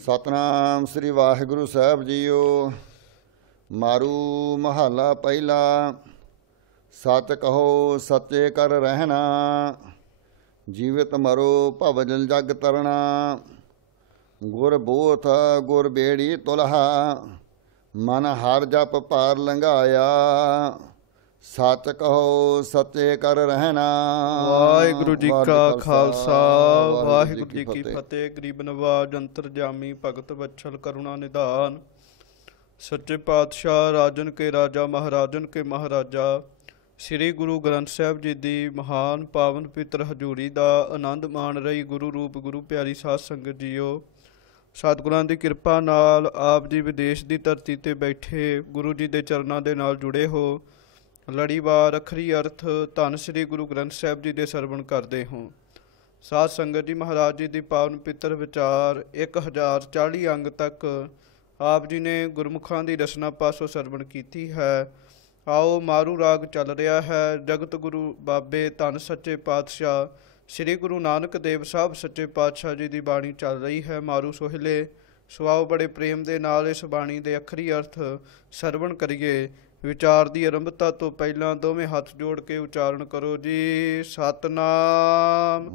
ਸਤਨਾਮ ਸ੍ਰੀ ਵਾਹਿਗੁਰੂ ਸਾਹਿਬ JIO. ਮਾਰੂ ਮਹੱਲਾ ਪਹਿਲਾ। ਸਤ ਕਹੋ ਸੱਚੇ ਕਰ ਰਹਿਣਾ, ਜੀਵਤ ਮਰੋ ਭਵਜਲ ਜਗ ਤਰਣਾ। ਗੁਰ ਬੋਥ ਗੁਰ ਬੇੜੀ ਤੁਲਹਾ, ਮਨ ਹਰ ਜਪ ਪਾਰ ਲੰਘਾਇਆ। ਸੱਚ ਕਹੋ ਸੱਚੇ ਕਰ ਰਹਿਣਾ। ਵਾਹਿਗੁਰੂ ਜੀ ਕਾ ਖਾਲਸਾ ਵਾਹਿਗੁਰੂ ਜੀ ਕੀ ਫਤਿਹ। ਗਰੀਬ ਨਵਾਜ ਅੰਤਰਜਾਮੀ ਭਗਤ ਵਛਲ ਕਰੁਣਾ ਨਿਧਾਨ, ਸੱਚੇ ਪਾਤਸ਼ਾਹ ਰਾਜਨ ਕੇ ਰਾਜਾ ਮਹਾਰਾਜਨ ਕੇ ਮਹਾਰਾਜਾ। ਸ੍ਰੀ ਗੁਰੂ ਗ੍ਰੰਥ ਸਾਹਿਬ ਜੀ ਦੀ ਮਹਾਨ ਪਾਵਨ ਪਵਿੱਤਰ ਹਜ਼ੂਰੀ ਦਾ ਆਨੰਦ ਮਾਣ ਰਹੀ ਗੁਰੂ ਰੂਪ ਗੁਰੂ ਪਿਆਰੀ ਸਾਧ ਸੰਗਤ ਜੀਓ। ਸਤਿਗੁਰਾਂ ਦੀ ਕਿਰਪਾ ਨਾਲ ਆਪ ਜੀ ਵਿਦੇਸ਼ ਦੀ ਧਰਤੀ ਤੇ ਬੈਠੇ ਗੁਰੂ ਜੀ ਦੇ ਚਰਨਾਂ ਦੇ ਨਾਲ ਜੁੜੇ ਹੋ ਲੜੀਵਾਰ ਅੱਖਰੀ ਅਰਥ ਧੰਨ ਸ੍ਰੀ ਗੁਰੂ ਗ੍ਰੰਥ ਸਾਹਿਬ ਜੀ ਦੇ ਸਰਵਣ ਕਰਦੇ ਹੋ। ਸਾਧ ਸੰਗਤ ਜੀ, ਮਹਾਰਾਜ ਜੀ ਦੀ ਪਾਵਨ ਪਿੱਤਰ ਵਿਚਾਰ 1040 ਅੰਗ ਤੱਕ ਆਪ ਜੀ ਨੇ ਗੁਰਮੁਖਾਂ ਦੀ ਰਸਨਾ ਪਾਸੋਂ ਸਰਵਣ ਕੀਤੀ ਹੈ। ਆਓ, ਮਾਰੂ ਰਾਗ ਚੱਲ ਰਿਹਾ ਹੈ। ਜਗਤ ਗੁਰੂ ਬਾਬੇ ਧੰਨ ਸੱਚੇ ਪਾਤਸ਼ਾਹ ਸ੍ਰੀ ਗੁਰੂ ਨਾਨਕ ਦੇਵ ਸਾਹਿਬ ਸੱਚੇ ਪਾਤਸ਼ਾਹ ਜੀ ਦੀ ਬਾਣੀ ਚੱਲ ਰਹੀ ਹੈ। ਮਾਰੂ ਸੋਹਿਲੇ ਸੁਆਓ ਬੜੇ ਪ੍ਰੇਮ ਦੇ ਨਾਲ ਇਸ ਬਾਣੀ ਦੇ ਅੱਖਰੀ ਅਰਥ ਸਰਵਣ ਕਰੀਏ। ਵਿਚਾਰ ਦੀ ਆਰੰਭਤਾ ਤੋਂ ਪਹਿਲਾਂ ਦੋਵੇਂ ਹੱਥ ਜੋੜ ਕੇ ਉਚਾਰਨ ਕਰੋ ਜੀ। ਸਤਨਾਮ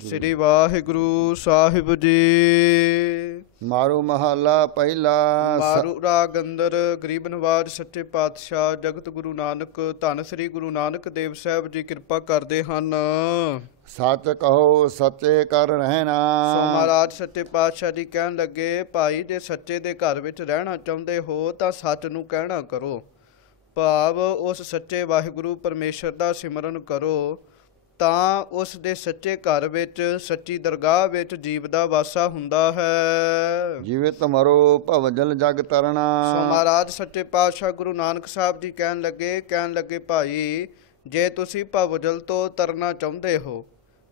ਸ੍ਰੀ ਵਾਹਿਗੁਰੂ ਸਾਹਿਬ ਜੀ। ਮਾਰੂ ਮਹੱਲਾ ਪਹਿਲਾ। ਮਾਰੂ ਰਾਗ ਅੰਦਰ ਗਰੀਬ ਨਵਾਜ ਸੱਚੇ ਪਾਤਸ਼ਾਹ ਜਗਤ ਗੁਰੂ ਨਾਨਕ ਧੰਨ ਸ੍ਰੀ ਗੁਰੂ ਨਾਨਕ ਦੇਵ ਸਾਹਿਬ ਜੀ ਕਿਰਪਾ ਕਰਦੇ ਹਨ। ਸੱਚ ਕਹੋ ਸੱਚੇ ਕਰ ਰਹਿਣਾ। ਸੋ ਮਹਾਰਾਜ ਸੱਚੇ ਪਾਤਸ਼ਾਹ ਜੀ ਕਹਿਣ ਲੱਗੇ, ਭਾਈ ਜੇ ਸੱਚੇ ਦੇ ਘਰ ਵਿੱਚ ਰਹਿਣਾ ਚਾਹੁੰਦੇ ਹੋ ਤਾਂ ਸੱਚ ਨੂੰ ਕਹਿਣਾ ਕਰੋ। ਭਾਵ ਉਸ ਸੱਚੇ ਵਾਹਿਗੁਰੂ ਪਰਮੇਸ਼ਰ ਦਾ ਸਿਮਰਨ ਕਰੋ, ਤਾਂ ਉਸ ਦੇ ਸੱਚੇ ਘਰ ਵਿੱਚ ਸੱਚੀ ਦਰਗਾਹ ਵਿੱਚ ਜੀਵ ਦਾ ਵਾਸਾ ਹੁੰਦਾ ਹੈ। ਜੀਵਤ ਮਰੋ ਭਵਜਲ ਜਗ ਤਰਣਾ। ਸੋ ਮਹਾਰਾਜ ਸੱਚੇ ਪਾਤਸ਼ਾਹ ਗੁਰੂ ਨਾਨਕ ਸਾਹਿਬ ਜੀ ਕਹਿਣ ਲੱਗੇ ਭਾਈ ਜੇ ਤੁਸੀਂ ਭਵਜਲ ਤੋਂ ਤਰਨਾ ਚਾਹੁੰਦੇ ਹੋ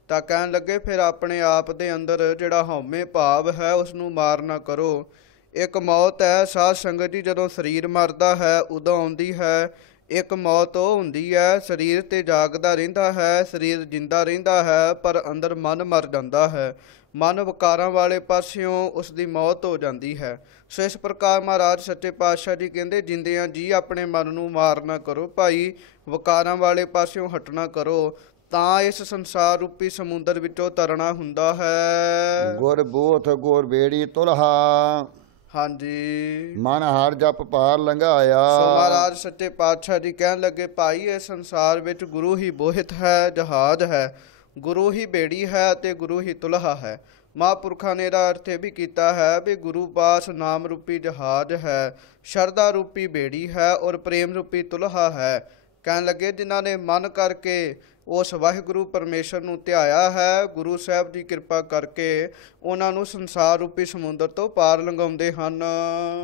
ਤਾਂ ਕਹਿਣ ਲੱਗੇ ਫਿਰ ਆਪਣੇ ਆਪ ਦੇ ਅੰਦਰ ਜਿਹੜਾ ਹਉਮੈ ਭਾਵ ਹੈ ਉਸ ਨੂੰ ਮਾਰਨਾ ਕਰੋ। ਇੱਕ ਮੌਤ ਹੈ ਸਾਧ ਸੰਗਤ ਜੀ, ਜਦੋਂ ਸਰੀਰ ਮਰਦਾ ਹੈ ਉਦੋਂ ਆਉਂਦੀ ਹੈ। ਇੱਕ ਮੌਤ ਉਹ ਹੁੰਦੀ ਹੈ ਸਰੀਰ ਤੇ ਜਾਗਦਾ ਰਹਿੰਦਾ ਹੈ, ਸਰੀਰ ਜਿੰਦਾ ਰਹਿੰਦਾ ਹੈ, ਪਰ ਅੰਦਰ ਮਨ ਮਰ ਜਾਂਦਾ ਹੈ। ਮਨ ਵਿਕਾਰਾਂ ਵਾਲੇ ਪਾਸਿਓਂ ਉਸ ਦੀ ਮੌਤ ਹੋ ਜਾਂਦੀ ਹੈ। ਸੋ ਇਸ ਪ੍ਰਕਾਰ ਮਹਾਰਾਜ ਸੱਚੇ ਪਾਤਸ਼ਾਹ ਜੀ ਕਹਿੰਦੇ, ਜਿੰਦਿਆਂ ਜੀ ਆਪਣੇ ਮਨ ਨੂੰ ਮਾਰਨਾ ਕਰੋ ਭਾਈ, ਵਿਕਾਰਾਂ ਵਾਲੇ ਪਾਸਿਓਂ ਹਟਣਾ ਕਰੋ, ਤਾਂ ਇਸ ਸੰਸਾਰ ਰੂਪੀ ਸਮੁੰਦਰ ਵਿੱਚੋਂ ਤਰਨਾ ਹੁੰਦਾ ਹੈ। ਗੁਰ ਬੋਥ ਗੁਰ ਬੇੜੀ ਤੁਲਹਾ, ਹਾਂਜੀ, ਮਨ ਹਰ ਜਪ ਪਾਰ ਲੰਘਾਇਆ। ਸੋ ਮਹਾਰਾਜ ਸੱਚੇ ਪਾਤਸ਼ਾਹ ਜੀ ਕਹਿਣ ਲੱਗੇ, ਭਾਈ ਇਹ ਸੰਸਾਰ ਵਿੱਚ ਗੁਰੂ ਹੀ ਬੋਹਿਤ ਹੈ, ਜਹਾਜ਼ ਹੈ, ਗੁਰੂ ਹੀ ਬੇੜੀ ਹੈ ਅਤੇ ਗੁਰੂ ਹੀ ਤੁਲਹਾ ਹੈ। ਮਹਾਂਪੁਰਖਾਂ ਨੇ ਇਹਦਾ ਅਰਥ ਇਹ ਵੀ ਕੀਤਾ ਹੈ ਵੀ ਗੁਰੂ ਪਾਸ ਨਾਮ ਰੂਪੀ ਜਹਾਜ਼ ਹੈ, ਸ਼ਰਧਾ ਰੂਪੀ ਬੇੜੀ ਹੈ ਔਰ ਪ੍ਰੇਮ ਰੂਪੀ ਤੁਲਹਾ ਹੈ। ਕਹਿਣ ਲੱਗੇ ਜਿਨ੍ਹਾਂ ਨੇ ਮਨ ਕਰਕੇ ਉਸ ਵਾਹਿਗੁਰੂ ਪਰਮੇਸ਼ਰ ਨੂੰ ਧਿਆਇਆ ਹੈ, ਗੁਰੂ ਸਾਹਿਬ ਦੀ ਕਿਰਪਾ ਕਰਕੇ ਉਹਨਾਂ ਨੂੰ ਸੰਸਾਰ ਰੂਪੀ ਸਮੁੰਦਰ ਤੋਂ ਪਾਰ ਲੰਘਾਉਂਦੇ ਹਨ।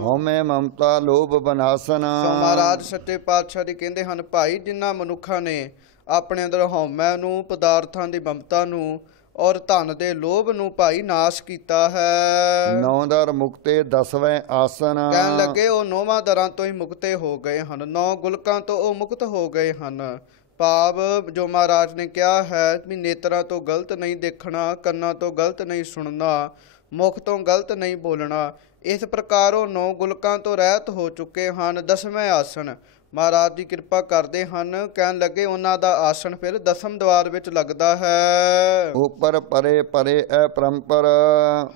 ਹਉਮੈ ਮਮਤਾ ਲੋਭ ਬਨਾਸਨ। ਸੋ ਮਹਾਰਾਜ ਸੱਚੇ ਪਾਤਸ਼ਾਹ ਜੀ ਕਹਿੰਦੇ ਹਨ, ਭਾਈ ਜਿਨ੍ਹਾਂ ਮਨੁੱਖਾਂ ਨੇ ਆਪਣੇ ਅੰਦਰ ਹਉਮੈ ਨੂੰ, ਪਦਾਰਥਾਂ ਦੀ ਮਮਤਾ ਨੂੰ ਔਰ ਧਨ ਦੇ ਲੋਭ ਨੂੰ ਭਾਈ ਨਾਸ਼ ਕੀਤਾ ਹੈ। ਨੌ ਦਰ ਮੁਕਤੇ ਦਸਵੇਂ ਆਸਨ। ਕਹਿਣ ਲੱਗੇ ਉਹ 9ਵਾਂ ਦਰਾਂ ਤੋਂ ਹੀ ਮੁਕਤੇ ਹੋ ਗਏ ਹਨ, 9 ਗੁਲਕਾਂ ਤੋਂ ਉਹ ਮੁਕਤ ਹੋ ਗਏ ਹਨ। ਭਾਵ ਜੋ ਮਹਾਰਾਜ ਨੇ ਕਿਹਾ ਹੈ ਵੀ ਨੇਤਰਾਂ ਤੋਂ ਗਲਤ ਨਹੀਂ ਦੇਖਣਾ, ਕੰਨਾਂ ਤੋਂ ਗਲਤ ਨਹੀਂ ਸੁਣਨਾ, ਮੁਖ ਤੋਂ ਗਲਤ ਨਹੀਂ ਬੋਲਣਾ। ਇਸ ਪ੍ਰਕਾਰ ਉਹ 9 ਗੁਲਕਾਂ ਤੋਂ ਰਹਿਤ ਹੋ ਚੁੱਕੇ ਹਨ। 10ਵੇਂ ਆਸਣ ਮਹਾਰਾਜ ਦੀ ਕਿਰਪਾ ਕਰਦੇ ਹਨ। ਕਹਿਣ ਲੱਗੇ ਉਹਨਾਂ ਦਾ ਆਸਣ ਫਿਰ 10ਮ ਦੁਆਰ ਵਿੱਚ ਲੱਗਦਾ ਹੈ। ਉੱਪਰ ਪਰੇ ਪਰੇ ਅਪਰੰਪਰ,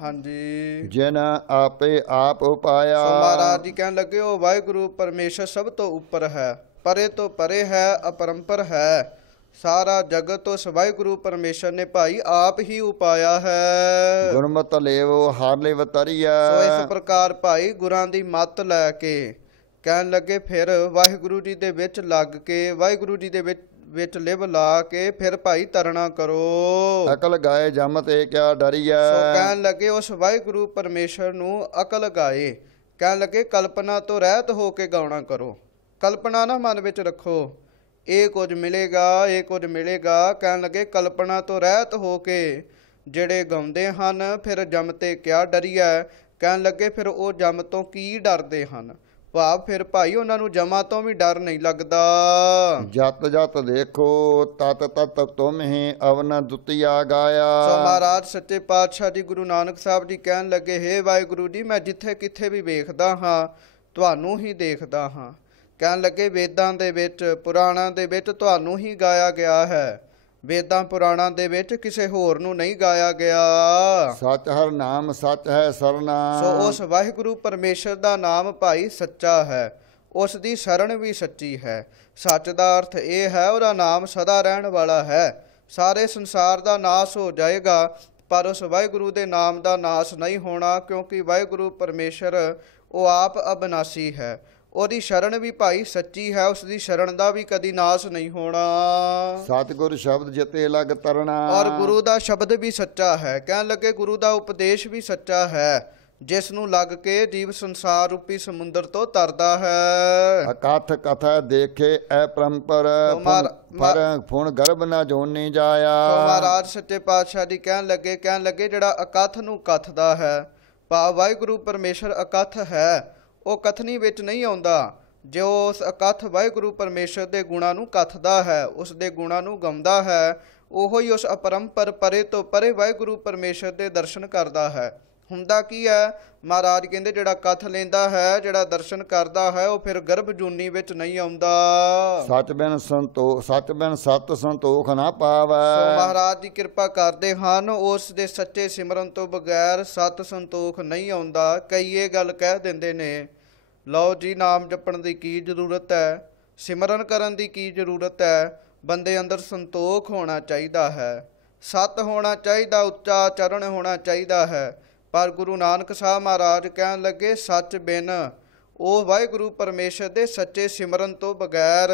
ਹਾਂਜੀ, ਜਿਨ ਆਪੇ ਆਪ ਉਪਾਇਆ। ਸੋ ਮਹਾਰਾਜ ਜੀ ਕਹਿਣ ਲੱਗੇ ਉਹ ਵਾਹਿਗੁਰੂ ਪਰਮੇਸ਼ਰ ਸਭ ਤੋਂ ਉੱਪਰ ਹੈ, ਪਰੇ ਤੋਂ ਪਰੇ ਹੈ, ਅਪਰੰਪਰ ਹੈ। ਸਾਰਾ ਜਗਤ ਉਸ ਵਾਹਿਗੁਰੂ ਪਰਮੇਸ਼ਰ ਨੇ ਭਾਈ ਆਪ ਹੀ ਉਪਾਇਆ ਹੈ। ਗੁਰਮਤਿ ਲੇਵੋ ਹਰ ਲਿਵ ਤਰੀਆ। ਸੋ ਇਸ ਪ੍ਰਕਾਰ ਭਾਈ ਗੁਰਾਂ ਦੀ ਮੱਤ ਲੈ ਕੇ ਕਹਿਣ ਲੱਗੇ ਫਿਰ ਵਾਹਿਗੁਰੂ ਜੀ ਦੇ ਵਿੱਚ ਲੱਗ ਕੇ, ਵਾਹਿਗੁਰੂ ਜੀ ਦੇ ਵਿੱਚ ਲਿਵ ਲਾ ਕੇ ਫਿਰ ਭਾਈ ਤਰਨਾ ਕਰੋ। ਅਕਲ ਗਾਏ ਜਮ ਤੇ ਕਿਆ ਡਰੀਐ। ਸੋ ਕਹਿਣ ਲੱਗੇ ਉਸ ਵਾਹਿਗੁਰੂ ਪਰਮੇਸ਼ਰ ਨੂੰ ਅਕਲ ਗਾਏ। ਕਹਿਣ ਲੱਗੇ ਕਲਪਨਾ ਤੋਂ ਰਹਿਤ ਹੋ ਕੇ ਗਾਉਣਾ ਕਰੋ, ਕਲਪਨਾ ਨਾ ਮਨ ਵਿੱਚ ਰੱਖੋ ਇਹ ਕੁਝ ਮਿਲੇਗਾ, ਇਹ ਕੁਝ ਮਿਲੇਗਾ। ਕਹਿਣ ਲੱਗੇ ਕਲਪਨਾ ਤੋਂ ਰਹਿਤ ਹੋ ਕੇ ਜਿਹੜੇ ਗਾਉਂਦੇ ਹਨ ਫਿਰ ਜਮ ਤੇ ਕਿਆ ਡਰੀਐ। ਕਹਿਣ ਲੱਗੇ ਫਿਰ ਉਹ ਜਮ ਤੋਂ ਕੀ ਡਰਦੇ ਹਨ। ਭਾਵ ਫਿਰ ਭਾਈ ਉਹਨਾਂ ਨੂੰ ਜਮਾਂ ਤੋਂ ਵੀ ਡਰ ਨਹੀਂ ਲੱਗਦਾ। ਜਤ ਜਤ ਦੇਖੋ ਤਤ ਤਤ ਤੁਮ ਹੀ ਅਵਨ ਦੁਤੀਆ ਗਾਇਆ। ਸੋ ਮਹਾਰਾਜ ਸੱਚੇ ਪਾਤਸ਼ਾਹ ਜੀ ਗੁਰੂ ਨਾਨਕ ਸਾਹਿਬ ਜੀ ਕਹਿਣ ਲੱਗੇ, ਹੇ ਵਾਹਿਗੁਰੂ ਜੀ, ਮੈਂ ਜਿੱਥੇ ਕਿੱਥੇ ਵੀ ਵੇਖਦਾ ਹਾਂ ਤੁਹਾਨੂੰ ਹੀ ਦੇਖਦਾ ਹਾਂ। ਕਹਿਣ ਲੱਗੇ, ਵੇਦਾਂ ਦੇ ਵਿੱਚ ਪੁਰਾਣਾਂ ਦੇ ਵਿੱਚ ਤੁਹਾਨੂੰ ਹੀ ਗਾਇਆ ਗਿਆ ਹੈ, ਵੇਦਾਂ ਪੁਰਾਣਾਂ ਦੇ ਵਿੱਚ ਕਿਸੇ ਹੋਰ ਨੂੰ ਨਹੀਂ ਗਾਇਆ ਗਿਆ। ਸਚ ਹਰ ਨਾਮ ਸਚ ਹੈ ਸਰਨਾ। ਸੋ ਉਸ ਵਾਹਿਗੁਰੂ ਪਰਮੇਸ਼ਰ ਦਾ ਨਾਮ ਭਾਈ ਸੱਚਾ ਹੈ, ਉਸ ਦੀ ਸ਼ਰਨ ਵੀ ਸੱਚੀ ਹੈ। ਸੱਚ ਦਾ ਅਰਥ ਇਹ ਹੈ ਉਹਦਾ ਨਾਮ ਸਦਾ ਰਹਿਣ ਵਾਲਾ ਹੈ। ਸਾਰੇ ਸੰਸਾਰ ਦਾ ਨਾਸ ਹੋ ਜਾਏਗਾ ਪਰ ਉਸ ਵਾਹਿਗੁਰੂ ਦੇ ਨਾਮ ਦਾ ਨਾਸ ਨਹੀਂ ਹੋਣਾ, ਕਿਉਂਕਿ ਵਾਹਿਗੁਰੂ ਪਰਮੇਸ਼ਰ ਉਹ ਆਪ ਅਬਿਨਾਸੀ ਹੈ। ਉਹਦੀ ਸ਼ਰਨ ਵੀ ਭਾਈ ਸੱਚੀ ਹੈ, ਉਸ ਦੀ ਸ਼ਰਨ ਦਾ ਵੀ ਕਦੀ ਨਾਸ ਨਹੀਂ ਹੋਣਾ। ਸਤਿਗੁਰ ਸ਼ਬਦ ਜਿਤੇ ਲਗ ਤਰਨਾ। ਔਰ ਗੁਰੂ ਦਾ ਸ਼ਬਦ ਵੀ ਸੱਚਾ ਹੈ। ਕਹਿਣ ਲੱਗੇ, ਗੁਰੂ ਦਾ ਉਪਦੇਸ਼ ਵੀ ਸੱਚਾ ਹੈ, ਜਿਸ ਨੂੰ ਲੱਗ ਕੇ ਜੀਵ ਸੰਸਾਰ ਰੂਪੀ ਸਮੁੰਦਰ ਤੋਂ ਤਰਦਾ ਹੈ। ਅਕਥ ਕਥਾ ਦੇਖੇ ਐ ਪਰੰਪਰ ਫੁਣ ਗਰਭ ਨਾ ਜੋਨੀ ਜਾਇਆ। ਮਹਾਰਾਜ ਸੱਚੇ ਪਾਤਸ਼ਾਹ ਜੀ ਕਹਿਣ ਲੱਗੇ ਜਿਹੜਾ ਅਕਥ ਨੂੰ ਕਥਦਾ ਹੈ, ਭਾਵ ਵਾਹਿਗੁਰੂ ਪਰਮੇਸ਼ਰ ਅਕਥ ਹੈ, ਉਹ ਕਥਨੀ ਵਿੱਚ ਨਹੀਂ ਆਉਂਦਾ। ਜੋ ਉਸ ਅਕਥ ਵਾਹਿਗੁਰੂ ਪਰਮੇਸ਼ਰ ਦੇ ਗੁਣਾਂ ਨੂੰ ਕਥਦਾ ਹੈ, ਉਸ ਦੇ ਗੁਣਾਂ ਨੂੰ ਗਾਉਂਦਾ ਹੈ, ਉਹੋ ਹੀ ਉਸ ਅਪਰੰਪਰ ਪਰੇ ਤੋਂ ਪਰੇ ਵਾਹਿਗੁਰੂ ਪਰਮੇਸ਼ਰ ਦੇ ਦਰਸ਼ਨ ਕਰਦਾ ਹੈ। ਹੁੰਦਾ ਕੀ ਹੈ? ਮਹਾਰਾਜ ਕਹਿੰਦੇ ਜਿਹੜਾ ਕਥ ਲੈਂਦਾ ਹੈ, ਜਿਹੜਾ ਦਰਸ਼ਨ ਕਰਦਾ ਹੈ, ਉਹ ਫਿਰ ਗਰਭ ਜੂਨੀ ਵਿੱਚ ਨਹੀਂ ਆਉਂਦਾ। ਸੱਚ ਬਿਨ ਸਤ ਸੰਤੋਖ ਨਾ ਪਾਵੈ। ਸੋ ਮਹਾਰਾਜ ਦੀ ਕਿਰਪਾ ਕਰਦੇ ਹਨ, ਉਸ ਦੇ ਸੱਚੇ ਸਿਮਰਨ ਤੋਂ ਬਗੈਰ ਸਤ ਸੰਤੋਖ ਨਹੀਂ ਆਉਂਦਾ। ਕਈ ਇਹ ਗੱਲ ਕਹਿ ਦਿੰਦੇ ਨੇ, ਲਓ ਜੀ ਨਾਮ ਜਪਣ ਦੀ ਕੀ ਜ਼ਰੂਰਤ ਹੈ, ਸਿਮਰਨ ਕਰਨ ਦੀ ਕੀ ਜ਼ਰੂਰਤ ਹੈ, ਬੰਦੇ ਅੰਦਰ ਸੰਤੋਖ ਹੋਣਾ ਚਾਹੀਦਾ ਹੈ, ਸਤ ਹੋਣਾ ਚਾਹੀਦਾ, ਉੱਚਾ ਚਰਨ ਹੋਣਾ ਚਾਹੀਦਾ ਹੈ। ਪਰ ਗੁਰੂ ਨਾਨਕ ਸਾਹਿਬ ਮਹਾਰਾਜ ਕਹਿਣ ਲੱਗੇ, ਸੱਚ ਬਿਨ ਉਹ ਵਾਹਿਗੁਰੂ ਪਰਮੇਸ਼ਰ ਦੇ ਸੱਚੇ ਸਿਮਰਨ ਤੋਂ ਬਗੈਰ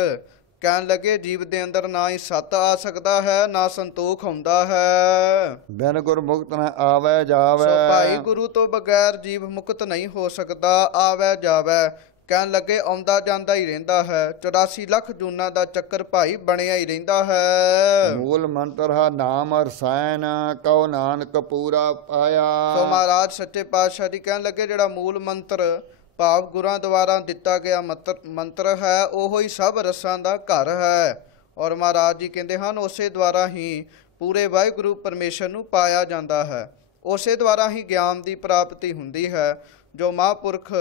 ਕਹਿਣ ਲੱਗੇ ਜੀਵ ਦੇ ਅੰਦਰ ਨਾ ਹੀ ਸਤ ਆ ਸਕਦਾ ਹੈ, ਨਾ ਸੰਤੋਖ ਹੁੰਦਾ ਹੈ। ਬਿਨ ਗੁਰ ਮੁਕਤ ਨਾ ਆਵੈ ਜਾਵੈ। ਸੋ ਭਾਈ ਗੁਰੂ ਤੋਂ ਬਗੈਰ ਜੀਵ ਮੁਕਤ ਨਹੀਂ ਹੋ ਸਕਦਾ। ਆਵੈ ਜਾਵੈ ਕਹਿਣ ਲੱਗੇ ਆਉਂਦਾ ਜਾਂਦਾ ਹੀ ਰਹਿੰਦਾ ਹੈ। 84 ਲੱਖ ਜੂਨਾਂ ਦਾ ਚੱਕਰ ਭਾਈ ਬਣਿਆ ਹੀ ਰਹਿੰਦਾ ਹੈ। ਮੂਲ ਮੰਤਰ ਹੈ ਨਾਮ ਰਸਾਇਣ ਕਉ ਨਾਨਕ ਪੂਰਾ ਪਾਇਆ। ਸੋ ਮਹਾਰਾਜ ਸੱਚੇ ਪਾਤਸ਼ਾਹ ਜੀ ਕਹਿਣ ਲੱਗੇ ਜਿਹੜਾ ਮੂਲ ਮੰਤਰ ਭਾਵ ਗੁਰਾਂ ਦੁਆਰਾ ਦਿੱਤਾ ਗਿਆ ਮੰਤਰ ਹੈ, ਉਹੋ ਹੀ ਸਭ ਰਸਾਂ ਦਾ ਘਰ ਹੈ। ਔਰ ਮਹਾਰਾਜ ਜੀ ਕਹਿੰਦੇ ਹਨ ਉਸੇ ਦੁਆਰਾ ਹੀ ਪੂਰੇ ਵਾਹਿਗੁਰੂ ਪਰਮੇਸ਼ਰ ਨੂੰ ਪਾਇਆ ਜਾਂਦਾ ਹੈ, ਉਸੇ ਦੁਆਰਾ ਹੀ ਗਿਆਨ ਦੀ ਪ੍ਰਾਪਤੀ ਹੁੰਦੀ ਹੈ। ਜੋ ਮਹਾਂਪੁਰਖ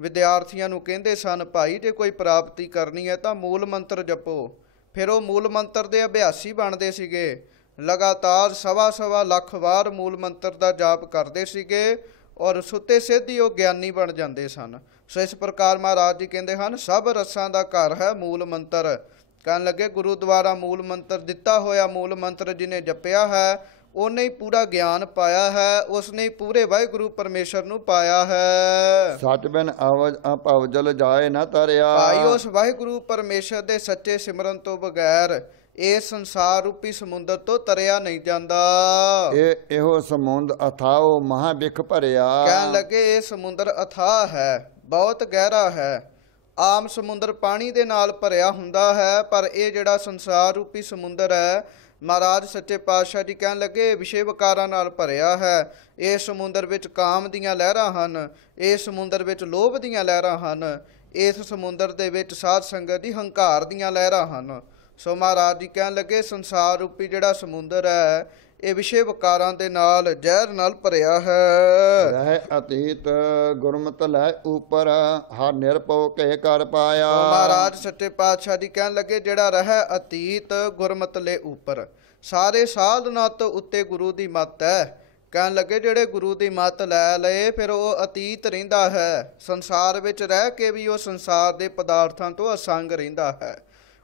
ਵਿਦਿਆਰਥੀਆਂ ਨੂੰ ਕਹਿੰਦੇ ਸਨ, ਭਾਈ ਜੇ ਕੋਈ ਪ੍ਰਾਪਤੀ ਕਰਨੀ ਹੈ ਤਾਂ ਮੂਲ ਮੰਤਰ ਜਪੋ। ਫਿਰ ਉਹ ਮੂਲ ਮੰਤਰ ਦੇ ਅਭਿਆਸੀ ਬਣਦੇ ਸੀਗੇ, ਲਗਾਤਾਰ ਸਵਾ ਲੱਖ ਵਾਰ ਮੂਲ ਮੰਤਰ ਦਾ ਜਾਪ ਕਰਦੇ ਸੀਗੇ ਔਰ ਸੁੱਤੇ ਸਿੱਧੀ ਉਹ ਗਿਆਨੀ ਬਣ ਜਾਂਦੇ ਸਨ। ਸੋ ਇਸ ਪ੍ਰਕਾਰ ਮਹਾਰਾਜ ਜੀ ਕਹਿੰਦੇ ਹਨ ਸਭ ਰਸਾਂ ਦਾ ਘਰ ਹੈ ਮੂਲ ਮੰਤਰ। ਕਹਿਣ ਲੱਗੇ ਗੁਰੂ ਦੁਆਰਾ ਮੂਲ ਮੰਤਰ ਦਿੱਤਾ ਹੋਇਆ ਮੂਲ ਮੰਤਰ ਜਿਹਨੇ ਜਪਿਆ ਹੈ ਉਹਨੇ ਹੀ ਪੂਰਾ ਗਿਆਨ ਪਾਇਆ ਹੈ, ਉਸਨੇ ਹੀ ਪੂਰੇ ਵਾਹਿਗੁਰੂ ਪਰਮੇਸ਼ਰ ਨੂੰ ਪਾਇਆ ਹੈ। ਸੱਚ ਬਿਨ ਭਵ ਜਲ ਜਾਏ ਨਾ ਤਰਿਆ। ਭਾਈ ਉਸ ਵਾਹਿਗੁਰੂ ਪਰਮੇਸ਼ਰ ਦੇ ਸੱਚੇ ਸਿਮਰਨ ਤੋਂ ਬਗੈਰ ਇਹ ਸੰਸਾਰ ਰੂਪੀ ਸਮੁੰਦਰ ਤੋਂ ਤਰਿਆ ਨਹੀਂ ਜਾਂਦਾ। ਇਹੋ ਸਮੁੰਦ ਅਥਾਓ ਮਹਾ ਬਿਖ ਭਰਿਆ। ਕਹਿਣ ਲੱਗੇ ਇਹ ਸਮੁੰਦਰ ਅਥਾਹ ਹੈ, ਬਹੁਤ ਗਹਿਰਾ ਹੈ। ਆਮ ਸਮੁੰਦਰ ਪਾਣੀ ਦੇ ਨਾਲ ਭਰਿਆ ਹੁੰਦਾ ਹੈ, ਪਰ ਇਹ ਜਿਹੜਾ ਸੰਸਾਰ ਰੂਪੀ ਸਮੁੰਦਰ ਹੈ ਮਹਾਰਾਜ ਸੱਚੇ ਪਾਤਸ਼ਾਹ ਜੀ ਕਹਿਣ ਲੱਗੇ ਵਿਸ਼ੇ ਵਿਕਾਰਾਂ ਨਾਲ ਭਰਿਆ ਹੈ। ਇਹ ਸਮੁੰਦਰ ਵਿੱਚ ਕਾਮ ਦੀਆਂ ਲਹਿਰਾਂ ਹਨ, ਇਹ ਸਮੁੰਦਰ ਵਿੱਚ ਲੋਭ ਦੀਆਂ ਲਹਿਰਾਂ ਹਨ, ਇਸ ਸਮੁੰਦਰ ਦੇ ਵਿੱਚ ਸਾਧ ਸੰਗਤ ਦੀ ਹੰਕਾਰ ਦੀਆਂ ਲਹਿਰਾਂ ਹਨ। ਸੋ ਮਹਾਰਾਜ ਜੀ ਕਹਿਣ ਲੱਗੇ ਸੰਸਾਰ ਰੂਪੀ ਜਿਹੜਾ ਸਮੁੰਦਰ ਹੈ ਇਹ ਵਿਸ਼ੇ ਵਿਕਾਰਾਂ ਦੇ ਨਾਲ ਜ਼ਹਿਰ ਨਾਲ ਭਰਿਆ ਹੈ। ਰਹਿ ਅਤੀਤ ਗੁਰਮਤਿ ਲੈ ਉਪਰ ਹਰ ਨਿਰਭਉ ਕੇ ਕਰ ਪਾਇਆ। ਮਹਾਰਾਜ ਸੱਚੇ ਪਾਤਸ਼ਾਹ ਜੀ ਕਹਿਣ ਲੱਗੇ ਜਿਹੜਾ ਰਹਿ ਅਤੀਤ ਗੁਰਮਤਿ ਲੈ ਉਪਰ, ਸਾਰੇ ਸਾਧਨਾਂ ਤੋਂ ਉੱਤੇ ਗੁਰੂ ਦੀ ਮੱਤ ਹੈ। ਕਹਿਣ ਲੱਗੇ ਜਿਹੜੇ ਗੁਰੂ ਦੀ ਮੱਤ ਲੈ ਲਏ ਫਿਰ ਉਹ ਅਤੀਤ ਰਹਿੰਦਾ ਹੈ, ਸੰਸਾਰ ਵਿੱਚ ਰਹਿ ਕੇ ਵੀ ਉਹ ਸੰਸਾਰ ਦੇ ਪਦਾਰਥਾਂ ਤੋਂ ਅਸੰਗ ਰਹਿੰਦਾ ਹੈ।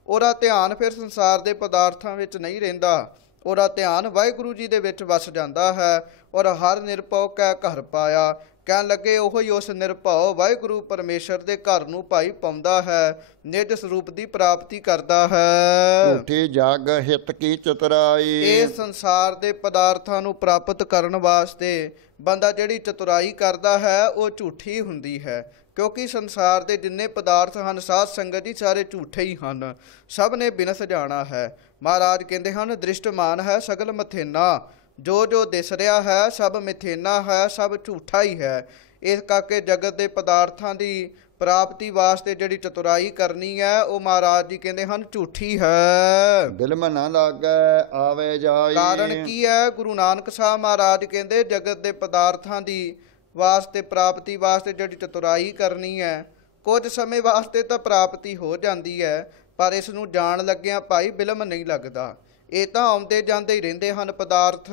ਉਹਦਾ ਧਿਆਨ ਫਿਰ ਸੰਸਾਰ ਦੇ ਪਦਾਰਥਾਂ ਵਿੱਚ ਨਹੀਂ ਰਹਿੰਦਾ, ਉਹਦਾ ਧਿਆਨ ਵਾਹਿਗੁਰੂ ਜੀ ਦੇ ਵਿੱਚ ਵਸ ਜਾਂਦਾ ਹੈ। ਔਰ ਹਰ ਨਿਰਭਉ ਕੈ ਘਰ ਪਾਇਆ। ਕਹਿਣ ਲੱਗੇ ਉਹੋ ਹੀ ਉਸ ਨਿਰਭਉ ਵਾਹਿਗੁਰੂ ਪਰਮੇਸ਼ਰ ਦੇ ਘਰ ਨੂੰ ਭਾਈ ਪਾਉਂਦਾ ਹੈ, ਨਿਜ ਸਰੂਪ ਦੀ ਪ੍ਰਾਪਤੀ ਕਰਦਾ ਹੈ। ਝੂਠੀ ਜਗ ਹਿਤ ਕੀ ਚਤੁਰਾਈ। ਇਹ ਸੰਸਾਰ ਦੇ ਪਦਾਰਥਾਂ ਨੂੰ ਪ੍ਰਾਪਤ ਕਰਨ ਵਾਸਤੇ ਬੰਦਾ ਜਿਹੜੀ ਚਤੁਰਾਈ ਕਰਦਾ ਹੈ ਉਹ ਝੂਠੀ ਹੁੰਦੀ ਹੈ, ਕਿਉਂਕਿ ਸੰਸਾਰ ਦੇ ਜਿੰਨੇ ਪਦਾਰਥ ਹਨ ਸਾਧ ਸੰਗਤ ਜੀ ਸਾਰੇ ਝੂਠੇ ਹੀ ਹਨ, ਸਭ ਨੇ ਬਿਨਸ ਜਾਣਾ ਹੈ। ਮਹਾਰਾਜ ਕਹਿੰਦੇ ਹਨ ਦ੍ਰਿਸ਼ਟਮਾਨ ਹੈ ਸਗਲ ਮਥੇਨਾ, ਜੋ ਦਿਸ ਰਿਹਾ ਹੈ ਸਭ ਮਿਥੇਨਾ ਹੈ, ਸਭ ਝੂਠਾ ਹੀ ਹੈ। ਇਸ ਕਰਕੇ ਜਗਤ ਦੇ ਪਦਾਰਥਾਂ ਦੀ ਪ੍ਰਾਪਤੀ ਵਾਸਤੇ ਜਿਹੜੀ ਚਤੁਰਾਈ ਕਰਨੀ ਹੈ ਉਹ ਮਹਾਰਾਜ ਜੀ ਕਹਿੰਦੇ ਹਨ ਝੂਠੀ ਹੈ। ਬਿਲਮ ਨਾ ਲਾਗੈ ਆਵੇ ਜਾਈ। ਕਾਰਨ ਕੀ ਹੈ? ਗੁਰੂ ਨਾਨਕ ਸਾਹਿਬ ਮਹਾਰਾਜ ਕਹਿੰਦੇ ਜਗਤ ਦੇ ਪਦਾਰਥਾਂ ਦੀ ਵਾਸਤੇ ਪ੍ਰਾਪਤੀ ਵਾਸਤੇ ਜਿਹੜੀ ਚਤੁਰਾਈ ਕਰਨੀ ਹੈ, ਕੁਝ ਸਮੇਂ ਵਾਸਤੇ ਤਾਂ ਪ੍ਰਾਪਤੀ ਹੋ ਜਾਂਦੀ ਹੈ, ਪਰ ਇਸ ਨੂੰ ਜਾਣ ਲੱਗਿਆਂ ਭਾਈ ਬਿਲਮ ਨਹੀਂ ਲੱਗਦਾ। ਇਹ ਤਾਂ ਆਉਂਦੇ ਜਾਂਦੇ ਹੀ ਰਹਿੰਦੇ ਹਨ ਪਦਾਰਥ।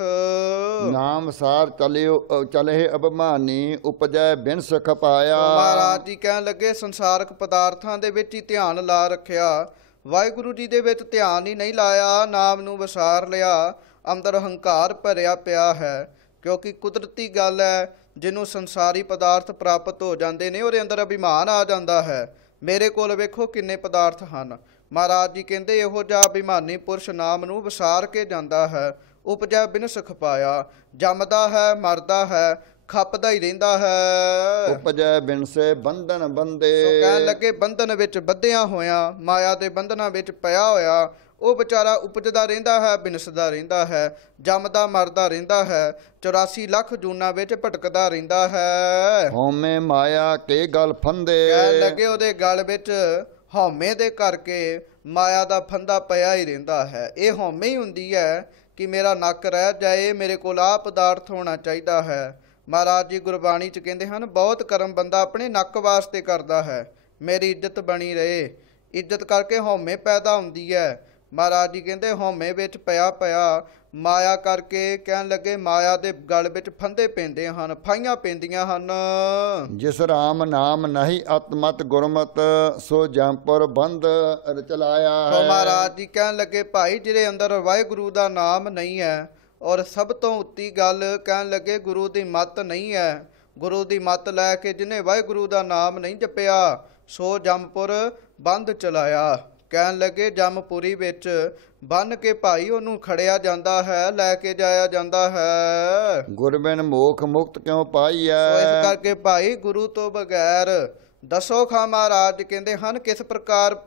ਨਾਮ ਸਾਰ ਚਲਿਓ ਚਲੇ ਅਭਿਮਾਨੀ ਉਪਜੈ ਬਿਨ ਸੁਖ ਪਾਇਆ। ਮਹਾਰਾਜ ਜੀ ਕਹਿਣ ਲੱਗੇ ਸੰਸਾਰਕ ਪਦਾਰਥਾਂ ਦੇ ਵਿੱਚ ਹੀ ਧਿਆਨ ਲਾ ਰੱਖਿਆ, ਵਾਹਿਗੁਰੂ ਜੀ ਦੇ ਵਿੱਚ ਧਿਆਨ ਹੀ ਨਹੀਂ ਲਾਇਆ, ਨਾਮ ਨੂੰ ਵਿਸਾਰ ਲਿਆ, ਅੰਦਰ ਹੰਕਾਰ ਭਰਿਆ ਪਿਆ ਹੈ। ਕਿਉਂਕਿ ਕੁਦਰਤੀ ਗੱਲ ਹੈ, ਜਿਹਨੂੰ ਸੰਸਾਰੀ ਪਦਾਰਥ ਪ੍ਰਾਪਤ ਹੋ ਜਾਂਦੇ ਨੇ ਉਹਦੇ ਅੰਦਰ ਅਭਿਮਾਨ ਆ ਜਾਂਦਾ ਹੈ। ਮੇਰੇ ਕੋਲ ਵੇਖੋ ਕਿੰਨੇ ਪਦਾਰਥ ਹਨ। ਮਹਾਰਾਜ ਜੀ ਕਹਿੰਦੇ ਇਹੋ ਜਿਹਾ ਅਭਿਮਾਨੀ ਪੁਰਸ਼ ਨਾਮ ਨੂੰ ਵਿਸਾਰ ਕੇ ਜਾਂਦਾ ਹੈ, ਉਪਜੈ ਬਿਨ ਸੁਖ ਪਾਇਆ। ਜੰਮਦਾ ਹੈ, ਮਰਦਾ ਹੈ, ਖੱਪਦਾ ਹੀ ਰਹਿੰਦਾ ਹੈ। ਉਪਜੈ ਬਿਨ ਸੇ ਬੰਧਨ ਬੰਦੇ। ਸੋ ਕਹਿਣ ਲੱਗੇ ਬੰਧਨ ਵਿੱਚ ਬੱਧਿਆ ਹੋਇਆ, ਮਾਇਆ ਦੇ ਬੰਧਨਾਂ ਵਿੱਚ ਪਿਆ ਹੋਇਆ ਉਹ ਵਿਚਾਰਾ ਉਪਜਦਾ ਰਹਿੰਦਾ ਹੈ, ਬਿਨਸਦਾ ਰਹਿੰਦਾ ਹੈ, ਜੰਮਦਾ ਮਰਦਾ ਰਹਿੰਦਾ ਹੈ, 84 ਲੱਖ ਜੂਨਾਂ ਵਿੱਚ ਭਟਕਦਾ ਰਹਿੰਦਾ ਹੈ। ਹਉਮੈ ਮਾਇਆ ਕੇ ਗਲ ਫੰਦੇ। ਕਹਿਣ ਲੱਗੇ ਉਹਦੇ ਗਲ ਵਿੱਚ ਹਉਮੈ ਦੇ ਕਰਕੇ ਮਾਇਆ ਦਾ ਫੰਦਾ ਪਿਆ ਹੀ ਰਹਿੰਦਾ ਹੈ। ਇਹ ਹਉਮੈ ਹੀ ਹੁੰਦੀ ਹੈ ਕਿ ਮੇਰਾ ਨੱਕ ਰਹਿ ਜਾਏ, ਮੇਰੇ ਕੋਲ ਆਹ ਪਦਾਰਥ ਹੋਣਾ ਚਾਹੀਦਾ ਹੈ। ਮਹਾਰਾਜ ਜੀ ਗੁਰਬਾਣੀ 'ਚ ਕਹਿੰਦੇ ਹਨ ਬਹੁਤ ਕਰਮ ਬੰਦਾ ਆਪਣੇ ਨੱਕ ਵਾਸਤੇ ਕਰਦਾ ਹੈ, ਮੇਰੀ ਇੱਜ਼ਤ ਬਣੀ ਰਹੇ। ਇੱਜ਼ਤ ਕਰਕੇ ਹਉਮੈ ਪੈਦਾ ਹੁੰਦੀ ਹੈ। ਮਹਾਰਾਜ ਜੀ ਕਹਿੰਦੇ ਹਉਮੈ ਵਿੱਚ ਪਿਆ ਮਾਇਆ ਕਰਕੇ ਕਹਿਣ ਲੱਗੇ ਮਾਇਆ ਦੇ ਗਲ ਵਿੱਚ ਫੰਦੇ ਪੈਂਦੇ ਹਨ, ਫਾਈਆਂ ਪੈਂਦੀਆਂ ਹਨ। ਜਿਸ ਰਾਮ ਨਾਮ ਨਹੀਂ ਆਤਮਤ ਗੁਰਮਤ ਸੋ ਜੰਪੁਰ ਬੰਧ ਰਚਲਾਇਆ ਹੈ। ਮਹਾਰਾਜ ਜੀ ਕਹਿਣ ਲੱਗੇ ਭਾਈ ਜਿਹਦੇ ਅੰਦਰ ਵਾਹਿਗੁਰੂ ਦਾ ਨਾਮ ਨਹੀਂ ਹੈ, ਔਰ ਸਭ ਤੋਂ ਉੱਤੀ ਗੱਲ ਕਹਿਣ ਲੱਗੇ ਗੁਰੂ ਦੀ ਮੱਤ ਨਹੀਂ ਹੈ, ਗੁਰੂ ਦੀ ਮੱਤ ਲੈ ਕੇ ਜਿਹਨੇ ਵਾਹਿਗੁਰੂ ਦਾ ਨਾਮ ਨਹੀਂ ਜਪਿਆ ਸੋ ਜੰਪੁਰ ਬੰਧ ਚਲਾਇਆ। ਕਹਿਣ ਲੱਗੇ ਜੰਮਪੁਰੀ ਵਿੱਚ ਬੰਨ ਕੇ ਭਾਈ ਉਹਨੂੰ ਖੜਿਆ ਜਾਂਦਾ ਹੈ, ਲੈ ਕੇ ਜਾਇਆ ਜਾਂਦਾ ਹੈ। ਗੁਰਬਿਨ ਮੋਖ ਮੁਕਤ ਕਿਉ ਪਾਈਐ। ਇਸ ਕਰਕੇ ਭਾਈ ਗੁਰੂ ਤੋਂ ਬਗੈਰ ਦਸੋ ਖਾਂ ਮਹਾਰਾਜ ਕਹਿੰਦੇ ਹਨ ਕਿਸ ਪ੍ਰਕਾਰ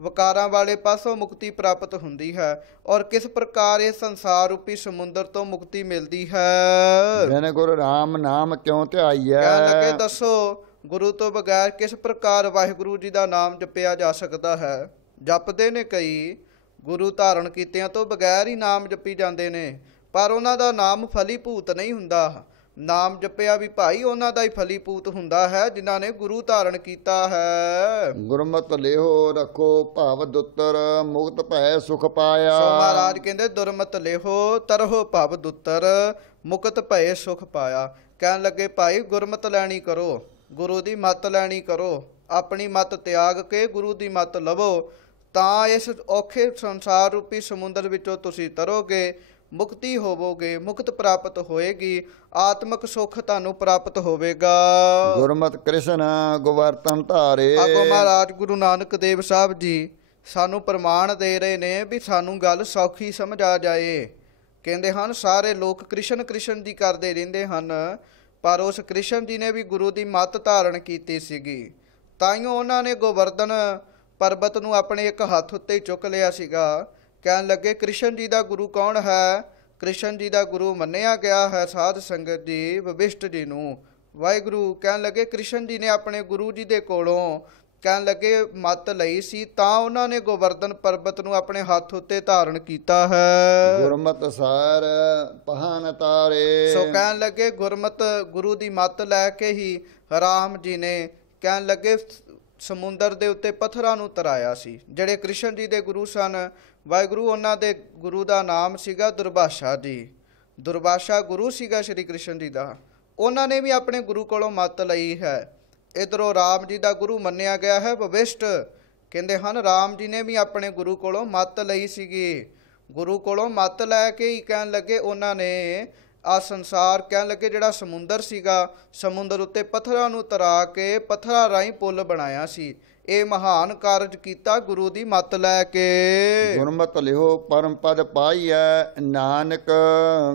ਵਿਕਾਰਾਂ ਵਾਲੇ ਪਾਸੋਂ ਮੁਕਤੀ ਪ੍ਰਾਪਤ ਹੁੰਦੀ ਹੈ, ਔਰ ਕਿਸ ਪ੍ਰਕਾਰ ਇਹ ਸੰਸਾਰ ਰੂਪੀ ਸਮੁੰਦਰ ਤੋਂ ਮੁਕਤੀ ਮਿਲਦੀ ਹੈ। ਬਿਨ ਗੁਰ ਰਾਮ ਨਾਮ ਕਿਉ ਧਿਆਈਐ। ਕਹਿਣ ਲੱਗੇ ਦੱਸੋ ਗੁਰੂ ਤੋਂ ਬਗੈਰ ਕਿਸ ਪ੍ਰਕਾਰ ਵਾਹਿਗੁਰੂ ਜੀ ਦਾ ਨਾਮ ਜਪਿਆ ਜਾ ਸਕਦਾ ਹੈ। ਜਪਦੇ ਨੇ ਕਈ, ਗੁਰੂ ਧਾਰਨ ਕੀਤਿਆਂ ਤੋਂ ਬਗੈਰ ਹੀ ਨਾਮ ਜਪੀ ਜਾਂਦੇ ਨੇ, ਪਰ ਉਹਨਾਂ ਦਾ ਨਾਮ ਫਲੀਭੂਤ ਨਹੀਂ ਹੁੰਦਾ। ਨਾਮ ਜਪਿਆ ਵੀ ਭਾਈ ਉਹਨਾਂ ਦਾ ਹੀ ਫਲੀਭੂਤ ਹੁੰਦਾ ਹੈ ਜਿਨ੍ਹਾਂ ਨੇ ਗੁਰੂ ਧਾਰਨ ਕੀਤਾ ਹੈ। ਗੁਰਮਤਿ ਲਿਹੋ ਰੱਖੋ ਭਵ ਦੁੱਤਰ ਮੁਕਤ ਭੈ ਸੁਖ ਪਾਇਆ। ਸੋ ਮਹਾਰਾਜ ਕਹਿੰਦੇ ਦੁਰਮਤ ਲਿਹੋ ਤਰਹੁ ਭਵ ਦੁੱਤਰ ਮੁਕਤ ਭੈ ਸੁਖ ਪਾਇਆ। ਕਹਿਣ ਲੱਗੇ ਭਾਈ ਗੁਰਮਤਿ ਲੈਣੀ ਕਰੋ, ਗੁਰੂ ਦੀ ਮੱਤ ਲੈਣੀ ਕਰੋ, ਆਪਣੀ ਮੱਤ ਤਿਆਗ ਕੇ ਗੁਰੂ ਦੀ ਮੱਤ ਲਵੋ, ਤਾਂ ਇਸ ਔਖੇ ਸੰਸਾਰ ਰੂਪੀ ਸਮੁੰਦਰ ਵਿੱਚੋਂ ਤੁਸੀਂ ਤਰੋਗੇ, ਮੁਕਤੀ ਹੋਵੋਗੇ, ਮੁਕਤ ਪ੍ਰਾਪਤ ਹੋਏਗੀ, ਆਤਮਿਕ ਸੁੱਖ ਤੁਹਾਨੂੰ ਪ੍ਰਾਪਤ ਹੋਵੇਗਾ। ਗੁਰਮਤਿ ਕ੍ਰਿਸ਼ਨ ਗੋਵਰਤਨ ਧਾਰੇ। ਆਗੋ ਮਹਾਰਾਜ ਗੁਰੂ ਨਾਨਕ ਦੇਵ ਸਾਹਿਬ ਜੀ ਸਾਨੂੰ ਪ੍ਰਮਾਣ ਦੇ ਰਹੇ ਨੇ ਵੀ ਸਾਨੂੰ ਗੱਲ ਸੌਖੀ ਸਮਝ ਆ ਜਾਏ। ਕਹਿੰਦੇ ਹਨ ਸਾਰੇ ਲੋਕ ਕ੍ਰਿਸ਼ਨ ਕ੍ਰਿਸ਼ਨ ਜੀ ਕਰਦੇ ਰਹਿੰਦੇ ਹਨ, ਪਰ ਉਸ ਕ੍ਰਿਸ਼ਨ ਜੀ ਨੇ ਵੀ ਗੁਰੂ ਦੀ ਮੱਤ ਧਾਰਨ ਕੀਤੀ ਸੀਗੀ, ਤਾਈਓ ਉਹਨਾਂ ਨੇ ਗੋਵਰਧਨ ਪਰਬਤ ਨੂੰ ਆਪਣੇ ਇੱਕ ਹੱਥ ਉੱਤੇ ਚੁੱਕ ਲਿਆ ਸੀਗਾ। ਕਹਿਣ ਲੱਗੇ ਕ੍ਰਿਸ਼ਨ ਜੀ ਦਾ ਗੁਰੂ ਕੌਣ ਹੈ? ਕ੍ਰਿਸ਼ਨ ਜੀ ਦਾ ਗੁਰੂ ਮੰਨਿਆ ਗਿਆ ਹੈ ਸਾਧ ਸੰਗਤ ਜੀ ਵਸ਼ਿਸ਼ਠ ਜੀ ਨੂੰ। ਵਾਹਿਗੁਰੂ ਕਹਿਣ ਲੱਗੇ ਕ੍ਰਿਸ਼ਨ ਜੀ ਨੇ ਆਪਣੇ ਗੁਰੂ ਜੀ ਦੇ ਕੋਲੋਂ ਕਹਿਣ ਲੱਗੇ ਮੱਤ ਲਈ ਸੀ, ਤਾਂ ਉਹਨਾਂ ਨੇ ਗੋਵਰਧਨ ਪਰਬਤ ਨੂੰ ਆਪਣੇ ਹੱਥ ਉੱਤੇ ਧਾਰਨ ਕੀਤਾ ਹੈ। ਗੁਰਮਤਿ ਸਾਰ ਪਹਾਨ ਤਾਰੇ। ਸੋ ਕਹਿਣ ਲੱਗੇ ਗੁਰਮਤ ਗੁਰੂ ਦੀ ਮੱਤ ਲੈ ਕੇ ਹੀ ਰਾਮ ਜੀ ਨੇ ਕਹਿਣ ਲੱਗੇ ਸਮੁੰਦਰ ਦੇ ਉੱਤੇ ਪੱਥਰਾਂ ਨੂੰ ਤਰਾਇਆ ਸੀ। ਜਿਹੜੇ ਕ੍ਰਿਸ਼ਨ ਜੀ ਦੇ ਗੁਰੂ ਸਨ ਵਾਹਿਗੁਰੂ, ਉਹਨਾਂ ਦੇ ਗੁਰੂ ਦਾ ਨਾਮ ਸੀਗਾ ਦੁਰਭਾਸ਼ਾ ਜੀ। ਦੁਰਭਾਸ਼ਾ ਗੁਰੂ ਸੀਗਾ ਸ਼੍ਰੀ ਕ੍ਰਿਸ਼ਨ ਜੀ ਦਾ। ਉਹਨਾਂ ਨੇ ਵੀ ਆਪਣੇ ਗੁਰੂ ਕੋਲੋਂ ਮੱਤ ਲਈ ਹੈ। ਇੱਧਰੋਂ ਰਾਮ ਜੀ ਦਾ ਗੁਰੂ ਮੰਨਿਆ ਗਿਆ ਹੈ ਵਸ਼ਿਸ਼ਠ। ਕਹਿੰਦੇ ਹਨ ਰਾਮ ਜੀ ਨੇ ਵੀ ਆਪਣੇ ਗੁਰੂ ਕੋਲੋਂ ਮੱਤ ਲਈ ਸੀਗੀ। ਗੁਰੂ ਕੋਲੋਂ ਮੱਤ ਲੈ ਕੇ ਹੀ ਕਹਿਣ ਲੱਗੇ ਉਹਨਾਂ ਨੇ ਆ ਸੰਸਾਰ ਕਹਿਣ ਲੱਗੇ ਜਿਹੜਾ ਸਮੁੰਦਰ ਸੀਗਾ, ਸਮੁੰਦਰ ਉੱਤੇ ਪੱਥਰਾਂ ਨੂੰ ਤਰਾ ਕੇ ਪੱਥਰਾਂ ਰਾਹੀਂ ਪੁੱਲ ਬਣਾਇਆ ਸੀ। ਇਹ ਮਹਾਨ ਕਾਰਜ ਕੀਤਾ ਗੁਰੂ ਦੀ ਮੱਤ ਲੈ ਕੇ। ਗੁਰਮਤਿ ਲਿਹੋ ਪਰਮ ਪਦ ਪਾਈਐ ਨਾਨਕ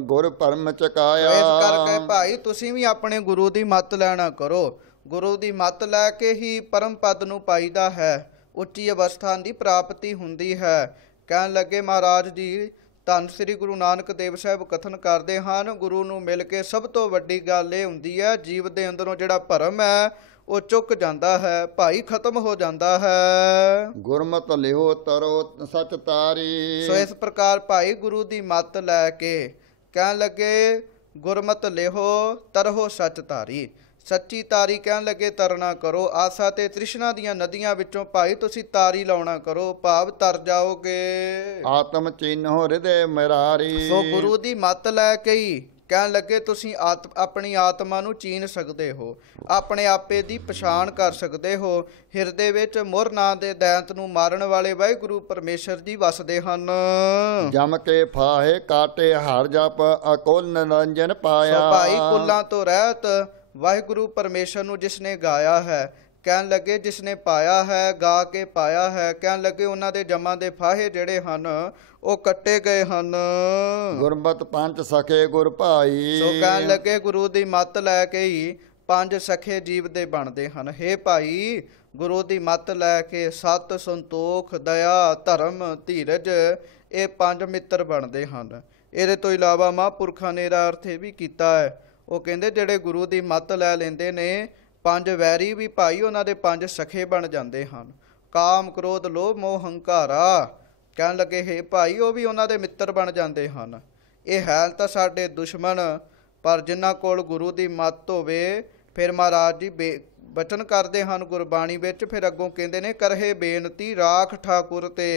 ਗੁਰ ਪਰਮ ਚਕਾਇਆ। ਇਸ ਕਰਕੇ ਭਾਈ ਤੁਸੀਂ ਵੀ ਆਪਣੇ ਗੁਰੂ ਦੀ ਮੱਤ ਲੈਣਾ ਕਰੋ। ਗੁਰੂ ਦੀ ਮੱਤ ਲੈ ਕੇ ਹੀ ਪਰਮ ਪਦ ਨੂੰ ਪਾਈਦਾ ਹੈ, ਉੱਚੀ ਅਵਸਥਾ ਦੀ ਪ੍ਰਾਪਤੀ ਹੁੰਦੀ ਹੈ। ਕਹਿਣ ਲੱਗੇ ਮਹਾਰਾਜ ਜੀ ਧੰਨ ਸ੍ਰੀ ਗੁਰੂ ਨਾਨਕ ਦੇਵ ਸਾਹਿਬ ਕਥਨ ਕਰਦੇ ਹਨ, ਗੁਰੂ ਨੂੰ ਮਿਲ ਕੇ ਸਭ ਤੋਂ ਵੱਡੀ ਗੱਲ ਇਹ ਹੁੰਦੀ ਹੈ, ਜੀਵ ਦੇ ਅੰਦਰੋਂ ਜਿਹੜਾ ਭਰਮ ਹੈ ਉਹ ਚੁੱਕ ਜਾਂਦਾ ਹੈ, ਭਾਈ ਖਤਮ ਹੋ ਜਾਂਦਾ ਹੈ। ਗੁਰਮਤਿ ਲਿਓ ਤਰੋ ਸਚ ਤਾਰੀ। ਸੋ ਇਸ ਪ੍ਰਕਾਰ ਭਾਈ ਗੁਰੂ ਦੀ ਮੱਤ ਲੈ ਕੇ ਕਹਿਣ ਲੱਗੇ, ਗੁਰਮਤਿ ਲਿਓ ਤਰਹੁ ਸਚ ਤਾਰੀ। ਸੱਚੀ ਤਾਰੀ ਕਹਿਣ ਲੱਗੇ ਤਰਨਾ ਕਰੋ, ਆਸਾ ਤੇ ਤ੍ਰਿਸ਼ਨਾ ਦੀਆਂ ਨਦੀਆਂ ਵਿੱਚੋਂ ਭਾਈ ਤੁਸੀਂ ਤਾਰੀ ਲਾਉਣਾ ਕਰੋ, ਭਾਵ ਤਰ ਜਾਓਗੇ। ਆਤਮ ਚਿੰਨ੍ਹੋ ਹਿਰਦੇ ਮਰਾਰੀ। ਸੋ ਗੁਰੂ ਦੀ ਮੱਤ ਲੈ ਕੇ ਹੀ ਕਹਿਣ ਲੱਗੇ ਤੁਸੀਂ ਆਪਣੀ ਆਤਮਾ ਨੂੰ ਚੀਨ ਸਕਦੇ ਹੋ, ਆਪਣੇ ਆਪੇ ਦੀ ਪਛਾਣ ਕਰ ਸਕਦੇ ਹੋ। ਹਿਰਦੇ ਵਿੱਚ ਮੁਰ ਨਾਂ ਦੇ ਦੈਂਤ ਨੂੰ ਮਾਰਨ ਵਾਲੇ ਵਾਹਿਗੁਰੂ ਪਰਮੇਸ਼ਰ ਜੀ ਵਸਦੇ ਹਨ। ਜਮ ਕੇ ਫਾਹੇ ਕਾਟੇ ਹਰ ਜਪ ਅਕੁਲ ਨਿਰੰਜਨ ਪਾਇਆ। ਸੋ ਭਾਈ ਕੁੱਲਾਂ ਤੋਂ ਰਹਿਤ ਵਾਹਿਗੁਰੂ ਪਰਮੇਸ਼ਰ ਨੂੰ ਜਿਸ ਨੇ ਗਾਇਆ ਹੈ, ਕਹਿਣ ਲੱਗੇ ਜਿਸ ਨੇ ਪਾਇਆ ਹੈ, ਗਾ ਕੇ ਪਾਇਆ ਹੈ, ਕਹਿਣ ਲੱਗੇ ਉਹਨਾਂ ਦੇ ਜਮਾਂ ਦੇ ਫਾਹੇ ਜਿਹੜੇ ਹਨ ਉਹ ਕੱਟੇ ਗਏ ਹਨ। ਗੁਰਮਤਿ ਪੰਜ ਸਖੇ ਗੁਰ ਭਾਈ। ਸੋ ਕਹਿਣ ਲੱਗੇ ਗੁਰੂ ਦੀ ਮੱਤ ਲੈ ਕੇ ਹੀ ਪੰਜ ਸਖੇ ਜੀਵ ਦੇ ਬਣਦੇ ਹਨ। ਹੇ ਭਾਈ ਗੁਰੂ ਦੀ ਮੱਤ ਲੈ ਕੇ ਸਤ, ਸੰਤੋਖ, ਦਇਆ, ਧਰਮ, ਧੀਰਜ ਇਹ ਪੰਜ ਮਿੱਤਰ ਬਣਦੇ ਹਨ। ਇਹਦੇ ਤੋਂ ਇਲਾਵਾ ਮਹਾਂਪੁਰਖਾਂ ਨੇ ਇਹਦਾ ਅਰਥ ਇਹ ਵੀ ਕੀਤਾ ਹੈ, ਉਹ ਕਹਿੰਦੇ ਜਿਹੜੇ ਗੁਰੂ ਦੀ ਮੱਤ ਲੈ ਲੈਂਦੇ ਨੇ, ਪੰਜ ਵੈਰੀ ਵੀ ਭਾਈ ਉਹਨਾਂ ਦੇ ਪੰਜ ਸਖੇ ਬਣ ਜਾਂਦੇ ਹਨ। ਕਾਮ, ਕ੍ਰੋਧ, ਲੋਭ, ਮੋਹ, ਹੰਕਾਰਾ ਕਹਿਣ ਲੱਗੇ ਹੇ ਭਾਈ ਉਹ ਵੀ ਉਹਨਾਂ ਦੇ ਮਿੱਤਰ ਬਣ ਜਾਂਦੇ ਹਨ। ਇਹ ਹੈ ਤਾਂ ਸਾਡੇ ਦੁਸ਼ਮਣ, ਪਰ ਜਿਨ੍ਹਾਂ ਕੋਲ ਗੁਰੂ ਦੀ ਮੱਤ ਹੋਵੇ ਫਿਰ ਮਹਾਰਾਜ ਜੀ ਬਚਨ ਕਰਦੇ ਹਨ ਗੁਰਬਾਣੀ ਵਿੱਚ, ਫਿਰ ਅੱਗੋਂ ਕਹਿੰਦੇ ਨੇ ਕਰਹੇ ਬੇਨਤੀ ਰਾਖ ਠਾਕੁਰ ਤੇ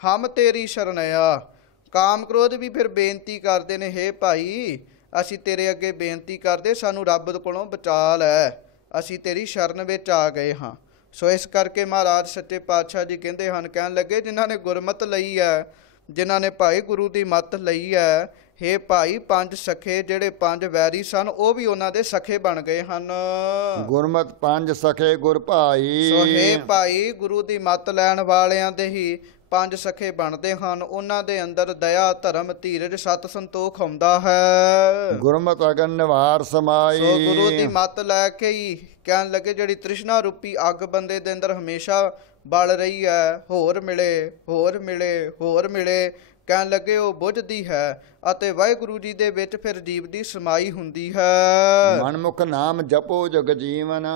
ਹਮ ਤੇਰੀ ਸ਼ਰਨਿਆ। ਕਾਮ ਕ੍ਰੋਧ ਵੀ ਫਿਰ ਬੇਨਤੀ ਕਰਦੇ ਨੇ, ਹੇ ਭਾਈ ਅਸੀਂ ਤੇਰੇ ਅੱਗੇ ਬੇਨਤੀ ਕਰਦੇ, ਸਾਨੂੰ ਰੱਬ ਕੋਲੋਂ ਬਚਾ ਲੈ, ਅਸੀਂ ਤੇਰੀ ਸ਼ਰਨ ਵਿੱਚ ਆ ਗਏ ਹਾਂ। ਸੋ ਇਸ ਕਰਕੇ ਮਹਾਰਾਜ ਸੱਚੇ ਪਾਤਸ਼ਾਹ ਜੀ ਕਹਿੰਦੇ ਹਨ, ਕਹਿਣ ਲੱਗੇ ਜਿਨ੍ਹਾਂ ਨੇ ਗੁਰਮਤਿ ਲਈ ਹੈ, ਜਿਨ੍ਹਾਂ ਨੇ ਭਾਈ ਗੁਰੂ ਦੀ ਮੱਤ ਲਈ ਹੈ, ਹੇ ਭਾਈ ਪੰਜ ਸਖੇ ਜਿਹੜੇ ਪੰਜ ਵੈਰੀ ਸਨ ਉਹ ਵੀ ਉਹਨਾਂ ਦੇ ਸਖੇ ਬਣ ਗਏ ਹਨ। ਗੁਰਮਤਿ ਪੰਜ ਸਖੇ ਗੁਰ ਭਾਈ। ਸੋ ਹੇ ਭਾਈ ਗੁਰੂ ਦੀ ਮੱਤ ਲੈਣ ਵਾਲਿਆਂ ਦੇ ਹੀ ਪੰਜ ਸਖੇ ਬਣਦੇ ਹਨ। ਉਹਨਾਂ ਦੇ ਅੰਦਰ ਦਇਆ, ਧਰਮ, ਧੀਰਜ, ਸਤ, ਸੰਤੋਖ ਹੁੰਦਾ ਹੈ। ਗੁਰਮਤਿ ਅਗਨ ਨਿਵਾਰ ਸਮਾਈ। ਸੋ ਗੁਰੂ ਦੀ ਮੱਤ ਲੈ ਕੇ ਹੀ ਕਹਿਣ ਲੱਗੇ ਜਿਹੜੀ ਤ੍ਰਿਸ਼ਨਾ ਰੂਪੀ ਅੱਗ ਬੰਦੇ ਦੇ ਅੰਦਰ ਹਮੇਸ਼ਾ ਬਲ ਰਹੀ ਹੈ, ਹੋਰ ਮਿਲੇ, ਹੋਰ ਮਿਲੇ, ਹੋਰ ਮਿਲੇ, ਕਹਿਣ ਲੱਗੇ ਉਹ ਬੁਝਦੀ ਹੈ ਅਤੇ ਵਾਹਿਗੁਰੂ ਜੀ ਦੇ ਵਿੱਚ ਫਿਰ ਜੀਵ ਦੀ ਸਮਾਈ ਹੁੰਦੀ ਹੈ। ਮਨਮੁਖ ਨਾਮ ਜਪੋ ਜਗ ਜੀਵਨ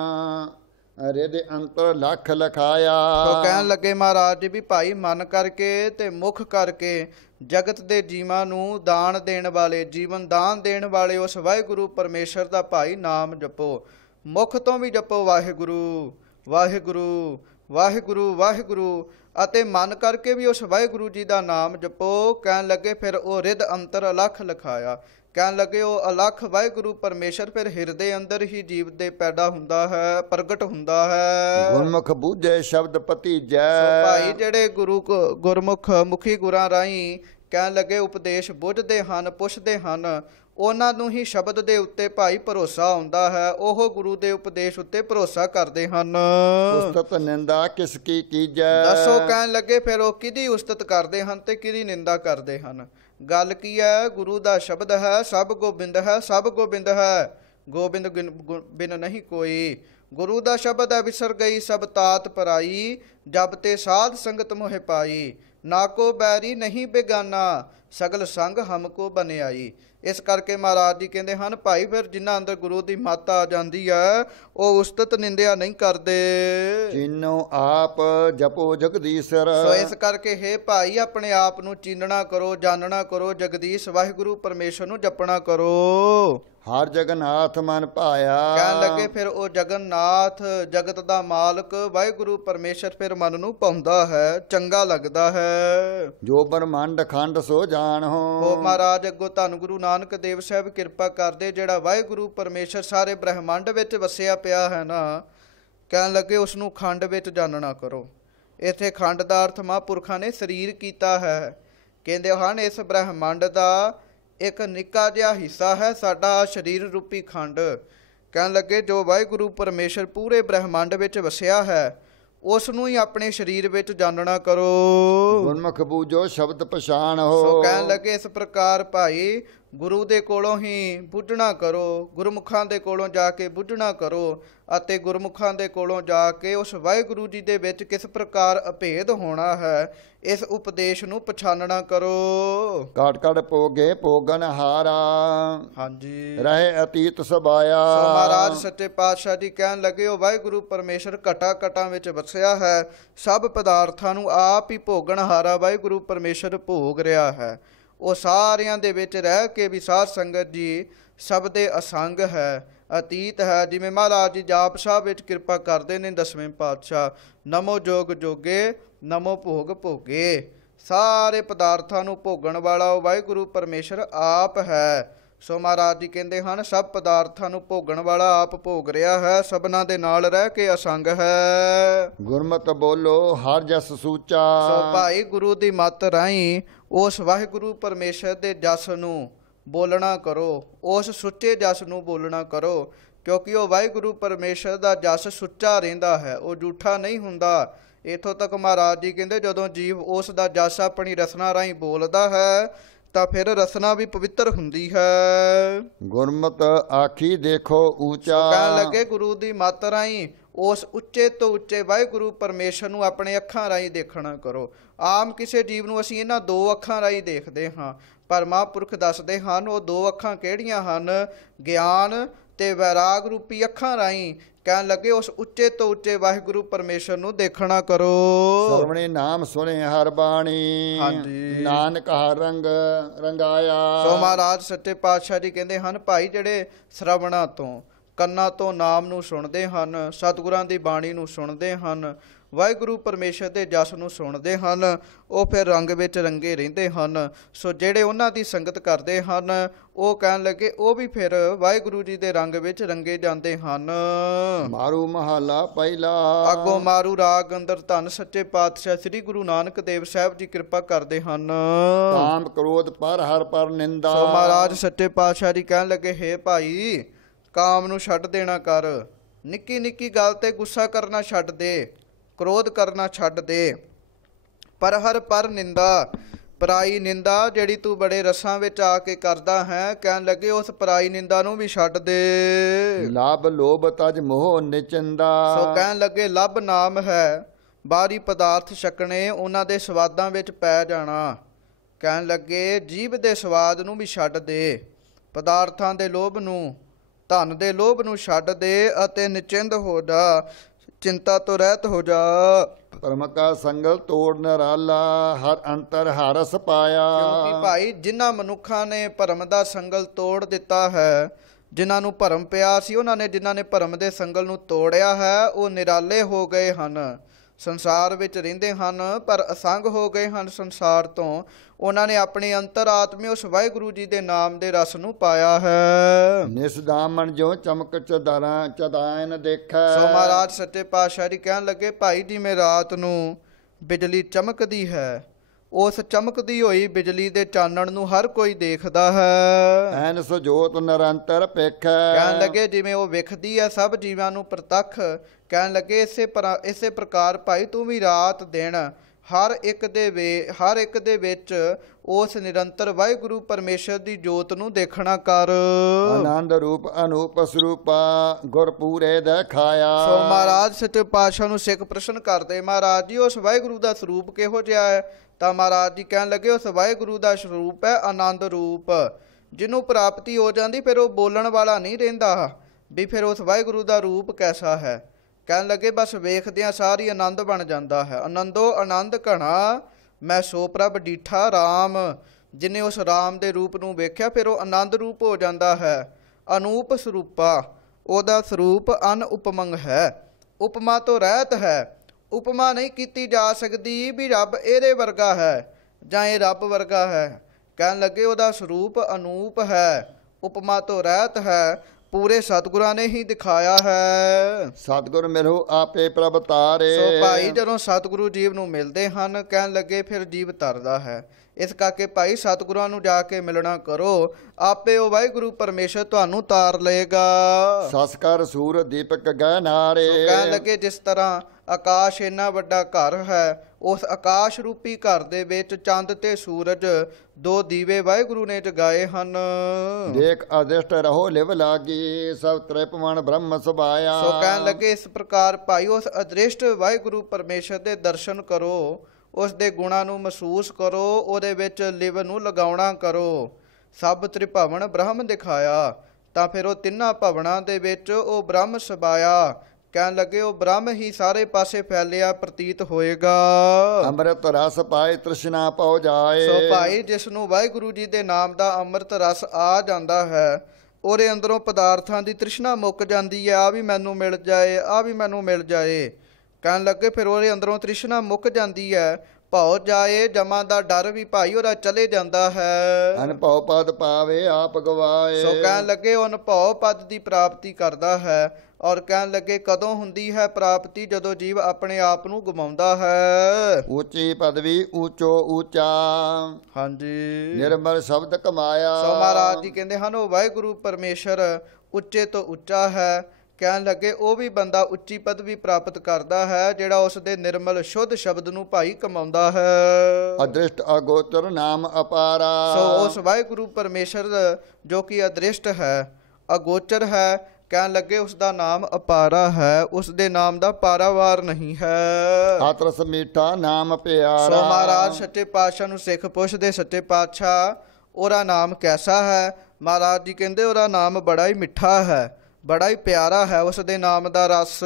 ਰਿਦ ਅੰਤਰ ਲਖ ਲਖਾਇਆ। ਤੋ ਕਹਿਣ ਲੱਗੇ ਮਹਾਰਾਜ ਜੀ ਵੀ ਭਾਈ ਮਨ ਕਰਕੇ ਤੇ ਮੁਖ ਕਰਕੇ ਜਗਤ ਦੇ ਜੀਵਾਂ ਨੂੰ ਦਾਨ ਦੇਣ ਵਾਲੇ, ਜੀਵਨ ਦਾਨ ਦੇਣ ਵਾਲੇ ਉਸ ਵਾਹਿਗੁਰੂ ਪਰਮੇਸ਼ਰ ਦਾ ਭਾਈ ਨਾਮ ਜਪੋ। ਮੁਖ ਤੋਂ ਵੀ ਜਪੋ ਵਾਹਿਗੁਰੂ ਵਾਹਿਗੁਰੂ ਵਾਹਿਗੁਰੂ ਵਾਹਿਗੁਰੂ, ਅਤੇ ਮਨ ਕਰਕੇ ਵੀ ਉਸ ਵਾਹਿਗੁਰੂ ਜੀ ਦਾ ਨਾਮ ਜਪੋ। ਕਹਿਣ ਲੱਗੇ ਫਿਰ ਉਹ ਰਿਦ ਅੰਤਰ ਅਲਖ ਲਖਾਇਆ। ਕਹਿਣ ਲੱਗੇ ਉਹ ਅਲਖ ਵਾਹਿਗੁਰੂ ਪਰਮੇਸ਼ਰ ਫਿਰ ਹਿਰਦੇ ਅੰਦਰ ਹੀ ਜੀਵ ਦੇ ਪੈਦਾ ਹੁੰਦਾ ਹੈ, ਪ੍ਰਗਟ ਹੁੰਦਾ ਹੈ। ਗੁਰਮੁਖ ਬੂਝੇ ਸ਼ਬਦ ਭਤੀਜੈ। ਭਾਈ ਜਿਹੜੇ ਗੁਰਮੁਖ ਮੁਖੀ ਗੁਰਾਂ ਰਾਹੀਂ ਕਹਿਣ ਲੱਗੇ ਉਪਦੇਸ਼ ਬੁੱਝਦੇ ਹਨ, ਪੁੱਛਦੇ ਹਨ, ਉਹਨਾਂ ਨੂੰ ਹੀ ਸ਼ਬਦ ਦੇ ਉੱਤੇ ਭਾਈ ਭਰੋਸਾ ਹੁੰਦਾ ਹੈ, ਉਹ ਗੁਰੂ ਦੇ ਉਪਦੇਸ਼ ਉੱਤੇ ਭਰੋਸਾ ਕਰਦੇ ਹਨ। ਉਸਤਤ ਨਿੰਦਾ ਕਿਸ ਕੀ ਕੀਜੈ। ਦੱਸੋ ਕਹਿਣ ਲੱਗੇ ਫਿਰ ਉਹ ਕਿਹਦੀ ਉਸਤਤ ਕਰਦੇ ਹਨ ਤੇ ਕਿਹਦੀ ਨਿੰਦਾ ਕਰਦੇ ਹਨ। ਗੱਲ ਕੀ ਹੈ, ਗੁਰੂ ਦਾ ਸ਼ਬਦ ਹੈ, ਸਭ ਗੋਬਿੰਦ ਹੈ, ਸਭ ਗੋਬਿੰਦ ਹੈ, ਗੋਬਿੰਦ ਬਿਨ ਨਹੀਂ ਕੋਈ। ਗੁਰੂ ਦਾ ਸ਼ਬਦ ਹੈ ਵਿਸਰ ਗਈ ਸਭ ਤਾਤ ਪਰਾਈ, ਜਬ ਤੇ ਸਾਧ ਸੰਗਤ ਮੋਹਿ ਪਾਈ, ਨਾ ਕੋ ਬੈਰੀ ਨਹੀਂ ਬੇਗਾਨਾ, ਸਗਲ ਸੰਗ ਹਮਕੋ ਬਨਿਆਈ। ਇਸ ਕਰਕੇ ਮਹਾਰਾਜ ਜੀ ਕਹਿੰਦੇ ਹਨ ਭਾਈ ਫਿਰ ਜਿਨ੍ਹਾਂ ਅੰਦਰ ਗੁਰੂ ਦੀ ਮੱਤ ਆ ਜਾਂਦੀ ਹੈ ਉਹ ਉਸਤਤ ਨਿੰਦਿਆ ਨਹੀਂ ਕਰਦੇ। ਚੀਨੋ ਆਪ ਜਪੋ ਜਗਦੀਸ਼ਰ। ਸੋ ਇਸ ਕਰਕੇ ਹੇ ਭਾਈ ਆਪਣੇ ਆਪ ਨੂੰ ਚੀਨਣਾ ਕਰੋ, ਜਾਣਨਾ ਕਰੋ, ਜਗਦੀਸ਼ ਵਾਹਿਗੁਰੂ ਪਰਮੇਸ਼ਰ ਨੂੰ ਜਪਣਾ ਕਰੋ। ਹਰ ਜਗਨਨਾਥ ਮਨ ਭਾਇਆ। ਕਹਿਣ ਲੱਗੇ ਫਿਰ ਉਹ ਜਗਨਨਾਥ ਜਗਤ ਦਾ ਮਾਲਕ ਵਾਹਿਗੁਰੂ ਪਰਮੇਸ਼ਰ ਫਿਰ ਮਨ ਨੂੰ ਪਾਉਂਦਾ ਹੈ, ਚੰਗਾ ਲੱਗਦਾ ਹੈ। ਜੋ ਬ੍ਰਹਮੰਡ ਖੰਡ ਸੋ ਜਾਣੋ। ਉਹ ਮਹਾਰਾਜ ਅੱਗੋਂ ਧੰਨ ਗੁਰੂ ਨਾਨਕ ਦੇਵ ਸਾਹਿਬ ਕਿਰਪਾ ਕਰਦੇ, ਜਿਹੜਾ ਵਾਹਿਗੁਰੂ ਪਰਮੇਸ਼ਰ ਸਾਰੇ ਬ੍ਰਹਮੰਡ ਵਿੱਚ ਵਸਿਆ ਪਿਆ ਹੈ ਨਾ, ਕਹਿਣ ਲੱਗੇ ਉਸ ਨੂੰ ਖੰਡ ਵਿੱਚ ਜਾਣਨਾ ਕਰੋ। ਇੱਥੇ ਖੰਡ ਦਾ ਅਰਥ ਮਹਾਂਪੁਰਖਾਂ ਨੇ ਸਰੀਰ ਕੀਤਾ ਹੈ। ਕਹਿੰਦੇ ਹਨ ਇਸ ਬ੍ਰਹਮੰਡ ਦਾ ਇੱਕ ਨਿੱਕਾ ਜਿਹਾ ਹਿੱਸਾ ਹੈ ਸਾਡਾ ਸਰੀਰ ਰੂਪੀ ਖੰਡ। ਕਹਿਣ ਲੱਗੇ ਜੋ ਵਾਹਿਗੁਰੂ ਪਰਮੇਸ਼ਰ ਪੂਰੇ ਬ੍ਰਹਮੰਡ ਵਿੱਚ ਵਸਿਆ ਹੈ ਉਸ ਨੂੰ ਹੀ ਆਪਣੇ ਸਰੀਰ ਵਿੱਚ ਜਾਣਨਾ ਕਰੋ। ਗੁਰਮੁਖ ਬੂਝੋ ਸ਼ਬਦ ਪਛਾਣ ਹੋ। ਸੋ ਕਹਿਣ ਲੱਗੇ ਇਸ ਪ੍ਰਕਾਰ ਭਾਈ ਗੁਰੂ ਦੇ ਕੋਲੋਂ ਹੀ ਬੁੱਝਣਾ ਕਰੋ, ਗੁਰਮੁਖਾਂ ਦੇ ਕੋਲੋਂ ਜਾ ਕੇ ਬੁੱਝਣਾ ਕਰੋ ਅਤੇ ਗੁਰਮੁਖਾਂ ਦੇ ਕੋਲੋਂ ਜਾ ਕੇ ਉਸ ਵਾਹਿਗੁਰੂ ਜੀ ਦੇ ਵਿੱਚ ਕਿਸ ਪ੍ਰਕਾਰ ਅਭੇਦ ਹੋਣਾ ਹੈ, ਇਸ ਉਪਦੇਸ਼ ਨੂੰ ਪਛਾਨਣਾ ਕਰੋ। ਘਟ ਘਟ ਭੋਗੇ ਭੋਗਨ ਹਾਰਾ, ਹਾਂਜੀ। ਰਹੇ ਅਤੀਤ ਸਬਾਇਆ। ਸੋ ਮਹਾਰਾਜ ਸੱਚੇ ਪਾਤਸ਼ਾਹ ਜੀ ਕਹਿਣ ਲੱਗੇ, ਉਹ ਵਾਹਿਗੁਰੂ ਪਰਮੇਸ਼ਰ ਘਟਾ ਘਟਾਂ ਵਿੱਚ ਵਸਿਆ ਹੈ, ਸਭ ਪਦਾਰਥਾਂ ਨੂੰ ਆਪ ਹੀ ਭੋਗਣ ਹਾਰਾ ਵਾਹਿਗੁਰੂ ਪਰਮੇਸ਼ਰ ਭੋਗ ਰਿਹਾ ਹੈ। ਉਹ ਸਾਰਿਆਂ ਦੇ ਵਿੱਚ ਰਹਿ ਕੇ ਵੀ ਸਾਧ ਸੰਗਤ ਜੀ ਸਭ ਦੇ ਅਸੰਗ ਹੈ, ਅਤੀਤ ਹੈ। ਜਿਵੇਂ ਮਹਾਰਾਜ ਜੀ ਜਾਪ ਸਾਹਿਬ ਵਿੱਚ ਕਿਰਪਾ ਕਰਦੇ ਨੇ ਦਸਵੇਂ ਪਾਤਸ਼ਾਹ, ਨਮੋ ਜੋਗ ਜੋਗੇ ਨਮੋ ਭੋਗ ਭੋਗੇ। ਸਾਰੇ ਪਦਾਰਥਾਂ ਨੂੰ ਭੋਗਣ ਵਾਲਾ ਉਹ ਵਾਹਿਗੁਰੂ ਪਰਮੇਸ਼ਰ ਆਪ ਹੈ। ਸੋ ਮਹਾਰਾਜ ਜੀ ਕਹਿੰਦੇ ਹਨ, ਸਭ ਪਦਾਰਥਾਂ ਨੂੰ ਭੋਗਣ ਵਾਲਾ ਆਪ ਭੋਗ ਰਿਹਾ ਹੈ, ਸਭਨਾਂ ਦੇ ਨਾਲ ਰਹਿ ਕੇ ਅਸੰਗ ਹੈ। ਗੁਰਮਤਿ ਬੋਲੋ ਹਰ ਜਸ ਸੂਚਾ। ਸੋ ਭਾਈ ਗੁਰੂ ਦੀ ਮੱਤ ਰਾਹੀਂ ਉਸ ਵਾਹਿਗੁਰੂ ਪਰਮੇਸ਼ਰ ਦੇ ਜਸ ਨੂੰ ਬੋਲਣਾ ਕਰੋ, ਉਸ ਸੁੱਚੇ ਜਸ ਨੂੰ ਬੋਲਣਾ ਕਰੋ, ਕਿਉਂਕਿ ਉਹ ਵਾਹਿਗੁਰੂ ਪਰਮੇਸ਼ਰ ਦਾ ਜਸ ਸੁੱਚਾ ਰਹਿੰਦਾ ਹੈ, ਉਹ ਝੂਠਾ ਨਹੀਂ ਹੁੰਦਾ। ਇੱਥੋਂ ਤੱਕ ਮਹਾਰਾਜ ਜੀ ਕਹਿੰਦੇ, ਜਦੋਂ ਜੀਵ ਉਸ ਦਾ ਜਸ ਆਪਣੀ ਰਸਨਾ ਰਾਹੀਂ ਬੋਲਦਾ ਹੈ ਤਾਂ ਫਿਰ ਰਸਨਾ ਵੀ ਪਵਿੱਤਰ ਹੁੰਦੀ ਹੈ। ਗੁਰਮਤਿ ਆਖੀ ਦੇਖੋ ਊਚਾ। ਕਹਿਣ ਲੱਗੇ, ਗੁਰੂ ਦੀ ਮੱਤ ਰਾਹੀਂ ਉਸ ਉੱਚੇ ਤੋਂ ਉੱਚੇ ਵਾਹਿਗੁਰੂ ਪਰਮੇਸ਼ਰ ਨੂੰ ਆਪਣੇ ਅੱਖਾਂ ਰਾਹੀਂ ਦੇਖਣਾ ਕਰੋ। ਆਮ ਕਿਸੇ ਜੀਵ ਨੂੰ ਅਸੀਂ ਇਹਨਾਂ ਦੋ ਅੱਖਾਂ ਰਾਹੀਂ ਦੇਖਦੇ ਹਾਂ, ਪਰ ਮਹਾਂਪੁਰਖ ਦੱਸਦੇ ਹਨ ਉਹ ਦੋ ਅੱਖਾਂ ਕਿਹੜੀਆਂ ਹਨ? ਗਿਆਨ ਤੇ ਵੈਰਾਗ ਰੂਪੀ ਅੱਖਾਂ ਰਾਹੀਂ ਕਹਿਣ ਲੱਗੇ ਉਸ ਉੱਚੇ ਤੋਂ ਉੱਚੇ ਵਾਹਿਗੁਰੂ ਪਰਮੇਸ਼ਰ ਨੂੰ ਦੇਖਣਾ ਕਰੋ। ਸਰਵਣੇ ਨਾਮ ਸੁਣੇ ਹਰ ਬਾਣੀ, ਹਾਂਜੀ। ਨਾਨਕ ਹਰ ਰੰਗ ਰੰਗਾਇਆ। ਸੋ ਮਹਾਰਾਜ ਸੱਚੇ ਪਾਤਸ਼ਾਹ ਜੀ ਕਹਿੰਦੇ ਹਨ, ਭਾਈ ਜਿਹੜੇ ਸ਼ਰਵਣਾ ਤੋਂ ਕੰਨਾਂ ਤੋਂ ਨਾਮ ਨੂੰ ਸੁਣਦੇ ਹਨ, ਸਤਿਗੁਰਾਂ ਦੀ ਬਾਣੀ ਨੂੰ ਸੁਣਦੇ ਹਨ, ਵਾਹਿਗੁਰੂ ਪਰਮੇਸ਼ਰ ਦੇ ਜਸ ਨੂੰ ਸੁਣਦੇ ਹਨ, ਉਹ ਫਿਰ ਰੰਗ ਵਿੱਚ ਰੰਗੇ ਰਹਿੰਦੇ ਹਨ। ਸੋ ਜਿਹੜੇ ਉਹਨਾਂ ਦੀ ਸੰਗਤ ਕਰਦੇ ਹਨ, ਉਹ ਕਹਿਣ ਲੱਗੇ ਉਹ ਵੀ ਫਿਰ ਵਾਹਿਗੁਰੂ ਜੀ ਦੇ ਰੰਗ ਵਿੱਚ ਰੰਗੇ ਜਾਂਦੇ ਹਨ। ਮਾਰੂ ਮਹੱਲਾ ਪਹਿਲਾ। ਅੱਗੋਂ ਮਾਰੂ ਰਾਗ ਅੰਦਰ ਧੰਨ ਸੱਚੇ ਪਾਤਸ਼ਾਹ ਸ੍ਰੀ ਗੁਰੂ ਨਾਨਕ ਦੇਵ ਸਾਹਿਬ ਜੀ ਕਿਰਪਾ ਕਰਦੇ ਹਨ। ਕਾਮ ਕ੍ਰੋਧ ਪਰ ਹਰ ਪਰ ਨਿੰਦਾ। ਸੋ ਮਹਾਰਾਜ ਸੱਚੇ ਪਾਤਸ਼ਾਹ ਜੀ ਕਹਿਣ ਲੱਗੇ, ਹੇ ਭਾਈ ਕਾਮ ਨੂੰ ਛੱਡ ਦੇਣਾ ਕਰ, ਨਿੱਕੀ ਨਿੱਕੀ ਗੱਲ ਤੇ ਗੁੱਸਾ ਕਰਨਾ ਛੱਡ ਦੇ, ਕ੍ਰੋਧ ਕਰਨਾ ਛੱਡ ਦੇ। ਪਰ ਹਰ ਪਰ ਨਿੰਦਾ, ਪਰਾਈ ਨਿੰਦਾ ਜਿਹੜੀ ਤੂੰ ਬੜੇ ਰਸਾਂ ਵਿੱਚ ਆ ਕੇ ਕਰਦਾ ਹੈ, ਕਹਿਣ ਲੱਗੇ ਉਸ ਪਰਾਈ ਨਿੰਦਾ ਨੂੰ ਵੀ ਛੱਡ ਦੇ। ਲਾਭ ਲੋਭ ਤਜ ਮੋਹ ਨਿਚੰਦਾ। ਸੋ ਕਹਿਣ ਲੱਗੇ ਲੱਭ ਨਾਮ ਹੈ, ਬਾਹਰੀ ਪਦਾਰਥ ਛਕਣੇ, ਉਹਨਾਂ ਦੇ ਸਵਾਦਾਂ ਵਿੱਚ ਪੈ ਜਾਣਾ। ਕਹਿਣ ਲੱਗੇ ਜੀਭ ਦੇ ਸਵਾਦ ਨੂੰ ਵੀ ਛੱਡ ਦੇ, ਪਦਾਰਥਾਂ ਦੇ ਲੋਭ ਨੂੰ, ਧਨ ਦੇ ਲੋਭ ਨੂੰ ਛੱਡ ਦੇ ਅਤੇ ਨਿਚਿੰਦ ਹੋ ਜਾ, ਚਿੰਤਾ ਤੋਂ ਰਹਿਤ ਹੋ ਜਾ। ਪਰਮ ਕਾ ਸੰਗਲ ਤੋੜ ਨਰਾਲਾ, ਹਰ ਅੰਤਰ ਹਰਸ ਪਾਇਆ। ਕਿਉਂਕਿ ਭਾਈ ਜਿਨ੍ਹਾਂ ਮਨੁੱਖਾਂ ਨੇ ਭਰਮ ਦਾ ਸੰਗਲ ਤੋੜ ਦਿੱਤਾ ਹੈ, ਜਿਨ੍ਹਾਂ ਨੂੰ ਭਰਮ ਪਿਆ ਸੀ, ਉਹਨਾਂ ਨੇ ਜਿਨ੍ਹਾਂ ਨੇ ਭਰਮ ਦੇ ਸੰਗਲ ਨੂੰ ਤੋੜਿਆ ਹੈ, ਉਹ ਨਿਰਾਲੇ ਹੋ ਗਏ ਹਨ, ਸੰਸਾਰ ਵਿੱਚ ਰਹਿੰਦੇ ਹਨ ਪਰ ਅਸੰਗ ਹੋ ਗਏ ਹਨ ਸੰਸਾਰ ਤੋਂ। ਉਹਨਾਂ ਨੇ ਆਪਣੀ ਅੰਤਰਾਤਮੇ ਉਸ ਵਾਹਿਗੁਰੂ ਜੀ ਦੇ ਨਾਮ ਦੇ ਰਸ ਨੂੰ ਪਾਇਆ ਹੈ। ਨਿਸਦਾਮਨ ਜੋ ਚਮਕ ਚਦਾਰਾਂ ਚਦਾਇਨ ਦੇਖੈ। ਸੋ ਮਹਾਰਾਜ ਸੱਚੇ ਪਾਤਸ਼ਾਹ ਜੀ ਕਹਿਣ ਲੱਗੇ, ਭਾਈ ਜਿਵੇਂ ਰਾਤ ਨੂੰ ਬਿਜਲੀ ਚਮਕਦੀ ਹੈ, ਉਸ ਚਮਕਦੀ ਹੋਈ ਬਿਜਲੀ ਦੇ ਚਾਨਣ ਨੂੰ ਹਰ ਕੋਈ ਦੇਖਦਾ ਹੈ। ਐਨ ਸੋ ਜੋਤ ਨਿਰੰਤਰ ਪੇਖੈ। ਕਹਿਣ ਲੱਗੇ ਜਿਵੇਂ ਉਹ ਵਿਖਦੀ ਹੈ ਸਭ ਜੀਵਾਂ ਨੂੰ ਪ੍ਰਤੱਖ, ਕਹਿਣ ਲੱਗੇ ਇਸੇ ਪ੍ਰਕਾਰ ਭਾਈ ਤੂੰ ਵੀ ਰਾਤ ਦਿਨ ਹਰ ਇੱਕ ਦੇ ਵਿੱਚ ਉਸ ਨਿਰੰਤਰ ਵਾਹਿਗੁਰੂ ਪਰਮੇਸ਼ਰ ਦੀ ਜੋਤ ਨੂੰ ਦੇਖਣਾ ਕਰ। ਆਨੰਦ ਰੂਪ ਅਨੂਪ ਸਰੂਪਾ, ਗੁਰ ਪੂਰੇ ਦਿਖਾਇਆ। ਸੋ ਮਹਾਰਾਜ ਸੱਚੇ ਪਾਤਸ਼ਾਹ ਨੂੰ ਸਿੱਖ ਪ੍ਰਸ਼ਨ ਕਰਦੇ, ਮਹਾਰਾਜ ਜੀ ਉਸ ਵਾਹਿਗੁਰੂ ਦਾ ਸਰੂਪ ਕਿਹੋ ਜਿਹਾ ਹੈ? ਤਾਂ ਮਹਾਰਾਜ ਜੀ ਕਹਿਣ ਲੱਗੇ ਉਸ ਵਾਹਿਗੁਰੂ ਦਾ ਸਰੂਪ ਹੈ ਆਨੰਦ ਰੂਪ। ਜਿਹਨੂੰ ਪ੍ਰਾਪਤੀ ਹੋ ਜਾਂਦੀ ਫਿਰ ਉਹ ਬੋਲਣ ਵਾਲਾ ਨਹੀਂ ਰਹਿੰਦਾ ਵੀ ਫਿਰ ਉਸ ਵਾਹਿਗੁਰੂ ਦਾ ਰੂਪ ਕੈਸਾ ਹੈ। ਕਹਿਣ ਲੱਗੇ ਬਸ ਵੇਖਦਿਆਂ ਸਾਰੀ ਆਨੰਦ ਬਣ ਜਾਂਦਾ ਹੈ। ਆਨੰਦੋ ਆਨੰਦ ਘਣਾ, ਮੈਂ ਸੋ ਪ੍ਰਭ ਡੀਠਾ ਰਾਮ। ਜਿਹਨੇ ਉਸ ਰਾਮ ਦੇ ਰੂਪ ਨੂੰ ਵੇਖਿਆ ਫਿਰ ਉਹ ਆਨੰਦ ਰੂਪ ਹੋ ਜਾਂਦਾ ਹੈ। ਅਨੂਪ ਸਰੂਪਾ, ਉਹਦਾ ਸਰੂਪ ਅਨਉਪਮੰਗ ਹੈ, ਉਪਮਾ ਤੋਂ ਰਹਿਤ ਹੈ। ਉਪਮਾ ਨਹੀਂ ਕੀਤੀ ਜਾ ਸਕਦੀ ਵੀ ਰੱਬ ਇਹਦੇ ਵਰਗਾ ਹੈ ਜਾਂ ਇਹ ਰੱਬ ਵਰਗਾ ਹੈ। ਕਹਿਣ ਲੱਗੇ ਉਹਦਾ ਸਰੂਪ ਅਨੂਪ ਹੈ, ਉਪਮਾ ਤੋਂ ਰਹਿਤ ਹੈ, ਪੂਰੇ ਸਤਿਗੁਰਾਂ ਨੇ ਹੀ ਦਿਖਾਇਆ ਹੈ। ਸਤਿਗੁਰ ਮਿਲੋ ਆਪੇ ਪ੍ਰਭ ਤਾਰੇ। ਸੋ ਭਾਈ ਜਦੋਂ ਸਤਿਗੁਰੂ ਜੀਵ ਨੂੰ ਮਿਲਦੇ ਹਨ, ਕਹਿਣ ਲੱਗੇ ਫਿਰ ਜੀਵ ਤਰਦਾ ਹੈ। ਇਸ ਕਰਕੇ ਭਾਈ ਸਤਿਗੁਰਾਂ ਨੂੰ ਜਾ ਕੇ ਮਿਲਣਾ ਕਰੋ, ਆਪੇ ਉਹ ਵਾਹਿਗੁਰੂ ਪਰਮੇਸ਼ਰ ਤੁਹਾਨੂੰ ਤਾਰ ਲਏਗਾ। ਸਸਕਰ ਸੂਰ ਦੀਪਕ ਗਹਿ ਨਾਰੇ। ਕਹਿਣ ਲੱਗੇ ਜਿਸ ਤਰ੍ਹਾਂ ਆਕਾਸ਼ ਇੰਨਾ ਵੱਡਾ ਘਰ ਹੈ, ਉਸ ਆਕਾਸ਼ ਰੂਪੀ ਘਰ ਦੇ ਵਿੱਚ ਚੰਦ ਤੇ ਸੂਰਜ ਦੋ ਦੀਵੇ ਵਾਹਿਗੁਰੂ ਨੇ ਜਗਾਏ ਹਨ। ਦੇਖ ਅਦਿਸ਼ਟ ਰਹੋ ਲਿਵ ਲਾਗੀ ਸਭ ਤ੍ਰਿਪਵਨ ਬ੍ਰਹਮ ਸੁਭਾਇਆ। ਸੋ ਕਹਿਣ ਲੱਗੇ ਇਸ ਪ੍ਰਕਾਰ ਭਾਈ ਉਸ ਅਦ੍ਰਿਸ਼ਟ ਵਾਹਿਗੁਰੂ ਪਰਮੇਸ਼ਰ ਦੇ ਦਰਸ਼ਨ ਕਰੋ, ਉਸ ਦੇ ਗੁਣਾਂ ਨੂੰ ਮਹਿਸੂਸ ਕਰੋ, ਉਹਦੇ ਵਿੱਚ ਲਿਵ ਨੂੰ ਲਗਾਉਣਾ ਕਰੋ। ਸਭ ਤ੍ਰਿਭਵਨ ਬ੍ਰਹਮ ਦਿਖਾਇਆ, ਤਾਂ ਫਿਰ ਉਹ ਤਿੰਨਾਂ ਭਵਨਾਂ ਦੇ ਵਿੱਚ ਉਹ ਬ੍ਰਹਮ ਸਮਾਇਆ। ਕਹਿਣ ਲੱਗੇ ਉਹ ਬ੍ਰਹਮ ਹੀ ਸਾਰੇ ਪਾਸੇ ਫੈਲਿਆ ਪ੍ਰਤੀਤ ਹੋਏਗਾ। ਅੰਮ੍ਰਿਤ ਰਸ ਪਾਏ ਤ੍ਰਿਸ਼ਨਾ ਪਉ ਜਾਏ। ਸੋ ਭਾਈ ਜਿਸ ਨੂੰ ਵਾਹਿਗੁਰੂ ਜੀ ਦੇ ਨਾਮ ਦਾ ਅੰਮ੍ਰਿਤ ਰਸ ਆ ਜਾਂਦਾ ਹੈ, ਉਹਦੇ ਅੰਦਰੋਂ ਪਦਾਰਥਾਂ ਦੀ ਤ੍ਰਿਸ਼ਨਾ ਮੁੱਕ ਜਾਂਦੀ ਹੈ। ਆ ਵੀ ਮੈਨੂੰ ਮਿਲ ਜਾਏ, ਆ ਵੀ ਮੈਨੂੰ ਮਿਲ ਜਾਏ। ਕਹਿਣ ਲੱਗੇ ਫਿਰ ਉਹਦੇ ਅੰਦਰੋਂ ਤ੍ਰਿਸ਼ਨਾ ਮੁੱਕ ਜਾਂਦੀ ਹੈ। ਭਉ ਜਾਏ ਜਮਾਂ ਦਾ ਡਰ ਵੀ ਭਾਈ ਉਹਦਾ ਚਲੇ ਜਾਂਦਾ ਹੈ। ਅਨਭਉ ਪਦ ਪਾਵੇ ਆਪ ਗਵਾਏ। ਸੋ ਕਹਿਣ ਲੱਗੇ ਉਹ ਅਨਭਉ ਪਦ ਦੀ ਪ੍ਰਾਪਤੀ ਕਰਦਾ ਹੈ। ਔਰ ਕਹਿਣ ਲੱਗੇ ਕਦੋਂ ਹੁੰਦੀ ਹੈ ਪ੍ਰਾਪਤੀ? ਜਦੋਂ ਜੀਵ ਆਪਣੇ ਆਪ ਨੂੰ ਗਵਾਉਂਦਾ ਹੈ। ਉੱਚੀ ਪਦਵੀ ਉੱਚੋ ਉੱਚਾ ਹਾਂਜੀ, ਨਿਰਮਲ ਸ਼ਬਦ ਕਮਾਇਆ। ਸੋ ਮਹਾਰਾਜ ਜੀ ਕਹਿੰਦੇ ਹਨ ਉਹ ਵਾਹਿਗੁਰੂ ਪਰਮੇਸ਼ਰ ਉੱਚੇ ਤੋਂ ਉੱਚਾ ਹੈ। ਕਹਿਣ ਲੱਗੇ ਉਹ ਵੀ ਬੰਦਾ ਉੱਚੀ ਪਦਵੀ ਪ੍ਰਾਪਤ ਕਰਦਾ ਹੈ ਜਿਹੜਾ ਉਸ ਦੇ ਨਿਰਮਲ ਸ਼ੁੱਧ ਸ਼ਬਦ ਨੂੰ ਭਾਈ ਕਮਾਉਂਦਾ ਹੈ। ਅਦ੍ਰਿਸ਼ਟ ਅਗੋਚਰ ਨਾਮ ਅਪਾਰਾ। ਸੋ ਉਸ ਵਾਹਿਗੁਰੂ ਪਰਮੇਸ਼ਰ ਜੋ ਕਿ ਅਦ੍ਰਿਸ਼ਟ ਹੈ, ਅਗੋਚਰ ਹੈ, ਕਹਿਣ ਲੱਗੇ ਉਸ ਦਾ ਨਾਮ ਅਪਾਰਾ ਹੈ, ਉਸ ਦੇ ਨਾਮ ਦਾ ਪਾਰਾਵਾਰ ਨਹੀਂ ਹੈ। ਆਤਰਸ ਮੀਠਾ ਨਾਮ ਪਿਆਰਾ। ਸੋ ਮਹਾਰਾਜ ਸੱਚੇ ਪਾਤਸ਼ਾਹ ਨੂੰ ਸਿੱਖ ਪੁੱਛਦੇ, ਸੱਚੇ ਪਾਤਸ਼ਾਹ ਉਹਦਾ ਨਾਮ ਕੈਸਾ ਹੈ? ਮਹਾਰਾਜ ਜੀ ਕਹਿੰਦੇ ਉਹਦਾ ਨਾਮ ਬੜਾ ਹੀ ਮਿੱਠਾ ਹੈ, ਬੜਾ ਹੀ ਪਿਆਰਾ ਹੈ ਉਸ ਦੇ ਨਾਮ ਦਾ ਰਸ।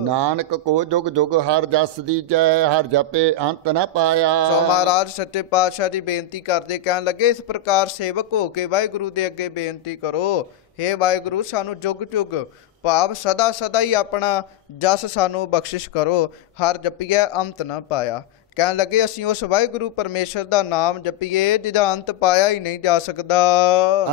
ਨਾਨਕ ਕੋ ਜੁਗ ਜੁਗ ਹਰ ਜਸ ਦੀਜੈ ਹਰ ਜਪੇ ਅੰਤ ਨ ਪਾਇਆ। ਸੋ ਮਹਾਰਾਜ ਸੱਚੇ ਪਾਤਸ਼ਾਹ ਜੀ ਬੇਨਤੀ ਕਰਦੇ, ਕਹਿਣ ਲੱਗੇ ਇਸ ਪ੍ਰਕਾਰ ਸੇਵਕ ਹੋ ਕੇ ਵਾਹਿਗੁਰੂ ਦੇ ਅੱਗੇ ਬੇਨਤੀ ਕਰੋ, ਹੇ ਵਾਹਿਗੁਰੂ ਸਾਨੂੰ ਜੁਗ ਜੁਗ ਭਾਵ ਸਦਾ ਸਦਾ ਹੀ ਆਪਣਾ ਜਸ ਸਾਨੂੰ ਬਖਸ਼ਿਸ਼ ਕਰੋ, ਹਰ ਜਪੀਏ ਅੰਤ ਨਾ ਪਾਇਆ। ਕਹਿਣ ਲੱਗੇ ਅਸੀਂ ਉਸ ਵਾਹਿਗੁਰੂ ਪਰਮੇਸ਼ਰ ਦਾ ਨਾਮ ਜਪੀਏ ਜਿਹਦਾ ਅੰਤ ਪਾਇਆ ਹੀ ਨਹੀਂ ਜਾ ਸਕਦਾ।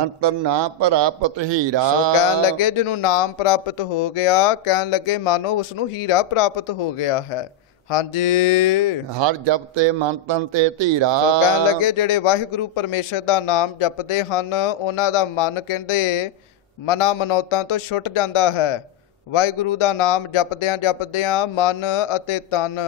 ਅੰਤਰ ਨਾ ਪ੍ਰਾਪਤ ਹੀਰਾ। ਸੋ ਕਹਿਣ ਲੱਗੇ ਜਿਹਨੂੰ ਨਾਮ ਪ੍ਰਾਪਤ ਹੋ ਗਿਆ, ਕਹਿਣ ਲੱਗੇ ਮਾਨੋ ਉਸ ਨੂੰ ਹੀਰਾ ਪ੍ਰਾਪਤ ਹੋ ਗਿਆ ਹੈ। ਹਾਂਜੀ, ਹਰ ਜਪਤੇ ਮਨ ਤਨ ਤੇ ਧੀਰਾ। ਸੋ ਕਹਿਣ ਲੱਗੇ ਜਿਹੜੇ ਵਾਹਿਗੁਰੂ ਪਰਮੇਸ਼ਰ ਦਾ ਨਾਮ ਜਪਦੇ ਹਨ ਉਹਨਾਂ ਦਾ ਮਨ ਕਹਿੰਦੇ ਮਨਾਂ ਮਨੌਤਾਂ ਤੋਂ ਛੁੱਟ ਜਾਂਦਾ ਹੈ। ਵਾਹਿਗੁਰੂ ਦਾ ਨਾਮ ਜਪਦਿਆਂ ਜਪਦਿਆਂ ਮਨ ਅਤੇ ਤਨ,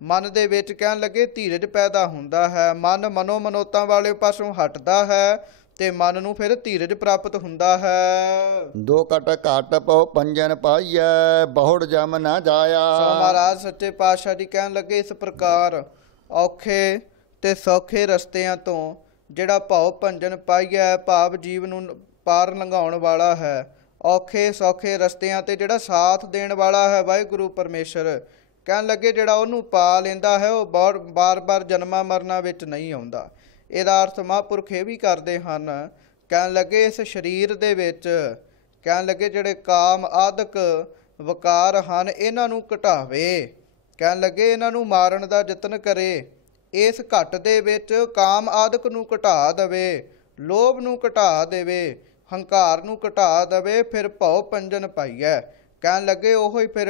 ਮਨ ਦੇ ਵਿੱਚ ਕਹਿਣ ਲੱਗੇ ਧੀਰਜ ਪੈਦਾ ਹੁੰਦਾ ਹੈ। ਮਨ ਮਨੋ ਮਨੋਤਾਂ ਵਾਲੇ ਪਾਸੋਂ ਹਟਦਾ ਹੈ ਤੇ ਮਨ ਨੂੰ ਫਿਰ ਧੀਰਜ ਪ੍ਰਾਪਤ ਹੁੰਦਾ ਹੈ। ਦੋ ਕਟ ਘਟ ਪਉ ਪੰਜਨ ਪਾਈਐ ਬਹੁੜ ਜਮ ਨਾ ਜਾਇਆ। ਸੋ ਮਹਾਰਾਜ ਸੱਚੇ ਪਾਤਸ਼ਾਹ ਜੀ ਕਹਿਣ ਲੱਗੇ ਇਸ ਪ੍ਰਕਾਰ ਔਖੇ ਤੇ ਸੌਖੇ ਰਸਤਿਆਂ ਤੋਂ ਜਿਹੜਾ ਭਉ ਭੰਜਨ ਪਾਈਐ ਭਾਵ ਜੀਵ ਨੂੰ ਪਾਰ ਲੰਘਾਉਣ ਵਾਲਾ ਹੈ, ਔਖੇ ਸੌਖੇ ਰਸਤਿਆਂ ਤੇ ਜਿਹੜਾ ਸਾਥ ਦੇਣ ਵਾਲਾ ਹੈ ਵਾਹਿਗੁਰੂ ਪਰਮੇਸ਼ਰ, ਕਹਿਣ ਲੱਗੇ ਜਿਹੜਾ ਉਹਨੂੰ ਪਾ ਲੈਂਦਾ ਹੈ ਉਹ ਬਾਰ-ਬਾਰ ਜਨਮਾਂ ਮਰਨਾਂ ਵਿੱਚ ਨਹੀਂ ਆਉਂਦਾ। ਇਹਦਾ ਅਰਥ ਮਹਾਂਪੁਰਖ ਇਹ ਵੀ ਕਰਦੇ ਹਨ। ਕਹਿਣ ਲੱਗੇ ਇਸ ਸਰੀਰ ਦੇ ਵਿੱਚ ਕਹਿਣ ਲੱਗੇ ਜਿਹੜੇ ਕਾਮ ਆਦਿਕ ਵਕਾਰ ਹਨ ਇਹਨਾਂ ਨੂੰ ਘਟਾਵੇ, ਕਹਿਣ ਲੱਗੇ ਇਹਨਾਂ ਨੂੰ ਮਾਰਨ ਦਾ ਯਤਨ ਕਰੇ। ਇਸ ਘਟ ਦੇ ਵਿੱਚ ਕਾਮ ਆਦਿਕ ਨੂੰ ਘਟਾ ਦੇਵੇ, ਲੋਭ ਨੂੰ ਘਟਾ ਦੇਵੇ, ਹੰਕਾਰ ਨੂੰ ਘਟਾ ਦੇਵੇ, ਫਿਰ ਭਉ ਪੰਜਨ ਪਾਈਐ। ਕਹਿਣ ਲੱਗੇ ਉਹ ਹੀ ਫਿਰ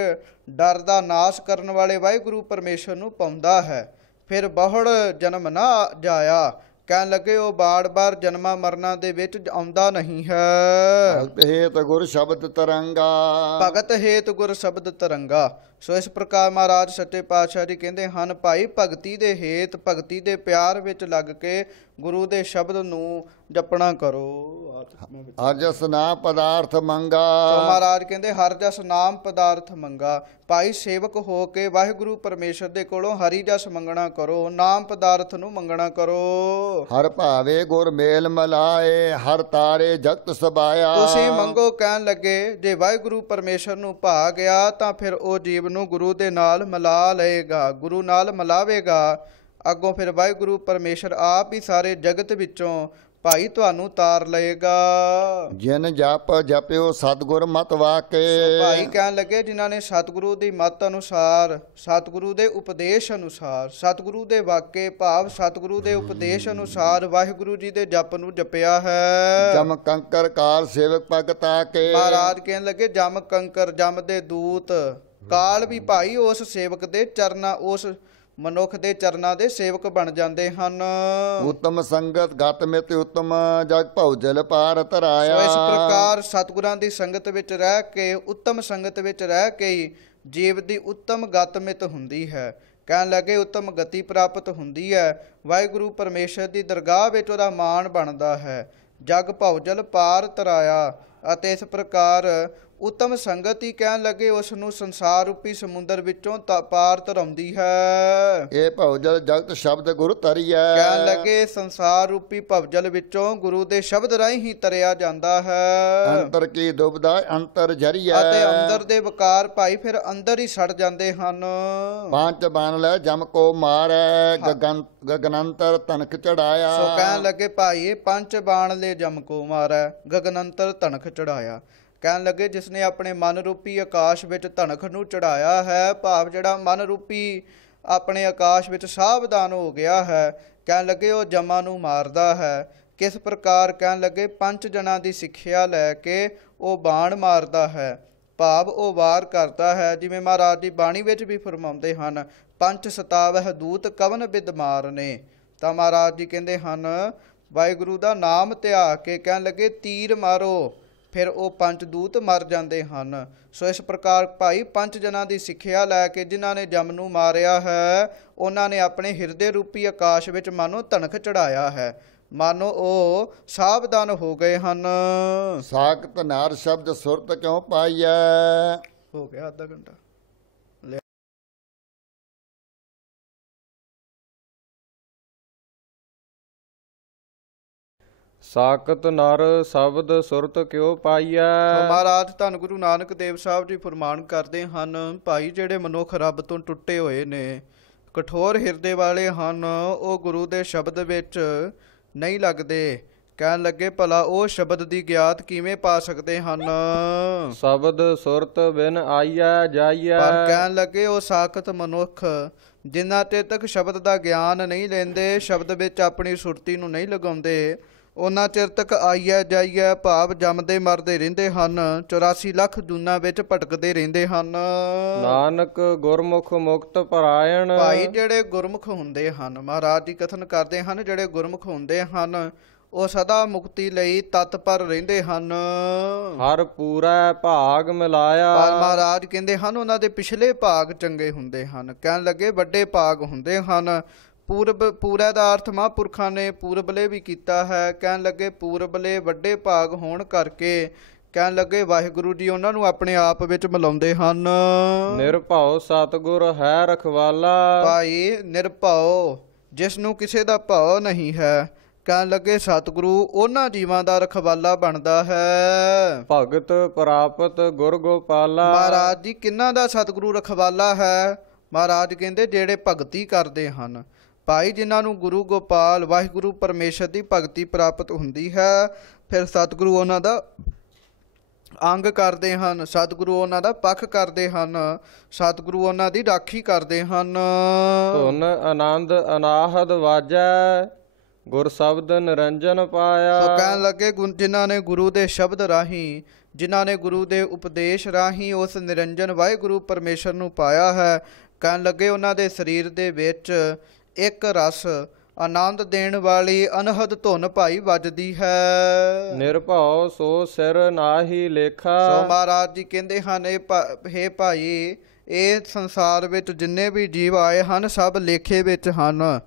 ਡਰ ਦਾ ਨਾਸ਼ ਕਰਨ ਵਾਲੇ ਵਾਹਿਗੁਰੂ ਪਰਮੇਸ਼ਰ ਨੂੰ ਪਾਉਂਦਾ ਹੈ। ਫਿਰ ਬਹੁੜ ਜਨਮ ਨਾ ਜਾਇਆ, ਕਹਿਣ ਲੱਗੇ ਉਹ ਬਾਰ-ਬਾਰ ਜਨਮਾਂ ਮਰਨਾਂ ਦੇ ਵਿੱਚ ਆਉਂਦਾ ਨਹੀਂ ਹੈ। ਭਗਤ ਹੇਤ ਗੁਰ ਸ਼ਬਦ ਤਰੰਗਾ। ਭਗਤ ਹੇਤ ਗੁਰ ਸ਼ਬਦ ਤਰੰਗਾ। ਸੋ ਇਸ ਪ੍ਰਕਾਰ ਮਹਾਰਾਜ ਸੱਚੇ ਪਾਤਸ਼ਾਹ ਜੀ ਕਹਿੰਦੇ ਹਨ ਭਾਈ ਭਗਤੀ ਦੇ ਹੇਤ, ਭਗਤੀ ਦੇ ਪਿਆਰ ਵਿੱਚ ਲੱਗ ਕੇ ਗੁਰੂ ਦੇ ਸ਼ਬਦ ਨੂੰ ਜਪਣਾ ਕਰੋ। ਹਰ ਜਸ ਨਾਮ ਪਦਾਰਥ ਮੰਗਾ। ਸੋ ਮਹਾਰਾਜ ਕਹਿੰਦੇ ਹਰ ਜਸ ਨਾਮ ਪਦਾਰਥ ਮੰਗਾ। ਭਾਈ ਸੇਵਕ ਹੋ ਕੇ ਵਾਹਿਗੁਰੂ ਪਰਮੇਸ਼ਰ ਦੇ ਕੋਲੋਂ ਹਰੀ ਜਸ ਮੰਗਣਾ ਕਰੋ, ਨਾਮ ਪਦਾਰਥ ਨੂੰ ਮੰਗਣਾ ਕਰੋ। ਹਰ ਭਾਵੇ ਗੁਰ ਮੇਲ ਮਲਾਏ ਹਰ ਤਾਰੇ ਜਗਤ ਸਬਾਇਆ। ਤੁਸੀਂ ਮੰਗੋ, ਕਹਿਣ ਲੱਗੇ ਜੇ ਵਾਹਿਗੁਰੂ ਪਰਮੇਸ਼ਰ ਨੂੰ ਭਾ ਗਿਆ ਤਾਂ ਫਿਰ ਉਹ ਜੀਵ ਨੂੰ ਗੁਰੂ ਦੇ ਨਾਲ ਮਿਲਾ ਲਏਗਾ, ਗੁਰੂ ਨਾਲ ਮਿਲਾਵੇਗਾ। ਅੱਗੋਂ ਫਿਰ ਵਾਹਿਗੁਰੂ ਪਰਮੇਸ਼ਰ ਆਪ ਹੀ ਸਾਰੇ ਜਗਤ ਵਿੱਚੋਂ ਭਾਈ ਤੁਹਾਨੂੰ ਤਾਰ ਲਏਗਾ। ਜਿਨ ਜਪ ਜਪਿਓ ਸਤਿਗੁਰ ਮਤ ਵਾਕੇ। ਭਾਈ ਕਹਿਣ ਲੱਗੇ ਜਿਨ੍ਹਾਂ ਨੇ ਸਤਿਗੁਰੂ ਦੀ ਮੱਤ ਅਨੁਸਾਰ, ਸਤਿਗੁਰੂ ਦੇ ਉਪਦੇਸ਼ ਅਨੁਸਾਰ, ਸਤਿਗੁਰੂ ਦੇ ਵਾਕੇ ਭਾਵ ਸਤਿਗੁਰੂ ਦੇ ਉਪਦੇਸ਼ ਅਨੁਸਾਰ ਵਾਹਿਗੁਰੂ ਜੀ ਦੇ ਜਪ ਨੂੰ ਜਪਿਆ ਹੈ। ਜਮ ਕੰਕਰ ਕਾਲ ਸੇਵਕ ਭਗਤਾ ਕੇ। ਮਹਾਰਾਜ ਕਹਿਣ ਲੱਗੇ ਜਮ ਕੰਕਰ, ਜਮ ਦੇ ਦੂਤ, ਕਾਲ ਵੀ ਭਾਈ ਉਸ ਸੇਵਕ ਦੇ ਚਰਨਾਂ, ਉਸ ਮਨੁੱਖ ਦੇ ਚਰਨਾਂ ਦੇ ਸੇਵਕ ਬਣ ਜਾਂਦੇ ਹਨ। ਉਤਮ ਸੰਗਤ ਗਤ ਮਿਤ ਉਤਮ ਜਗ ਭਉ ਜਲ ਪਾਰ ਤਰਾਇਆ। ਸੋ ਇਸ ਪ੍ਰਕਾਰ ਸਤਿਗੁਰਾਂ ਦੀ ਸੰਗਤ ਵਿੱਚ ਰਹਿ ਕੇ, ਉੱਤਮ ਸੰਗਤ ਵਿੱਚ ਰਹਿ ਕੇ ਹੀ ਜੀਵ ਦੀ ਉੱਤਮ ਗਤ ਮਿਤ ਹੁੰਦੀ ਹੈ। ਕਹਿਣ ਲੱਗੇ ਉੱਤਮ ਗਤੀ ਪ੍ਰਾਪਤ ਹੁੰਦੀ ਹੈ। ਵਾਹਿਗੁਰੂ ਪਰਮੇਸ਼ਰ ਦੀ ਦਰਗਾਹ ਵਿੱਚ ਉਹਦਾ ਮਾਣ ਬਣਦਾ ਹੈ। ਜਗ ਭਉਜਲ ਪਾਰ ਤਰਾਇਆ, ਅਤੇ ਇਸ ਪ੍ਰਕਾਰ ਉੱਤਮ ਸੰਗਤ ਹੀ ਕਹਿਣ ਲੱਗੇ ਉਸ ਨੂੰ ਸੰਸਾਰ ਰੂਪੀ ਸਮੁੰਦਰ ਵਿੱਚੋਂ ਪਾਰ ਧਰਾਉਂਦੀ ਹੈ। ਇਹ ਭਉਜਲ ਜਗਤ ਸ਼ਬਦ ਗੁਰੂ ਤਰੀਐ। ਕਹਿਣ ਲੱਗੇ ਸੰਸਾਰ ਰੂਪੀ ਭਵਜਲ ਵਿੱਚੋਂ ਗੁਰੂ ਦੇ ਸ਼ਬਦ ਰਾਹੀਂ ਹੀ ਤਰਿਆ ਜਾਂਦਾ ਹੈ। ਅੰਤਰ ਕੀ ਦੁਬਦਾ ਅੰਤਰ ਜਰੀਐ, ਅਤੇ ਅੰਦਰ ਦੇ ਵਿਕਾਰ ਭਾਈ ਫਿਰ ਅੰਦਰ ਹੀ ਸੜ ਜਾਂਦੇ ਹਨ। ਪੰਜ ਬਨ ਲੈ ਜਮ ਕੋ ਮਾਰੈ, ਗਗਨੰਤਰ ਤਨਕ ਚੜਾਇਆ। ਸੋ ਕਹਿਣ ਲੱਗੇ ਭਾਈ ਇਹ ਪੰਜ ਬਾਣ ਲੈ ਜਮ ਕੋ ਮਾਰੈ, ਗਗਨੰਤਰ ਤਨਕ ਚੜਾਇਆ। ਕਹਿਣ ਲੱਗੇ ਜਿਸ ਨੇ ਆਪਣੇ ਮਨ ਰੂਪੀ ਆਕਾਸ਼ ਵਿੱਚ ਧਨਖ ਨੂੰ ਚੜਾਇਆ ਹੈ, ਭਾਵ ਜਿਹੜਾ ਮਨ ਰੂਪੀ ਆਪਣੇ ਆਕਾਸ਼ ਵਿੱਚ ਸਾਵਧਾਨ ਹੋ ਗਿਆ ਹੈ, ਕਹਿਣ ਲੱਗੇ ਉਹ ਜਮਾਂ ਨੂੰ ਮਾਰਦਾ ਹੈ। ਕਿਸ ਪ੍ਰਕਾਰ? ਕਹਿਣ ਲੱਗੇ ਪੰਜ ਜਨਾਂ ਦੀ ਸਿੱਖਿਆ ਲੈ ਕੇ ਉਹ ਬਾਣ ਮਾਰਦਾ ਹੈ, ਭਾਵ ਉਹ ਵਾਰ ਕਰਦਾ ਹੈ। ਜਿਵੇਂ ਮਹਾਰਾਜ ਦੀ ਬਾਣੀ ਵਿੱਚ ਵੀ ਫਰਮਾਉਂਦੇ ਹਨ, ਪੰਜ ਸਤਾਵਹਿ ਦੂਤ ਕਵਨ ਬਿਦ ਮਾਰਨੇ। ਤਾਂ ਮਹਾਰਾਜ ਜੀ ਕਹਿੰਦੇ ਹਨ ਵਾਹਿਗੁਰੂ ਦਾ ਨਾਮ ਧਿਆ ਕੇ ਕਹਿਣ ਲੱਗੇ ਤੀਰ ਮਾਰੋ, ਫਿਰ ਉਹ ਪੰਜ ਦੂਤ ਮਰ ਜਾਂਦੇ ਹਨ। ਸੋ ਇਸ ਪ੍ਰਕਾਰ ਭਾਈ ਪੰਜ ਜਨਾਂ ਦੀ ਸਿੱਖਿਆ ਲੈ ਕੇ ਜਿਨ੍ਹਾਂ ਨੇ ਜਮ ਨੂੰ ਮਾਰਿਆ ਹੈ, ਉਹਨਾਂ ਨੇ ਆਪਣੇ ਹਿਰਦੇ ਰੂਪੀ ਆਕਾਸ਼ ਵਿੱਚ ਮਾਨੋ ਧਨਖ ਚੜਾਇਆ ਹੈ, ਮਾਨੋ ਉਹ ਸਾਵਧਾਨ ਹੋ ਗਏ ਹਨ। ਸਾਖਤ ਨਾਰ ਸ਼ਬਦ ਸੁਰਤ ਕਿਉ ਪਾਈਐ। ਹੋ ਗਿਆ ਅੱਧਾ ਘੰਟਾ। ਸਾਕਤ ਨਰ ਸ਼ਬਦ ਸੁਰਤ ਕਿਉ ਪਾਈਐ। ਮਹਾਰਾਜ ਧੰਨ ਗੁਰੂ ਨਾਨਕ ਦੇਵ ਸਾਹਿਬ ਜੀ ਫਰਮਾਨ ਕਰਦੇ ਹਨ, ਭਾਈ ਜਿਹੜੇ ਮਨੁੱਖ ਰੱਬ ਤੋਂ ਟੁੱਟੇ ਹੋਏ ਨੇ, ਕਠੋਰ ਹਿਰਦੇ ਵਾਲੇ ਹਨ, ਉਹ ਗੁਰੂ ਦੇ ਸ਼ਬਦ ਵਿੱਚ ਨਹੀਂ ਲੱਗਦੇ। ਕਹਿਣ ਲੱਗੇ ਭਲਾ ਉਹ ਸ਼ਬਦ ਦੀ ਗਿਆਤ ਕਿਵੇਂ ਪਾ ਸਕਦੇ ਹਨ। ਸ਼ਬਦ ਸੁਰਤ ਬਿਨ ਆਈਐ ਜਾਈਐ। ਪਰ ਕਹਿਣ ਲੱਗੇ ਉਹ ਸਾਖਤ ਮਨੁੱਖ ਜਿਨ੍ਹਾਂ ਤੇ ਤੱਕ ਸ਼ਬਦ ਦਾ ਗਿਆਨ ਨਹੀਂ ਲੈਂਦੇ, ਸ਼ਬਦ ਵਿੱਚ ਆਪਣੀ ਸੁਰਤੀ ਨੂੰ ਨਹੀਂ ਲਗਾਉਂਦੇ, ਉਹਨਾਂ ਚਿਰ ਤੱਕ ਆਈਐ ਜਾਈਐ ਭਾਵ ਜੰਮਦੇ ਮਰਦੇ ਰਹਿੰਦੇ ਹਨ, 84 ਲੱਖ ਜੂਨਾਂ ਵਿੱਚ ਭਟਕਦੇ ਰਹਿੰਦੇ ਹਨ। ਨਾਨਕ ਗੁਰਮੁਖ ਮੁਕਤ ਪਰਾਇਣ। ਭਾਈ ਜਿਹੜੇ ਗੁਰਮੁਖ ਹੁੰਦੇ ਹਨ, ਮਹਾਰਾਜ ਜੀ ਕਥਨ ਕਰਦੇ ਹਨ, ਜਿਹੜੇ ਗੁਰਮੁਖ ਹੁੰਦੇ ਹਨ ਉਹ ਸਦਾ ਮੁਕਤੀ ਲਈ ਤਤਪਰ ਰਹਿੰਦੇ ਹਨ। ਹਰ ਪੂਰਾ ਭਾਗ ਮਿਲਾਇਆ। ਪਰ ਮਹਾਰਾਜ ਕਹਿੰਦੇ ਹਨ ਉਹਨਾਂ ਦੇ ਪਿਛਲੇ ਭਾਗ ਚੰਗੇ ਹੁੰਦੇ ਹਨ। ਕਹਿਣ ਲੱਗੇ ਵੱਡੇ ਭਾਗ ਹੁੰਦੇ ਹਨ। ਪੂਰਾ ਦਾ ਅਰਥ ਮਹਾਂਪੁਰਖਾਂ ਨੇ ਪੂਰਬਲੇ ਵੀ ਕੀਤਾ ਹੈ। ਕਹਿਣ ਲੱਗੇ ਪੂਰਬਲੇ ਵੱਡੇ ਭਾਗ ਹੋਣ ਕਰਕੇ ਕਹਿਣ ਲੱਗੇ ਵਾਹਿਗੁਰੂ ਜੀ ਉਹਨਾਂ ਨੂੰ ਆਪਣੇ ਆਪ ਵਿੱਚ ਮਿਲਾਉਂਦੇ ਹਨ। ਨਿਰਭਉ ਸਤਿਗੁਰ ਹੈ ਰਖਵਾਲਾ। ਭਾਈ ਨਿਰਭਉ ਜਿਸ ਨੂੰ ਕਿਸੇ ਦਾ ਭਉ ਨਹੀਂ ਹੈ, ਕਹਿਣ ਲੱਗੇ ਸਤਿਗੁਰੂ ਉਹਨਾਂ ਜੀਵਾਂ ਦਾ ਰਖਵਾਲਾ ਬਣਦਾ ਹੈ। ਭਗਤ ਪ੍ਰਾਪਤ ਗੁਰ ਗੋਪਾਲਾ। ਮਹਾਰਾਜ ਜੀ ਕਿਹਨਾਂ ਦਾ ਸਤਿਗੁਰੂ ਰਖਵਾਲਾ ਹੈ? ਮਹਾਰਾਜ ਕਹਿੰਦੇ ਜਿਹੜੇ ਭਗਤੀ ਕਰਦੇ ਹਨ। ਭਾਈ ਜਿਨ੍ਹਾਂ ਨੂੰ ਗੁਰੂ ਗੋਪਾਲ ਵਾਹਿਗੁਰੂ ਪਰਮੇਸ਼ਰ ਦੀ ਭਗਤੀ ਪ੍ਰਾਪਤ ਹੁੰਦੀ ਹੈ, ਫਿਰ ਸਤਿਗੁਰੂ ਉਹਨਾਂ ਦਾ ਅੰਗ ਕਰਦੇ ਹਨ, ਸਤਿਗੁਰੂ ਉਹਨਾਂ ਦਾ ਪੱਖ ਕਰਦੇ ਹਨ, ਸਤਿਗੁਰੂ ਉਹਨਾਂ ਦੀ ਰਾਖੀ ਕਰਦੇ ਹਨ। ਧੁਨ ਆਨੰਦ ਅਨਾਹਦ ਵਾਜੈ ਗੁਰ ਸ਼ਬਦ ਨਿਰੰਜਨ ਪਾਇਆ। ਸੋ ਕਹਿਣ ਲੱਗੇ ਜਿਨ੍ਹਾਂ ਨੇ ਗੁਰੂ ਦੇ ਸ਼ਬਦ ਰਾਹੀਂ, ਜਿਨ੍ਹਾਂ ਨੇ ਗੁਰੂ ਦੇ ਉਪਦੇਸ਼ ਰਾਹੀਂ ਉਸ ਨਿਰੰਜਨ ਵਾਹਿਗੁਰੂ ਪਰਮੇਸ਼ਰ ਨੂੰ ਪਾਇਆ ਹੈ, ਕਹਿਣ ਲੱਗੇ ਉਹਨਾਂ ਦੇ ਸਰੀਰ ਦੇ ਵਿੱਚ ਇੱਕ ਰਸ ਆਨੰਦ ਦੇਣ ਵਾਲੀ ਅਨਹਦ ਧੁਨ ਭਾਈ ਵੱਜਦੀ ਹੈ। ਨਿਰਭਉ ਸੋ ਸਿਰ ਨਾਹੀ ਲੇਖਾ। ਸੋ ਮਹਾਰਾਜ ਜੀ ਕਹਿੰਦੇ ਹਨ ਹੇ ਭਾਈ ਇਹ ਸੰਸਾਰ ਵਿੱਚ ਜਿੰਨੇ ਵੀ ਜੀਵ ਆਏ ਹਨ ਸਭ ਲੇਖੇ ਵਿੱਚ ਹਨ,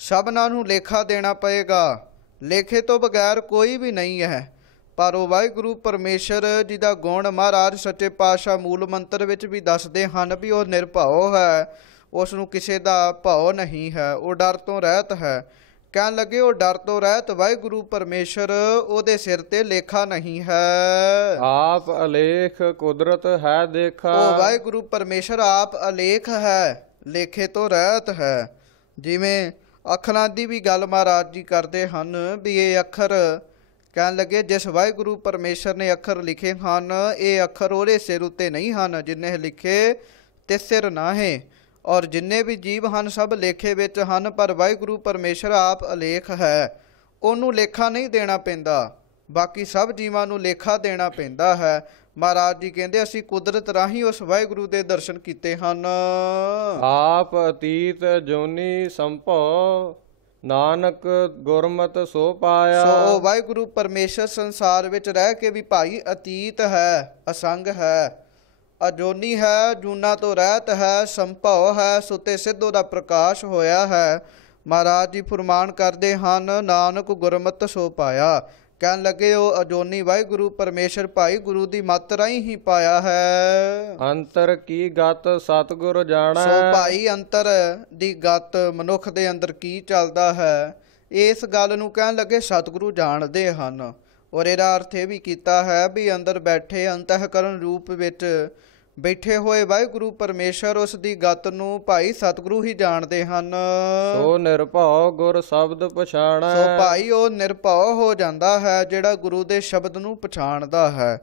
ਸਭਨਾਂ ਨੂੰ ਲੇਖਾ ਦੇਣਾ ਪਏਗਾ। ਲੇਖੇ ਤੋਂ ਬਗੈਰ ਕੋਈ ਵੀ ਨਹੀਂ ਹੈ। ਪਰ ਉਹ ਵਾਹਿਗੁਰੂ ਪਰਮੇਸ਼ਰ ਜੀ ਦਾ ਗੁਣ ਮਹਾਰਾਜ ਸੱਚੇ ਪਾਤਸ਼ਾਹ ਮੂਲ ਮੰਤਰ ਵਿੱਚ ਵੀ ਦੱਸਦੇ ਹਨ ਵੀ ਉਹ ਨਿਰਭਉ ਹੈ, ਉਸ ਨੂੰ ਕਿਸੇ ਦਾ ਭਉ ਨਹੀਂ ਹੈ, ਉਹ ਡਰ ਤੋਂ ਰਹਿਤ ਹੈ। ਕਹਿਣ ਲੱਗੇ ਉਹ ਡਰ ਤੋਂ ਰਹਿਤ ਵਾਹਿਗੁਰੂ ਪਰਮੇਸ਼ਰ, ਉਹਦੇ ਸਿਰ ਤੇ ਲੇਖਾ ਨਹੀਂ ਹੈ। ਆਪ ਅਲੇਖ ਕੁਦਰਤ ਹੈ ਦੇਖਾ। ਉਹ ਵਾਹਿਗੁਰੂ ਪਰਮੇਸ਼ਰ ਆਪ ਅਲੇਖ ਹੈ, ਲੇਖੇ ਤੋਂ ਰਹਿਤ ਹੈ। ਜਿਵੇਂ ਅੱਖਰਾਂ ਦੀ ਵੀ ਗੱਲ ਮਹਾਰਾਜ ਜੀ ਕਰਦੇ ਹਨ ਵੀ ਇਹ ਅੱਖਰ ਕਹਿਣ ਲੱਗੇ ਜਿਸ ਵਾਹਿਗੁਰੂ ਪਰਮੇਸ਼ਰ ਨੇ ਅੱਖਰ ਲਿਖੇ ਹਨ, ਇਹ ਅੱਖਰ ਉਹਦੇ ਸਿਰ ਉੱਤੇ ਨਹੀਂ ਹਨ ਜਿਨ੍ਹੇ ਲਿਖੇ ਤੇ ਸਿਰ ਨਾਹੇ। ਔਰ ਜਿੰਨੇ ਵੀ ਜੀਵ ਹਨ ਸਭ ਲੇਖੇ ਵਿੱਚ ਹਨ, ਪਰ ਵਾਹਿਗੁਰੂ ਪਰਮੇਸ਼ਰ ਆਪ ਅਲੇਖ ਹੈ, ਉਹਨੂੰ ਲੇਖਾ ਨਹੀਂ ਦੇਣਾ ਪੈਂਦਾ। ਬਾਕੀ ਸਭ ਜੀਵਾਂ ਨੂੰ ਲੇਖਾ ਦੇਣਾ ਪੈਂਦਾ ਹੈ। ਮਹਾਰਾਜ ਜੀ ਕਹਿੰਦੇ ਅਸੀਂ ਕੁਦਰਤ ਰਾਹੀਂ ਉਸ ਵਾਹਿਗੁਰੂ ਦੇ ਦਰਸ਼ਨ ਕੀਤੇ ਹਨ। ਆਪ ਅਤੀਤ ਜੋਨੀ ਸੰਭਉ ਨਾਨਕ ਗੁਰਮਤ ਸੋ ਪਾਇਆ। ਸੋ ਉਹ ਵਾਹਿਗੁਰੂ ਪਰਮੇਸ਼ਰ ਸੰਸਾਰ ਵਿੱਚ ਰਹਿ ਕੇ ਵੀ ਭਾਈ ਅਤੀਤ ਹੈ, ਅਸੰਗ ਹੈ। ਅਜੋਨੀ ਹੈ, ਜੂਨਾ ਤੋਂ ਰਹਿਤ ਹੈ, ਸੰਭਵ ਹੈ, ਸੁਤੇ ਸਿੱਧੋ ਦਾ ਪ੍ਰਕਾਸ਼ ਹੋਇਆ ਹੈ। ਮਹਾਰਾਜ ਜੀ ਫੁਰਮਾਨ ਕਰਦੇ ਹਨ, ਨਾਨਕ ਗੁਰਮਤਿ ਸੋ ਪਾਇਆ। ਕਹਿਣ ਲੱਗੇ ਉਹ ਅਜੋਨੀ ਵਾਹਿਗੁਰੂ ਪਰਮੇਸ਼ਰ ਭਾਈ ਗੁਰੂ ਦੀ ਮੱਤ ਰਾਹੀਂ ਹੀ ਪਾਇਆ ਹੈ। ਅੰਤਰ ਕੀ ਗਤ ਸਤਿਗੁਰ ਜਾਣੈ। ਸੋ ਭਾਈ ਅੰਤਰ ਦੀ ਗਤ ਮਨੁੱਖ ਦੇ ਅੰਦਰ ਕੀ ਚੱਲਦਾ ਹੈ, ਇਸ ਗੱਲ ਨੂੰ ਕਹਿਣ ਲੱਗੇ ਸਤਿਗੁਰੂ ਜਾਣਦੇ ਹਨ। ਔਰ ਇਹਦਾ ਅਰਥ ਇਹ ਵੀ ਕੀਤਾ ਹੈ ਵੀ ਅੰਦਰ ਬੈਠੇ ਅੰਤঃਕਰਨ ਰੂਪ ਵਿੱਚ ਬੈਠੇ ਹੋਏ ਵਾਹਿਗੁਰੂ ਪਰਮੇਸ਼ਰ ਉਸ ਦੀ ਗਤ ਨੂੰ ਭਾਈ ਸਤਿਗੁਰੂ ਹੀ ਜਾਣਦੇ ਹਨ। ਸੋ ਨਿਰਭਉ ਗੁਰ ਸ਼ਬਦ ਪਛਾਣੈ। ਸੋ ਭਾਈ ਉਹ ਨਿਰਭਉ ਹੋ ਜਾਂਦਾ ਹੈ ਜਿਹੜਾ ਗੁਰੂ ਦੇ ਸ਼ਬਦ ਨੂੰ ਪਛਾਣਦਾ ਹੈ,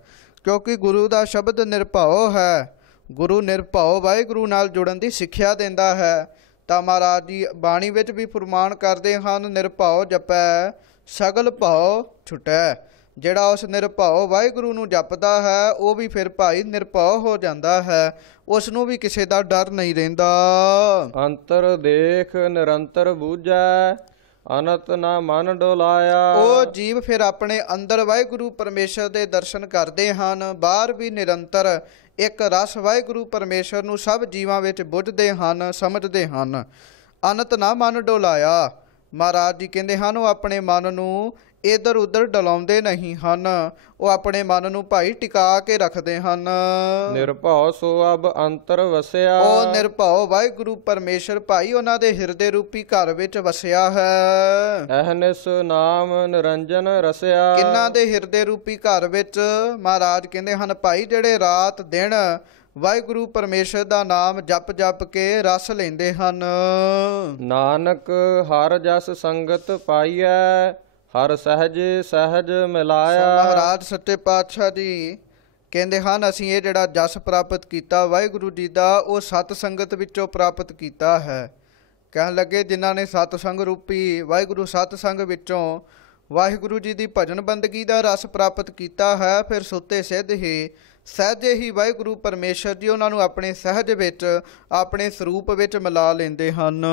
ਕਿਉਂਕਿ ਗੁਰੂ ਦਾ ਸ਼ਬਦ ਨਿਰਭਉ ਹੈ। ਗੁਰੂ ਨਿਰਭਉ ਵਾਹਿਗੁਰੂ ਨਾਲ ਜੁੜਨ ਦੀ ਸਿੱਖਿਆ ਦਿੰਦਾ ਹੈ। ਤਾਂ ਮਹਾਰਾਜ ਜੀ ਬਾਣੀ ਵਿੱਚ ਵੀ ਫੁਰਮਾਨ ਕਰਦੇ ਹਨ, ਨਿਰਭਉ ਜਪੈ ਸਗਲ ਭਉ ਛੁਟੈ। ਜਿਹੜਾ ਉਸ ਨਿਰਭਉ ਵਾਹਿਗੁਰੂ ਨੂੰ ਜਪਦਾ ਹੈ ਉਹ ਵੀ ਫਿਰ ਭਾਈ ਨਿਰਭਉ ਹੋ ਜਾਂਦਾ ਹੈ, ਉਸ ਨੂੰ ਵੀ ਕਿਸੇ ਦਾ ਡਰ ਨਹੀਂ ਰਹਿੰਦਾ। ਅੰਤਰ ਦੇਖ ਨਿਰੰਤਰ ਬੂਝੈ, ਅਨਤ ਨਾ ਮਨ ਡੋਲਾਇਆ। ਉਹ ਜੀਵ ਫਿਰ ਆਪਣੇ ਅੰਦਰ ਵਾਹਿਗੁਰੂ ਪਰਮੇਸ਼ਰ ਦੇ ਦਰਸ਼ਨ ਕਰਦੇ ਹਨ, ਬਾਹਰ ਵੀ ਨਿਰੰਤਰ ਇੱਕ ਰਸ ਵਾਹਿਗੁਰੂ ਪਰਮੇਸ਼ਰ ਨੂੰ ਸਭ ਜੀਵਾਂ ਵਿੱਚ ਬੁੱਝਦੇ ਹਨ, ਸਮਝਦੇ ਹਨ। ਅਨਤ ਨਾ ਮਨ ਡੋਲਾਇਆ। ਮਹਾਰਾਜ ਜੀ ਕਹਿੰਦੇ ਹਨ ਉਹ ਆਪਣੇ ਮਨ ਨੂੰ ਇੱਧਰ ਉੱਧਰ ਡਲਾਉਂਦੇ ਨਹੀਂ ਹਨ, ਉਹ ਆਪਣੇ ਮਨ ਨੂੰ ਭਾਈ ਟਿਕਾ ਕੇ ਰੱਖਦੇ ਹਨ। ਨਿਰਭਉ ਸੋ ਅਬ ਅੰਤਰ ਵਸਿਆ। ਉਹ ਨਿਰਭਉ ਵਾਹਿਗੁਰੂ ਪਰਮੇਸ਼ਰ ਭਾਈ ਉਹਨਾਂ ਦੇ ਹਿਰਦੇ ਰੂਪੀ ਘਰ ਵਿੱਚ ਵਸਿਆ ਹੈ। ਅਹਨਿਸ ਨਾਮ ਨਿਰੰਜਨ ਰਸਿਆ। ਕਿੰਨਾਂ ਦੇ ਹਿਰਦੇ ਰੂਪੀ ਘਰ ਵਿੱਚ ਮਹਾਰਾਜ ਕਹਿੰਦੇ ਹਨ ਭਾਈ ਜਿਹੜੇ ਰਾਤ ਦਿਨ ਵਾਹਿਗੁਰੂ ਪਰਮੇਸ਼ਰ ਦਾ ਨਾਮ ਜਪ ਜਪ ਕੇ ਰਸ ਲੈਂਦੇ ਹਨ। ਨਾਨਕ ਹਰ ਜਸ ਸੰਗਤ ਪਾਈਐ, ਹਰ ਸਹਿਜ ਸਹਿਜ ਮਿਲਾਇਆ। ਮਹਾਰਾਜ ਸੱਚੇ ਪਾਤਸ਼ਾਹ ਜੀ ਕਹਿੰਦੇ ਹਨ ਅਸੀਂ ਇਹ ਜਿਹੜਾ ਜਸ ਪ੍ਰਾਪਤ ਕੀਤਾ ਵਾਹਿਗੁਰੂ ਜੀ ਦਾ ਉਹ ਸਤ ਸੰਗਤ ਵਿੱਚੋਂ ਪ੍ਰਾਪਤ ਕੀਤਾ ਹੈ। ਕਹਿਣ ਲੱਗੇ ਜਿਨ੍ਹਾਂ ਨੇ ਸਤ ਸੰਗ ਰੂਪੀ ਵਾਹਿਗੁਰੂ ਸਤ ਸੰਗ ਵਿੱਚੋਂ ਵਾਹਿਗੁਰੂ ਜੀ ਦੀ ਭਜਨ ਬੰਦਗੀ ਦਾ ਰਸ ਪ੍ਰਾਪਤ ਕੀਤਾ ਹੈ, ਫਿਰ ਸੁੱਤੇ ਸਿੱਧ ਹੀ ਸਹਿਜੇ ਹੀ ਵਾਹਿਗੁਰੂ ਪਰਮੇਸ਼ਰ ਜੀ ਉਹਨਾਂ ਨੂੰ ਆਪਣੇ ਸਹਿਜ ਵਿੱਚ ਆਪਣੇ ਸਰੂਪ ਵਿੱਚ ਮਿਲਾ ਲੈਂਦੇ ਹਨ।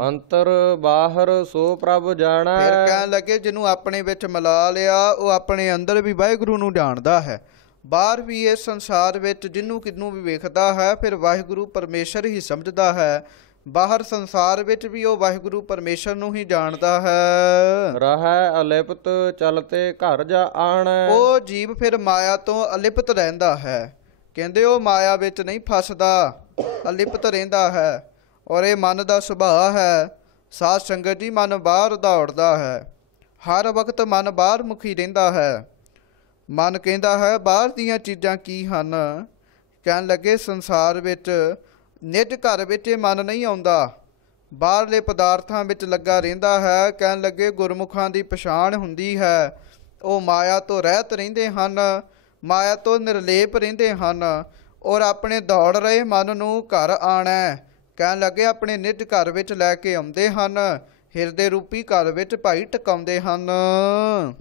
ਅੰਤਰ ਬਾਹਰ ਸੋ ਪ੍ਰਭ ਜਾਣੈ। ਫਿਰ ਕਹਿਣ ਲੱਗੇ ਜਿਹਨੂੰ ਆਪਣੇ ਵਿੱਚ ਮਿਲਾ ਲਿਆ ਉਹ ਆਪਣੇ ਅੰਦਰ ਵੀ ਵਾਹਿਗੁਰੂ ਨੂੰ ਜਾਣਦਾ ਹੈ, ਬਾਹਰ ਵੀ ਇਸ ਸੰਸਾਰ ਵਿੱਚ ਜਿਹਨੂੰ ਕਿਨੂੰ ਵੀ ਵੇਖਦਾ ਹੈ ਫਿਰ ਵਾਹਿਗੁਰੂ ਪਰਮੇਸ਼ਰ ਹੀ ਸਮਝਦਾ ਹੈ। ਬਾਹਰ ਸੰਸਾਰ ਵਿੱਚ ਵੀ ਉਹ ਵਾਹਿਗੁਰੂ ਪਰਮੇਸ਼ਰ ਨੂੰ ਹੀ ਜਾਣਦਾ ਹੈ। ਰਹੈ ਅਲਿਪਤ ਚਲਤੇ ਘਰ ਜਾ ਆਣੈ। ਉਹ ਜੀਵ ਫਿਰ ਮਾਇਆ ਤੋਂ ਅਲਿਪਤ ਰਹਿੰਦਾ ਹੈ। ਕਹਿੰਦੇ ਉਹ ਮਾਇਆ ਵਿੱਚ ਨਹੀਂ ਫਸਦਾ, ਅਲਿਪਤ ਰਹਿੰਦਾ ਹੈ। ਔਰ ਇਹ ਮਨ ਦਾ ਸੁਭਾਅ ਹੈ। ਸਾਧ ਸੰਗਤ ਜੀ ਮਨ ਬਾਹਰ ਦੌੜਦਾ ਹੈ, ਹਰ ਵਕਤ ਮਨ ਬਾਹਰ ਮੁਖੀ ਰਹਿੰਦਾ ਹੈ। ਮਨ ਕਹਿੰਦਾ ਹੈ ਬਾਹਰ ਦੀਆਂ ਚੀਜ਼ਾਂ ਕੀ ਹਨ। ਕਹਿਣ ਲੱਗੇ ਸੰਸਾਰ ਵਿੱਚ ਨਿੱਜ ਘਰ ਵਿੱਚ ਇਹ ਮਨ ਨਹੀਂ ਆਉਂਦਾ, ਬਾਹਰਲੇ ਪਦਾਰਥਾਂ ਵਿੱਚ ਲੱਗਾ ਰਹਿੰਦਾ ਹੈ। ਕਹਿਣ ਲੱਗੇ ਗੁਰਮੁਖਾਂ ਦੀ ਪਛਾਣ ਹੁੰਦੀ ਹੈ, ਉਹ ਮਾਇਆ ਤੋਂ ਰਹਿਤ ਰਹਿੰਦੇ ਹਨ, ਮਾਇਆ ਤੋਂ ਨਿਰਲੇਪ ਰਹਿੰਦੇ ਹਨ ਔਰ ਆਪਣੇ ਦੌੜ ਰਹੇ ਮਨ ਨੂੰ ਘਰ ਆਣਾ। ਕਹਿਣ ਲੱਗੇ ਆਪਣੇ ਨਿੱਜ ਘਰ ਵਿੱਚ ਲੈ ਕੇ ਆਉਂਦੇ ਹਨ, ਹਿਰਦੇ ਰੂਪੀ ਘਰ ਵਿੱਚ ਭਾਈ ਟਿਕਾਉਂਦੇ ਹਨ।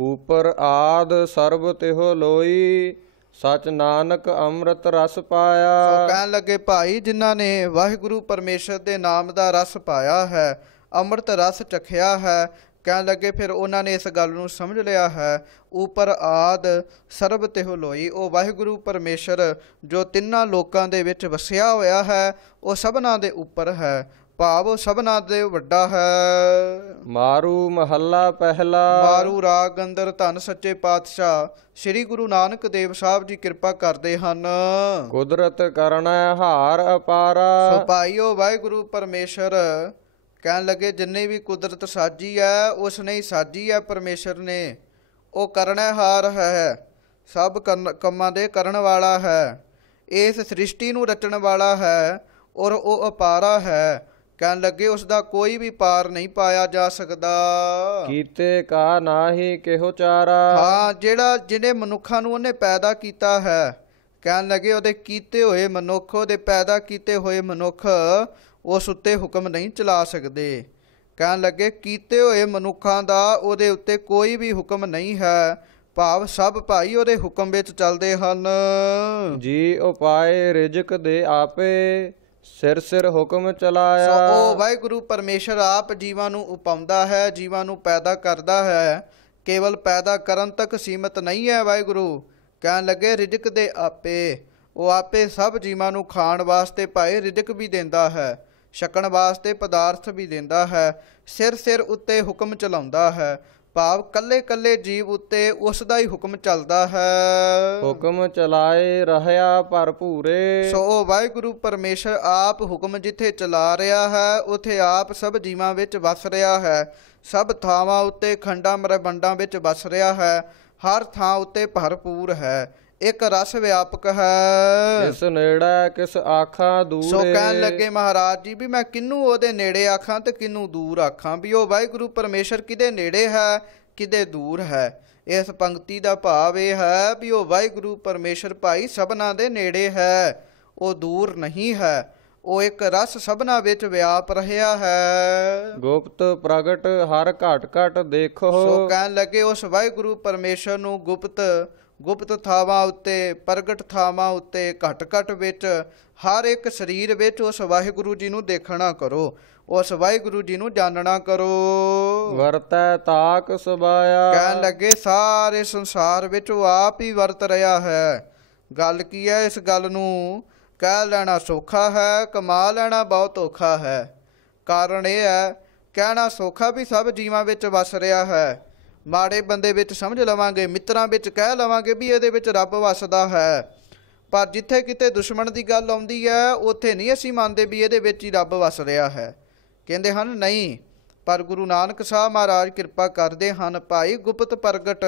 ਉਪਰ ਆਦ ਸਰਬ ਤਿਹੁ ਲੋਈ, ਸਚ ਨਾਨਕ ਅੰਮ੍ਰਿਤ ਰਸ ਪਾਇਆ। ਕਹਿਣ ਲੱਗੇ ਭਾਈ ਜਿਨ੍ਹਾਂ ਨੇ ਵਾਹਿਗੁਰੂ ਪਰਮੇਸ਼ਰ ਦੇ ਨਾਮ ਦਾ ਰਸ ਪਾਇਆ ਹੈ, ਅੰਮ੍ਰਿਤ ਰਸ ਚਖਿਆ ਹੈ, ਕਹਿਣ ਲੱਗੇ ਫਿਰ ਉਹਨਾਂ ਨੇ ਇਸ ਗੱਲ ਨੂੰ ਸਮਝ ਲਿਆ ਹੈ ਉਪਰ ਆਦ ਸਰਬ ਤਿਹੁ ਲੋਈ। ਉਹ ਵਾਹਿਗੁਰੂ ਪਰਮੇਸ਼ਰ ਜੋ ਤਿੰਨਾਂ ਲੋਕਾਂ ਦੇ ਵਿੱਚ ਵਸਿਆ ਹੋਇਆ ਹੈ ਉਹ ਸਭਨਾਂ ਦੇ ਉੱਪਰ ਹੈ, ਭਾਵ ਉਹ ਸਭਨਾਂ ਦੇ ਵੱਡਾ ਹੈ। ਮਾਰੂ ਮਹੱਲਾ ਪਹਿਲਾ। ਮਾਰੂ ਰਾਗ ਅੰਦਰ ਧੰਨ ਸੱਚੇ ਪਾਤਸ਼ਾਹ ਸ੍ਰੀ ਗੁਰੂ ਨਾਨਕ ਦੇਵ ਸਾਹਿਬ ਜੀ ਕਿਰਪਾ ਕਰਦੇ ਹਨ। ਕੁਦਰਤ ਕਰਨਾ ਹਾਰ ਅਪਾਰਾ। ਸੋ ਭਾਈਓ ਵਾਹਿਗੁਰੂ ਪਰਮੇਸ਼ਰ ਕਹਿਣ ਲੱਗੇ ਜਿੰਨੇ ਵੀ ਕੁਦਰਤ ਸਾਜੀ ਹੈ ਉਸ ਨੇ ਹੀ ਸਾਜੀ ਹੈ ਪਰਮੇਸ਼ਰ ਨੇ। ਉਹ ਕਰਨਹਾਰ ਹੈ, ਸਭ ਕੰਮਾਂ ਦੇ ਕਰਨ ਵਾਲਾ ਹੈ, ਇਸ ਸ੍ਰਿਸ਼ਟੀ ਨੂੰ ਰਚਣ ਵਾਲਾ ਹੈ ਔਰ ਉਹ ਅਪਾਰਾ ਹੈ। ਕਹਿਣ ਲੱਗੇ ਉਸ ਦਾ ਕੋਈ ਵੀ ਪਾਰ ਨਹੀਂ ਪਾਇਆ ਜਾ ਸਕਦਾ। ਕੀਤੇ ਕਾ ਨਾਹੀ ਕਿਹੋ ਚਾਰਾ। ਹਾਂ ਜਿਹੜਾ ਜਿਹਨੇ ਮਨੁੱਖਾਂ ਨੂੰ ਉਹਨੇ ਪੈਦਾ ਕੀਤਾ ਹੈ, ਕਹਿਣ ਲੱਗੇ ਉਹਦੇ ਕੀਤੇ ਹੋਏ ਮਨੁੱਖ, ਉਹਦੇ ਪੈਦਾ ਕੀਤੇ ਹੋਏ ਮਨੁੱਖ ਉਸ ਉੱਤੇ ਹੁਕਮ ਨਹੀਂ ਚਲਾ ਸਕਦੇ। ਕਹਿਣ ਲੱਗੇ ਕੀਤੇ ਹੋਏ ਮਨੁੱਖਾਂ ਦਾ ਉਹਦੇ ਉੱਤੇ ਕੋਈ ਵੀ ਹੁਕਮ ਨਹੀਂ ਹੈ, ਭਾਵ ਸਭ ਭਾਈ ਉਹਦੇ ਹੁਕਮ ਵਿੱਚ ਚੱਲਦੇ ਹਨ। ਜੀ ਉਪਾਏ ਰਿਜਕ ਦੇ ਆਪੇ, ਸਿਰ ਸਿਰ ਹੁਕਮ ਚਲਾਇਆ। ਸੋ ਉਹ ਵਾਹਿਗੁਰੂ ਪਰਮੇਸ਼ਰ ਆਪ ਜੀਵਾਂ ਨੂੰ ਉਪਾਉਂਦਾ ਹੈ, ਜੀਵਾਂ ਨੂੰ ਪੈਦਾ ਕਰਦਾ ਹੈ। ਕੇਵਲ ਪੈਦਾ ਕਰਨ ਤੱਕ ਸੀਮਤ ਨਹੀਂ ਹੈ ਵਾਹਿਗੁਰੂ। ਕਹਿਣ ਲੱਗੇ ਰਿਜਕ ਦੇ ਆਪੇ, ਉਹ ਆਪੇ ਸਭ ਜੀਵਾਂ ਨੂੰ ਖਾਣ ਵਾਸਤੇ ਭਾਈ ਰਿਜ਼ਕ ਵੀ ਦਿੰਦਾ ਹੈ, ਛਕਣ ਵਾਸਤੇ ਪਦਾਰਥ ਵੀ ਦਿੰਦਾ ਹੈ, ਸਿਰ ਸਿਰ ਉੱਤੇ ਹੁਕਮ ਚਲਾਉਂਦਾ ਹੈ। ਭਾਵ ਕੱਲੇ ਕੱਲੇ ਜੀਵ ਉੱਤੇ ਉਸ ਦਾ ਹੀ ਹੁਕਮ ਚੱਲਦਾ ਹੈ। ਹੁਕਮ ਚਲਾਏ ਰਹਿਆ ਭਰਪੂਰੇ। ਸੋ ਉਹ ਵਾਹਿਗੁਰੂ ਪਰਮੇਸ਼ਰ ਆਪ ਹੁਕਮ ਜਿੱਥੇ ਚਲਾ ਰਿਹਾ ਹੈ ਉਥੇ ਆਪ ਸਭ ਜੀਵਾਂ ਵਿੱਚ ਵਸ ਰਿਹਾ ਹੈ, ਸਭ ਥਾਵਾਂ ਉੱਤੇ ਖੰਡਾਂ ਬ੍ਰਹਮੰਡਾਂ ਵਿੱਚ ਵਸ ਰਿਹਾ ਹੈ, ਹਰ ਥਾਂ ਉੱਤੇ ਭਰਪੂਰ ਹੈ, ਇੱਕ ਰਸ ਵਿਆਪਕ ਹੈ। ਕਿਸ ਨੇੜੇ ਕਿਸ ਆਖਾਂ ਦੂਰੇ। ਸੋ ਕਹਿਣ ਲੱਗੇ ਮਹਾਰਾਜ ਜੀ ਵੀ ਮੈਂ ਕਿਹਨੂੰ ਉਹਦੇ ਨੇੜੇ ਆਖਾਂ ਤੇ ਕਿਹਨੂੰ ਦੂਰ ਆਖਾਂ, ਵੀ ਉਹ ਵਾਹਿਗੁਰੂ ਪਰਮੇਸ਼ਰ ਕਿਹਦੇ ਨੇੜੇ ਹੈ ਕਿਹਦੇ ਦੂਰ ਹੈ। ਇਸ ਪੰਕਤੀ ਦਾ ਭਾਵ ਇਹ ਹੈ ਵੀ ਉਹ ਵਾਹਿਗੁਰੂ ਪਰਮੇਸ਼ਰ ਭਾਈ ਸਭਨਾਂ ਦੇ ਨੇੜੇ ਹੈ, ਉਹ ਦੂਰ ਨਹੀਂ ਹੈ, ਉਹ ਇੱਕ ਰਸ ਸਭਨਾਂ ਵਿੱਚ ਵਿਆਪ ਰਿਹਾ ਹੈ। ਗੁਪਤ ਪ੍ਰਗਟ ਹਰ ਘਟ ਘਟ ਦੇਖੋ। ਸੋ ਕਹਿਣ ਲੱਗੇ ਉਸ ਵਾਹਿਗੁਰੂ ਪਰਮੇਸ਼ਰ ਨੂੰ ਗੁਪਤ ਥਾਵਾਂ ਉੱਤੇ, ਪ੍ਰਗਟ ਥਾਵਾਂ ਉੱਤੇ, ਘਟ ਘਟ ਵਿੱਚ, ਹਰ ਇੱਕ ਸਰੀਰ ਵਿੱਚ ਉਸ ਵਾਹਿਗੁਰੂ ਜੀ ਨੂੰ ਦੇਖਣਾ ਕਰੋ, ਉਸ ਵਾਹਿਗੁਰੂ ਜੀ ਨੂੰ ਜਾਣਨਾ ਕਰੋ। ਵਰਤੈ ਤਾਕ ਸਬਾਇਆ। ਕਹਿਣ ਲੱਗੇ ਸਾਰੇ ਸੰਸਾਰ ਵਿੱਚ ਉਹ ਆਪ ਹੀ ਵਰਤ ਰਿਹਾ ਹੈ। ਗੱਲ ਕੀ ਹੈ, ਇਸ ਗੱਲ ਨੂੰ ਕਹਿ ਲੈਣਾ ਸੌਖਾ ਹੈ, ਕਮਾ ਲੈਣਾ ਬਹੁਤ ਔਖਾ ਹੈ। ਕਾਰਨ ਇਹ ਹੈ, ਕਹਿਣਾ ਸੌਖਾ ਵੀ ਸਭ ਜੀਵਾਂ ਵਿੱਚ ਵਸ ਰਿਹਾ ਹੈ, ਮਾੜੇ ਬੰਦੇ ਵਿੱਚ ਸਮਝ ਲਵਾਂਗੇ, ਮਿੱਤਰਾਂ ਵਿੱਚ ਕਹਿ ਲਵਾਂਗੇ ਵੀ ਇਹਦੇ ਵਿੱਚ ਰੱਬ ਵਸਦਾ ਹੈ, ਪਰ ਜਿੱਥੇ ਕਿਤੇ ਦੁਸ਼ਮਣ ਦੀ ਗੱਲ ਆਉਂਦੀ ਹੈ ਉੱਥੇ ਨਹੀਂ ਅਸੀਂ ਮੰਨਦੇ ਵੀ ਇਹਦੇ ਵਿੱਚ ਹੀ ਰੱਬ ਵਸ ਰਿਹਾ ਹੈ। ਕਹਿੰਦੇ ਹਨ ਨਹੀਂ, ਪਰ ਗੁਰੂ ਨਾਨਕ ਸਾਹਿਬ ਮਹਾਰਾਜ ਕਿਰਪਾ ਕਰਦੇ ਹਨ ਭਾਈ ਗੁਪਤ ਪ੍ਰਗਟ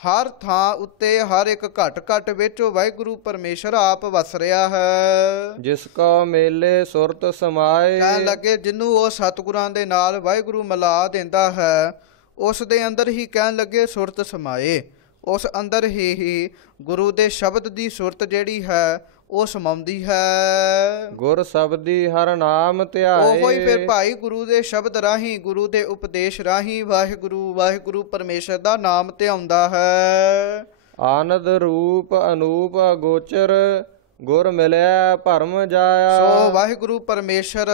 ਹਰ ਥਾਂ ਉੱਤੇ, ਹਰ ਇੱਕ ਘਟ ਘਟ ਵਿੱਚ ਉਹ ਵਾਹਿਗੁਰੂ ਪਰਮੇਸ਼ਰ ਆਪ ਵਸ ਰਿਹਾ ਹੈ। ਜਿਸ ਕੋ ਮੇਲੇ ਸੁਰਤ ਸਮਾਏ। ਕਹਿਣ ਲੱਗੇ ਜਿਹਨੂੰ ਉਹ ਸਤਿਗੁਰਾਂ ਦੇ ਨਾਲ ਵਾਹਿਗੁਰੂ ਮਿਲਾ ਦਿੰਦਾ ਹੈ ਉਸ ਦੇ ਅੰਦਰ ਹੀ ਕਹਿਣ ਲੱਗੇ ਸੁਰਤ ਸਮਾਏ, ਉਸ ਅੰਦਰ ਹੀ ਗੁਰੂ ਦੇ ਸ਼ਬਦ ਦੀ ਸੁਰਤ ਜਿਹੜੀ ਹੈ ਉਹ ਸਮਾਉਂਦੀ ਹੈ। ਗੁਰ ਸ਼ਬਦੀ ਹਰ ਨਾਮ ਧਿਆਏ। ਉਹੋ ਹੀ ਫਿਰ ਭਾਈ ਗੁਰੂ ਦੇ ਸ਼ਬਦ ਰਾਹੀਂ, ਗੁਰੂ ਦੇ ਉਪਦੇਸ਼ ਰਾਹੀਂ ਵਾਹਿਗੁਰੂ ਪਰਮੇਸ਼ਰ ਦਾ ਨਾਮ ਧਿਆਉਂਦਾ ਹੈ। ਆਨੰਦ ਰੂਪ ਅਨੂਪ ਅਗੋਚਰ ਗੁਰ ਮਿਲਿਆ ਭਰਮ ਜਾਇਆ। ਸੋ ਵਾਹਿਗੁਰੂ ਪਰਮੇਸ਼ਰ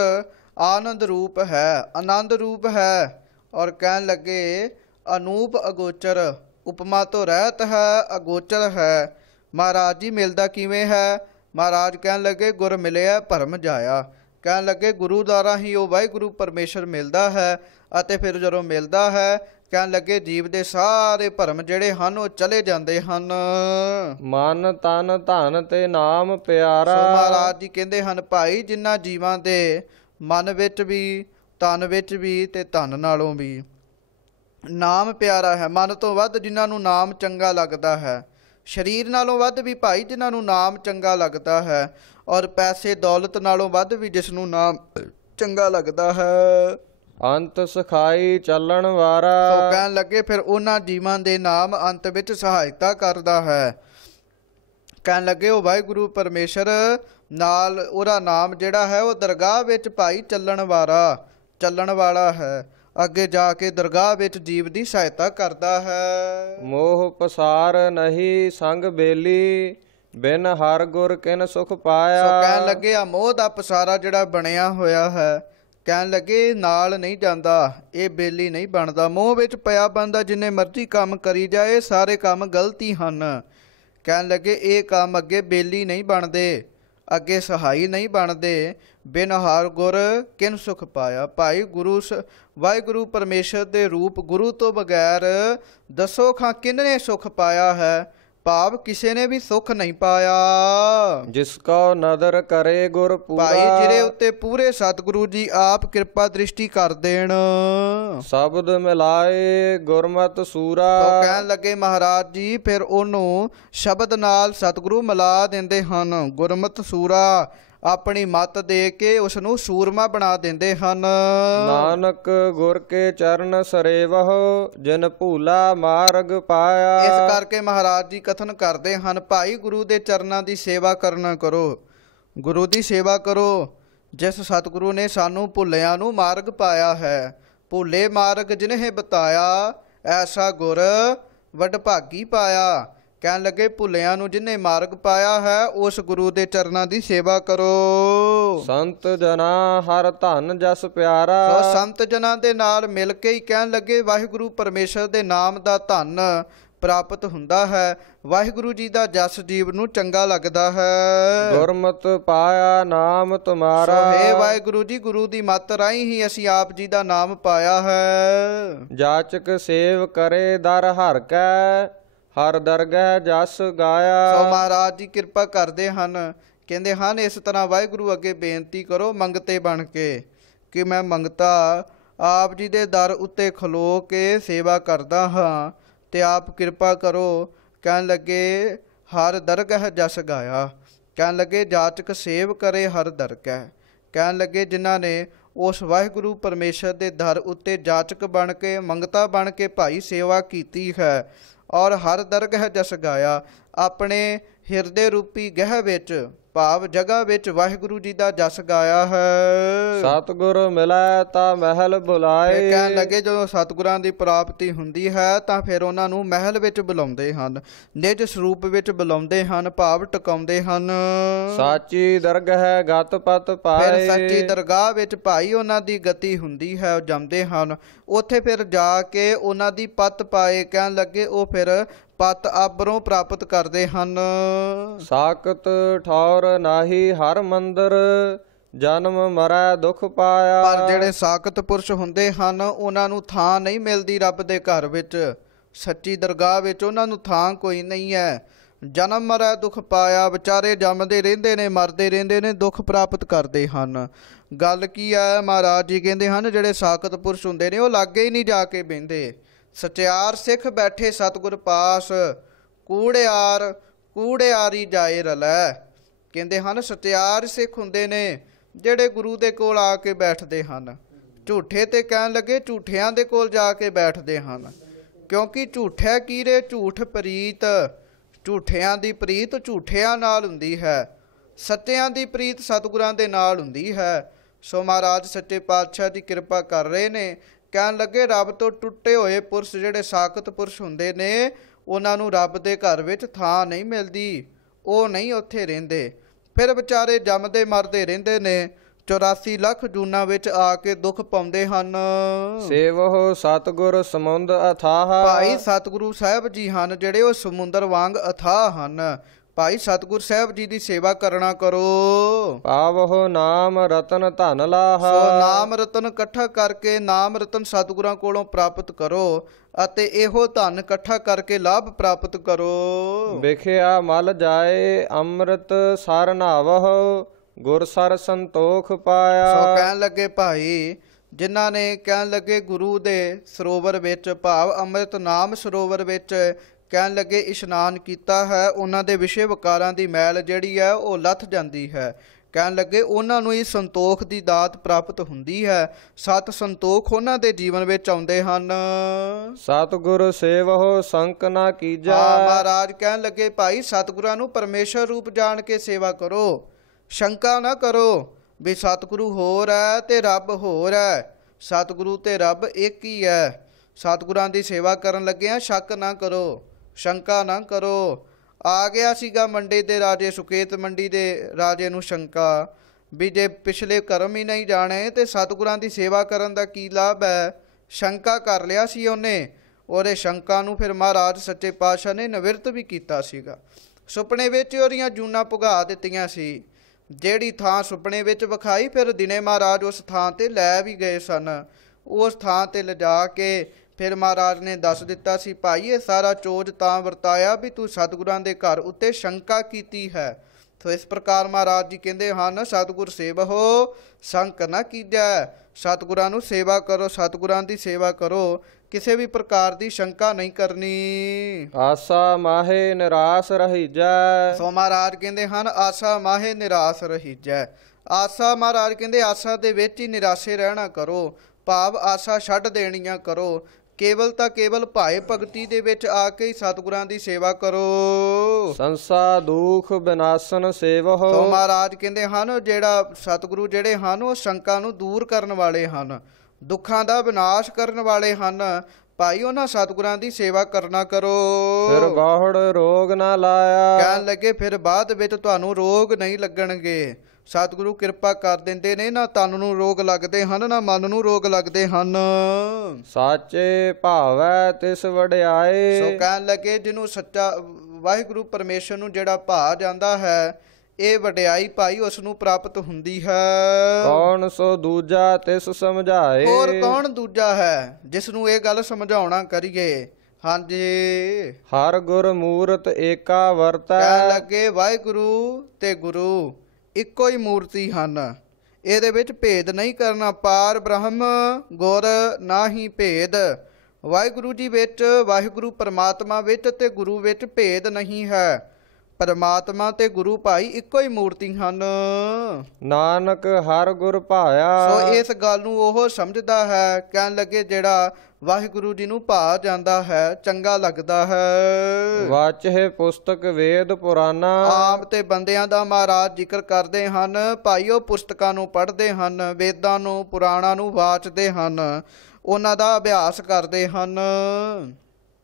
ਆਨੰਦ ਰੂਪ ਹੈ, ਆਨੰਦ ਰੂਪ ਹੈ, ਔਰ ਕਹਿਣ ਲੱਗੇ ਅਨੂਪ ਅਗੋਚਰ, ਉਪਮਾ ਤੋਂ ਰਹਿਤ ਹੈ, ਅਗੋਚਰ ਹੈ। ਮਹਾਰਾਜ ਜੀ ਮਿਲਦਾ ਕਿਵੇਂ ਹੈ? ਮਹਾਰਾਜ ਕਹਿਣ ਲੱਗੇ ਗੁਰ ਮਿਲਿਆ ਭਰਮ ਜਾਇਆ। ਕਹਿਣ ਲੱਗੇ ਗੁਰੂ ਦੁਆਰਾ ਹੀ ਉਹ ਵਾਹਿਗੁਰੂ ਪਰਮੇਸ਼ਰ ਮਿਲਦਾ ਹੈ, ਅਤੇ ਫਿਰ ਜਦੋਂ ਮਿਲਦਾ ਹੈ ਕਹਿਣ ਲੱਗੇ ਜੀਵ ਦੇ ਸਾਰੇ ਭਰਮ ਜਿਹੜੇ ਹਨ ਉਹ ਚਲੇ ਜਾਂਦੇ ਹਨ। ਮਨ ਤਨ ਧਨ ਤੇ ਨਾਮ ਪਿਆਰਾ। ਸੋ ਮਹਾਰਾਜ ਜੀ ਕਹਿੰਦੇ ਹਨ ਭਾਈ ਜਿਨ੍ਹਾਂ ਜੀਵਾਂ ਦੇ ਮਨ ਵਿੱਚ ਵੀ, ਤਨ ਵਿੱਚ ਵੀ ਤੇ ਧਨ ਨਾਲੋਂ ਵੀ ਨਾਮ ਪਿਆਰਾ ਹੈ, ਮਨ ਤੋਂ ਵੱਧ ਜਿਨ੍ਹਾਂ ਨੂੰ ਨਾਮ ਚੰਗਾ ਲੱਗਦਾ ਹੈ, ਸਰੀਰ ਨਾਲੋਂ ਵੱਧ ਵੀ ਭਾਈ ਜਿਨ੍ਹਾਂ ਨੂੰ ਨਾਮ ਚੰਗਾ ਲੱਗਦਾ ਹੈ, ਔਰ ਪੈਸੇ ਦੌਲਤ ਨਾਲੋਂ ਵੱਧ ਵੀ ਜਿਸ ਨੂੰ ਨਾਮ ਚੰਗਾ ਲੱਗਦਾ ਹੈ। ਅੰਤ ਸਖਾਈ ਚੱਲਣ ਵਾਰਾ। ਸੋ ਕਹਿਣ ਲੱਗੇ ਫਿਰ ਉਹਨਾਂ ਜੀਵਾਂ ਦੇ ਨਾਮ ਅੰਤ ਵਿੱਚ ਸਹਾਇਤਾ ਕਰਦਾ ਹੈ। ਕਹਿਣ ਲੱਗੇ ਉਹ ਵਾਹਿਗੁਰੂ ਪਰਮੇਸ਼ਰ ਨਾਲ ਉਹਦਾ ਨਾਮ ਜਿਹੜਾ ਹੈ ਉਹ ਦਰਗਾਹ ਵਿੱਚ ਭਾਈ ਚੱਲਣ ਵਾਲਾ ਹੈ, ਅੱਗੇ ਜਾ ਕੇ ਦਰਗਾਹ ਵਿੱਚ ਜੀਵ ਦੀ ਸਹਾਇਤਾ ਕਰਦਾ ਹੈ। ਮੋਹ ਪਸਾਰ ਨਹੀਂ ਸੰਗ ਬੇਲੀ ਬਿਨ ਹਰ ਗੁਰ ਕਿਨ ਸੁਖ ਪਾਇਆ। ਸੋ ਕਹਿਣ ਲੱਗੇ ਆ ਮੋਹ ਦਾ ਪਸਾਰਾ ਜਿਹੜਾ ਬਣਿਆ ਹੋਇਆ ਹੈ, ਕਹਿਣ ਲੱਗੇ ਨਾਲ ਨਹੀਂ ਜਾਂਦਾ, ਇਹ ਬੇਲੀ ਨਹੀਂ ਬਣਦਾ। ਮੋਹ ਵਿੱਚ ਪਿਆ ਬੰਦਾ ਜਿੰਨੇ ਮਰਜ਼ੀ ਕੰਮ ਕਰੀ ਜਾਏ ਸਾਰੇ ਕੰਮ ਗਲਤੀ ਹਨ। ਕਹਿਣ ਲੱਗੇ ਇਹ ਕੰਮ ਅੱਗੇ ਬੇਲੀ ਨਹੀਂ ਬਣਦੇ, ਅੱਗੇ ਸਹਾਈ ਨਹੀਂ ਬਣਦੇ। ਬਿਨ ਹਰ ਗੁਰ ਕਿਨ ਸੁਖ ਪਾਇਆ। ਭਾਈ ਵਾਹਿਗੁਰੂ ਪਰਮੇਸ਼ਰ ਦੇ ਰੂਪ ਗੁਰੂ ਤੋਂ ਬਗੈਰ ਦੱਸੋ ਖਾਂ ਕਿੰਨੇ ਸੁਖ ਪਾਇਆ ਹੈ? ਭਾਵ ਕਿਸੇ ਨੇ ਵੀ ਸੁਖ ਨਹੀਂ ਪਾਇਆ। ਜਿਸ ਕੋ ਨਦਰ ਕਰੇ ਗੁਰ ਪੂਰਾ। ਭਾਈ ਜਿਹਦੇ ਉੱਤੇ ਪੂਰੇ ਸਤਿਗੁਰੂ ਜੀ ਆਪ ਕਿਰਪਾ ਦ੍ਰਿਸ਼ਟੀ ਕਰ ਦੇਣ। ਸ਼ਬਦ ਮਿਲਾਏ ਗੁਰਮਤਿ ਸੂਰਾ। ਉਹ ਕਹਿਣ ਲੱਗੇ ਮਹਾਰਾਜ ਜੀ ਫਿਰ ਉਹਨੂੰ ਸ਼ਬਦ ਨਾਲ ਸਤਿਗੁਰੂ ਮਿਲਾ ਦਿੰਦੇ ਹਨ। ਗੁਰਮਤਿ ਸੂਰਾ ਆਪਣੀ ਮੱਤ ਦੇ ਕੇ ਉਸ ਨੂੰ ਸੂਰਮਾ ਬਣਾ ਦਿੰਦੇ ਹਨ। ਨਾਨਕ ਗੁਰ ਕੇ ਚਰਨ ਸਰੇਵਹੁ ਜਿਨ ਭੂਲਾ ਮਾਰਗ ਪਾਇਆ। ਇਸ ਕਰਕੇ ਮਹਾਰਾਜ ਜੀ ਕਥਨ ਕਰਦੇ ਹਨ ਭਾਈ ਗੁਰੂ ਦੇ ਚਰਨਾਂ ਦੀ ਸੇਵਾ ਕਰਨਾ ਕਰੋ, ਗੁਰੂ ਦੀ ਸੇਵਾ ਕਰੋ। ਜਿਸ ਸਤਿਗੁਰੂ ਨੇ ਸਾਨੂੰ ਭੁੱਲਿਆਂ ਨੂੰ ਮਾਰਗ ਪਾਇਆ ਹੈ, ਭੁੱਲੇ ਮਾਰਗ ਜਿਨਹਿ ਬਤਾਇਆ ਐਸਾ ਗੁਰ ਵਡਭਾਗੀ ਪਾਇਆ। ਕਹਿਣ ਲੱਗੇ ਭੁੱਲਿਆਂ ਨੂੰ ਜਿਹਨੇ ਮਾਰਗ ਪਾਇਆ ਹੈ ਉਸ ਗੁਰੂ ਦੇ ਚਰਨਾਂ ਦੀ ਸੇਵਾ ਕਰੋ। ਸੰਤ ਜਨਾ ਹਰ ਧਨ ਜਸ ਪਿਆਰਾ। ਸੰਤ ਜਨਾਂ ਦੇ ਨਾਲ ਮਿਲ ਕੇ ਹੀ ਕਹਿਣ ਲੱਗੇ ਵਾਹਿਗੁਰੂ ਪਰਮੇਸ਼ਰ ਦੇ ਨਾਮ ਦਾ ਧਨ ਪ੍ਰਾਪਤ ਹੁੰਦਾ ਹੈ। ਵਾਹਿਗੁਰੂ ਜੀ ਦਾ ਜਸ ਜੀਵ ਨੂੰ ਚੰਗਾ ਲੱਗਦਾ ਹੈ। ਗੁਰਮਤਿ ਪਾਇਆ ਨਾਮ ਸੋ ਤੁਮਾਰਾ। ਹੇ ਵਾਹਿਗੁਰੂ ਜੀ, ਗੁਰੂ ਦੀ ਮੱਤ ਰਾਹੀਂ ਹੀ ਅਸੀਂ ਆਪ ਜੀ ਦਾ ਨਾਮ ਪਾਇਆ ਹੈ। ਜਾਚਕ ਸੇਵ ਕਰੇ ਦਰ ਹਰ ਕੈ, ਹਰ ਦਰਗਹਿ ਜਸ ਗਾਇਆ। ਸੋ ਮਹਾਰਾਜ ਜੀ ਕਿਰਪਾ ਕਰਦੇ ਹਨ, ਕਹਿੰਦੇ ਹਨ ਇਸ ਤਰ੍ਹਾਂ ਵਾਹਿਗੁਰੂ ਅੱਗੇ ਬੇਨਤੀ ਕਰੋ ਮੰਗਤੇ ਬਣ ਕੇ, ਕਿ ਮੈਂ ਮੰਗਤਾ ਆਪ ਜੀ ਦੇ ਦਰ ਉੱਤੇ ਖਲੋ ਕੇ ਸੇਵਾ ਕਰਦਾ ਹਾਂ ਤੇ ਆਪ ਕਿਰਪਾ ਕਰੋ। ਕਹਿਣ ਲੱਗੇ ਹਰ ਦਰਗਹਿ ਜਸ ਗਾਇਆ, ਕਹਿਣ ਲੱਗੇ ਜਾਚਕ ਸੇਵ ਕਰੇ ਹਰ ਦਰਗਹਿ, ਕਹਿਣ ਲੱਗੇ ਜਿਨ੍ਹਾਂ ਨੇ ਉਸ ਵਾਹਿਗੁਰੂ ਪਰਮੇਸ਼ਰ ਦੇ ਦਰ ਉੱਤੇ ਜਾਚਕ ਬਣ ਕੇ ਮੰਗਤਾ ਬਣ ਕੇ ਭਾਈ ਸੇਵਾ ਕੀਤੀ ਹੈ ਔਰ ਹਰ ਦਰਗਹਿ ਜਸ ਗਾਇਆ, ਆਪਣੇ ਹਿਰਦੇ ਰੂਪੀ ਗਹਿ ਵਿੱਚ ਭਾਵ ਜਗ੍ਹਾ ਵਿੱਚ ਵਾਹਿਗੁਰੂ ਜੀ ਦਾ ਜਸ ਗਾਇਆ ਹੈ। ਸਤਿਗੁਰ ਮਿਲੈ ਤਾ ਮਹਿਲ ਬੁਲਾਏ। ਕਹਿਣ ਲੱਗੇ ਜਦੋਂ ਸਤਿਗੁਰਾਂ ਦੀ ਪ੍ਰਾਪਤੀ ਹੁੰਦੀ ਹੈ ਤਾਂ ਫਿਰ ਉਹਨਾਂ ਨੂੰ ਮਹਿਲ ਵਿੱਚ ਬੁਲਾਉਂਦੇ ਹਨ, ਨਿਜ ਸਰੂਪ ਵਿੱਚ ਬੁਲਾਉਂਦੇ ਹਨ, ਭਾਵ ਟਿਕਾਉਂਦੇ ਹਨ। ਸਾਚੀ ਦਰਗਹਿ ਗਤ ਪਤ ਫਿਰ ਪਾਏ। ਸੱਚੀ ਦਰਗਾਹ ਵਿੱਚ ਭਾਈ ਉਹਨਾਂ ਦੀ ਗਤੀ ਹੁੰਦੀ ਹੈ, ਉਹ ਜੰਮਦੇ ਹਨ। ਉੱਥੇ ਫਿਰ ਜਾ ਕੇ ਉਹਨਾਂ ਦੀ ਪਤ ਪਾਏ, ਕਹਿਣ ਲੱਗੇ ਉਹ ਫਿਰ ਪਤ ਆਬਰੋਂ ਪ੍ਰਾਪਤ ਕਰਦੇ ਹਨ। ਸਾਕਤ ਠੌਰ ਨਾਹੀ ਹਰ ਮੰਦਰ, ਜਨਮ ਮਰੈ ਦੁਖ ਪਾਇਆ। ਪਰ ਜਿਹੜੇ ਸਾਕਤ ਪੁਰਸ਼ ਹੁੰਦੇ ਹਨ ਉਹਨਾਂ ਨੂੰ ਥਾਂ ਨਹੀਂ ਮਿਲਦੀ ਰੱਬ ਦੇ ਘਰ ਵਿੱਚ, ਸੱਚੀ ਦਰਗਾਹ ਵਿੱਚ ਉਹਨਾਂ ਨੂੰ ਥਾਂ ਕੋਈ ਨਹੀਂ ਹੈ। ਜਨਮ ਮਰੈ ਦੁੱਖ ਪਾਇਆ, ਵਿਚਾਰੇ ਜੰਮਦੇ ਰਹਿੰਦੇ ਨੇ, ਮਰਦੇ ਰਹਿੰਦੇ ਨੇ, ਦੁੱਖ ਪ੍ਰਾਪਤ ਕਰਦੇ ਹਨ। ਗੱਲ ਕੀ ਹੈ, ਮਹਾਰਾਜ ਜੀ ਕਹਿੰਦੇ ਹਨ ਜਿਹੜੇ ਸਾਕਤ ਪੁਰਸ਼ ਹੁੰਦੇ ਨੇ ਉਹ ਲਾਗੇ ਹੀ ਨਹੀਂ ਜਾ ਕੇ ਬਹਿੰਦੇ। ਸਚਿਆਰ ਸਿੱਖ ਬੈਠੇ ਸਤਿਗੁਰ ਪਾਸ, ਕੂੜਿਆਰ ਕੂੜਿਆਰੀ ਜਾਏ ਰਲੈ। ਕਹਿੰਦੇ ਹਨ ਸਚਿਆਰ ਸਿੱਖ ਹੁੰਦੇ ਨੇ ਜਿਹੜੇ ਗੁਰੂ ਦੇ ਕੋਲ ਆ ਕੇ ਬੈਠਦੇ ਹਨ। ਝੂਠੇ ਤੇ ਕਹਿਣ ਲੱਗੇ ਝੂਠਿਆਂ ਦੇ ਕੋਲ ਜਾ ਕੇ ਬੈਠਦੇ ਹਨ, ਕਿਉਂਕਿ ਝੂਠਿਆ ਕੀਰੇ ਝੂਠ ਪ੍ਰੀਤ, ਝੂਠਿਆਂ ਦੀ ਪ੍ਰੀਤ ਝੂਠਿਆਂ ਨਾਲ ਹੁੰਦੀ ਹੈ, ਸੱਚਿਆਂ ਦੀ ਪ੍ਰੀਤ ਸਤਿਗੁਰਾਂ ਦੇ ਨਾਲ ਹੁੰਦੀ ਹੈ। ਸੋ ਮਹਾਰਾਜ ਸੱਚੇ ਪਾਤਸ਼ਾਹ ਦੀ ਕਿਰਪਾ ਕਰ ਰਹੇ ਨੇ। ਕਹਿਣ ਲੱਗੇ ਰੱਬ ਤੋਂ ਟੁੱਟੇ ਹੋਏ ਪੁਰਸ਼ ਜਿਹੜੇ ਸਾਕਤ ਪੁਰਸ਼ ਹੁੰਦੇ ਨੇ ਉਹਨਾਂ ਨੂੰ ਰੱਬ ਦੇ ਘਰ ਵਿੱਚ ਥਾਂ ਨਹੀਂ ਮਿਲਦੀ, ਉਹ ਨਹੀਂ ਉੱਥੇ ਰਹਿੰਦੇ। ਫਿਰ ਵਿਚਾਰੇ ਜੰਮਦੇ ਮਰਦੇ ਰਹਿੰਦੇ ਨੇ, 84 ਲੱਖ ਜੂਨਾਂ ਵਿੱਚ ਆ ਕੇ ਦੁੱਖ ਪਾਉਂਦੇ ਹਨ। ਸੇਵਹੁ ਸਤਿਗੁਰ ਸਮੁੰਦ ਅਥਾਹ। ਭਾਈ ਸਤਿਗੁਰੂ ਸਾਹਿਬ ਜੀ ਹਨ ਜਿਹੜੇ ਉਹ ਸਮੁੰਦਰ ਵਾਂਗ ਅਥਾਹ ਹਨ। ਭਾਈ ਸਤਿਗੁਰ ਸਾਹਿਬ ਜੀ ਦੀ ਸੇਵਾ ਕਰਨਾ ਕਰੋ। ਪਾਵਹੁ ਨਾਮ ਰਤਨ ਧਨ ਲਾਹ। ਸੋ ਨਾਮ ਰਤਨ ਇਕੱਠਾ ਕਰਕੇ ਨਾਮ ਰਤਨ ਸਤਿਗੁਰਾਂ ਕੋਲੋਂ ਪ੍ਰਾਪਤ ਕਰੋ ਅਤੇ ਇਹੋ ਧਨ ਇਕੱਠਾ ਕਰਕੇ ਲਾਭ ਪ੍ਰਾਪਤ ਕਰੋ। ਵਿਖਿਆ ਮਲ ਜਾਏ ਅੰਮ੍ਰਿਤ ਸਰ ਨਾਵਹੁ, ਗੁਰ ਸਰ ਸੰਤੋਖ ਪਾਇਆ। ਸੋ ਕਹਿਣ ਲੱਗੇ ਭਾਈ ਜਿਨ੍ਹਾਂ ਨੇ ਕਹਿਣ ਲੱਗੇ ਗੁਰੂ ਦੇ ਸਰੋਵਰ ਵਿੱਚ ਭਾਵ ਅੰਮ੍ਰਿਤ ਨਾਮ ਸਰੋਵਰ ਵਿੱਚ ਕਹਿਣ ਲੱਗੇ ਇਸ਼ਨਾਨ ਕੀਤਾ ਹੈ, ਉਹਨਾਂ ਦੇ ਵਿਸ਼ੇ ਵਿਕਾਰਾਂ ਦੀ ਮੈਲ ਜਿਹੜੀ ਹੈ ਉਹ ਲੱਥ ਜਾਂਦੀ ਹੈ। ਕਹਿਣ ਲੱਗੇ ਉਹਨਾਂ ਨੂੰ ਹੀ ਸੰਤੋਖ ਦੀ ਦਾਤ ਪ੍ਰਾਪਤ ਹੁੰਦੀ ਹੈ, ਸਤ ਸੰਤੋਖ ਉਹਨਾਂ ਦੇ ਜੀਵਨ ਵਿੱਚ ਆਉਂਦੇ ਹਨ। ਸਤਿਗੁਰ ਸੇਵਹੁ ਸੰਕ ਨਾ ਕੀਜੈ। ਮਹਾਰਾਜ ਕਹਿਣ ਲੱਗੇ ਭਾਈ ਸਤਿਗੁਰਾਂ ਨੂੰ ਪਰਮੇਸ਼ਰ ਰੂਪ ਜਾਣ ਕੇ ਸੇਵਾ ਕਰੋ, ਸ਼ੰਕਾ ਨਾ ਕਰੋ ਵੀ ਸਤਿਗੁਰੂ ਹੋਰ ਹੈ ਤੇ ਰੱਬ ਹੋਰ ਹੈ। ਸਤਿਗੁਰੂ ਤੇ ਰੱਬ ਇੱਕ ਹੀ ਹੈ। ਸਤਿਗੁਰਾਂ ਦੀ ਸੇਵਾ ਕਰਨ ਲੱਗਿਆਂ ਸ਼ੱਕ ਨਾ ਕਰੋ, ਸ਼ੰਕਾ ਨਾ ਕਰੋ। ਆ ਗਿਆ ਸੀਗਾ ਮੰਡੀ ਦੇ ਰਾਜੇ ਸੁਕੇਤ ਮੰਡੀ ਦੇ ਰਾਜੇ ਨੂੰ ਸ਼ੰਕਾ ਵੀ ਜੇ ਪਿਛਲੇ ਕਰਮ ਹੀ ਨਹੀਂ ਜਾਣੇ ਤੇ ਸਤਿਗੁਰਾਂ ਦੀ ਸੇਵਾ ਕਰਨ ਦਾ ਕੀ ਲਾਭ ਹੈ। ਸ਼ੰਕਾ ਕਰ ਲਿਆ ਸੀ ਉਹਨੇ, ਉਹਦੇ ਸ਼ੰਕਾ ਨੂੰ ਫਿਰ ਮਹਾਰਾਜ ਸੱਚੇ ਪਾਤਸ਼ਾਹ ਨੇ ਨਿਵਰਤ ਵੀ ਕੀਤਾ ਸੀਗਾ। ਸੁਪਨੇ ਵਿੱਚ ਉਹਦੀਆਂ ਜੂਨਾਂ ਪੁਘਾ ਦਿੱਤੀਆਂ ਸੀ। ਜਿਹੜੀ ਥਾਂ ਸੁਪਨੇ ਵਿੱਚ ਵਿਖਾਈ ਫਿਰ ਦਿਨੇ ਮਹਾਰਾਜ ਉਸ ਥਾਂ ਤੇ ਲੈ ਵੀ ਗਏ ਸਨ। ਉਸ ਥਾਂ ਤੇ ਲਿਜਾ ਕੇ ਫਿਰ ਮਹਾਰਾਜ ਨੇ ਦੱਸ ਦਿੱਤਾ ਸੀ ਭਾਈ ਇਹ ਸਾਰਾ ਚੋਜ ਤਾਂ ਵਰਤਾਇਆ ਵੀ ਤੂੰ ਸਤਿਗੁਰਾਂ ਦੇ ਘਰ ਉੱਤੇ ਸ਼ੰਕਾ ਕੀਤੀ ਹੈ। ਸੋ ਇਸ ਪ੍ਰਕਾਰ ਮਹਾਰਾਜ ਜੀ ਕਹਿੰਦੇ ਹਨ ਸਤਿਗੁਰ ਸੇਵਹੁ ਸੰਕ ਨਾ ਕੀਜੈ। ਸਤਿਗੁਰਾਂ ਨੂੰ ਸੇਵਾ ਕਰੋ, ਸਤਿਗੁਰਾਂ ਦੀ ਸੇਵਾ ਕਰੋ, ਕਿਸੇ ਵੀ ਪ੍ਰਕਾਰ ਦੀ ਸ਼ੰਕਾ ਨਹੀਂ ਕਰਨੀ। ਆਸਾ ਮਾਹੇ ਨਿਰਾਸ ਰਹੀਜੈ। ਸੋ ਮਹਾਰਾਜ ਕਹਿੰਦੇ ਹਨ ਆਸਾ ਮਾਹੇ ਨਿਰਾਸ ਰਹੀਜੈ। ਆਸਾ ਮਹਾਰਾਜ ਕਹਿੰਦੇ ਆਸਾ ਦੇ ਵਿੱਚ ਹੀ ਨਿਰਾਸ਼ੇ ਰਹਿਣਾ ਕਰੋ, ਭਾਵ ਆਸਾ ਛੱਡ ਦੇਣੀਆਂ ਕਰੋ। ਕੇਵਲ ਤਾਂ ਕੇਵਲ ਭਾਏ ਭਗਤੀ ਦੇ ਵਿੱਚ ਆ ਕੇ ਹੀ ਸਤਿਗੁਰਾਂ ਦੀ ਸੇਵਾ ਕਰੋ। ਸੰਸਾ ਦੁਖ ਬਿਨਾਸਨ ਸੇਵਹੁ। ਸੋ ਮਹਾਰਾਜ ਕਹਿੰਦੇ ਹਨ ਜਿਹੜਾ ਸਤਿਗੁਰੂ ਜਿਹੜੇ ਹਨ ਉਹ ਸ਼ੰਕਾ ਨੂੰ ਦੂਰ ਕਰਨ ਵਾਲੇ ਹਨ, ਦੁੱਖਾਂ ਦਾ ਵਿਨਾਸ਼ ਕਰਨ ਵਾਲੇ ਹਨ। ਭਾਈ ਉਹਨਾਂ ਸਤਿਗੁਰਾਂ ਦੀ ਸੇਵਾ ਕਰਨਾ ਕਰੋ। ਫਿਰ ਬਾਹੜ ਰੋਗ ਨਾ ਲਾਇਆ। ਕਹਿਣ ਲੱਗੇ ਫਿਰ ਬਾਅਦ ਵਿੱਚ ਤੁਹਾਨੂੰ ਰੋਗ ਨਹੀਂ ਲੱਗਣਗੇ। ਸਤਿਗੁਰੂ ਕਿਰਪਾ ਕਰ ਦਿੰਦੇ ਨੇ, ਨਾ ਤਨ ਨੂੰ ਰੋਗ ਲੱਗਦੇ ਹਨ ਨਾ ਮਨ ਨੂੰ ਰੋਗ ਲੱਗਦੇ ਹਨ। ਸਾਚੇ ਭਾਵੈ ਤਿਸ ਵਡਿਆਏ। ਸੋ ਕਹਿਣ ਲੱਗੇ ਜਿਹਨੂੰ ਸੱਚਾ ਵਾਹਿਗੁਰੂ ਪਰਮੇਸ਼ਰ ਨੂੰ ਜਿਹੜਾ ਭਾ ਜਾਂਦਾ ਹੈ, ਇਹ ਵਡਿਆਈ ਭਾਈ ਉਸ ਨੂੰ ਪ੍ਰਾਪਤ ਹੁੰਦੀ ਹੈ। ਕੌਣ ਸੋ ਦੂਜਾ ਤਿਸ ਸਮਝਾਏ। ਹੋਰ ਕੌਣ ਦੂਜਾ ਹੈ ਜਿਸ ਨੂੰ ਇਹ ਗੱਲ ਸਮਝਾਉਣਾ ਕਰੀਏ। ਹਾਂਜੀ, ਹਰ ਗੁਰ ਮੂਰਤ ਏਕਾ ਵਰਤੈ। ਕਹਿਣ ਲੱਗੇ ਵਾਹਿਗੁਰੂ ਤੇ ਗੁਰੂ ਇੱਕੋ ਹੀ ਮੂਰਤੀ ਹਨ, ਇਹਦੇ ਵਿੱਚ ਭੇਦ ਨਹੀਂ ਕਰਨਾ। ਪਾਰ ਬ੍ਰਹਮ ਗੁਰ ਨਾਹੀ ਭੇਦ। ਵਾਹਿਗੁਰੂ ਜੀ ਵਿੱਚ, ਵਾਹਿਗੁਰੂ ਪਰਮਾਤਮਾ ਵਿੱਚ ਤੇ ਗੁਰੂ ਵਿੱਚ ਭੇਦ ਨਹੀਂ ਹੈ। ਪਰਮਾਤਮਾ ਤੇ ਗੁਰੂ ਭਾਈ ਇੱਕੋ ਹੀ ਮੂਰਤੀ ਹਨ। ਨਾਨਕ ਹਰ ਗੁਰ ਭਾਇਆ। ਸੋ ਇਸ ਗੱਲ ਨੂੰ ਉਹ ਸਮਝਦਾ ਹੈ। ਕਹਿਣ ਲੱਗੇ ਜਿਹੜਾ ਵਾਹਿਗੁਰੂ ਜੀ ਨੂੰ ਭਾ ਜਾਂਦਾ ਹੈ, ਚੰਗਾ ਲੱਗਦਾ ਹੈ। ਵਾਚੇ ਪੁਸਤਕ ਵੇਦ ਪੁਰਾਣਾ। ਆਪ ਤੇ ਬੰਦਿਆਂ ਦਾ ਮਹਾਰਾਜ ਜ਼ਿਕਰ ਕਰਦੇ ਹਨ, ਭਾਈ ਉਹ ਪੁਸਤਕਾਂ ਨੂੰ ਪੜ੍ਹਦੇ ਹਨ, ਵੇਦਾਂ ਨੂੰ ਪੁਰਾਣਾਂ ਨੂੰ ਵਾਚਦੇ ਹਨ, ਉਹਨਾਂ ਦਾ ਅਭਿਆਸ ਕਰਦੇ ਹਨ।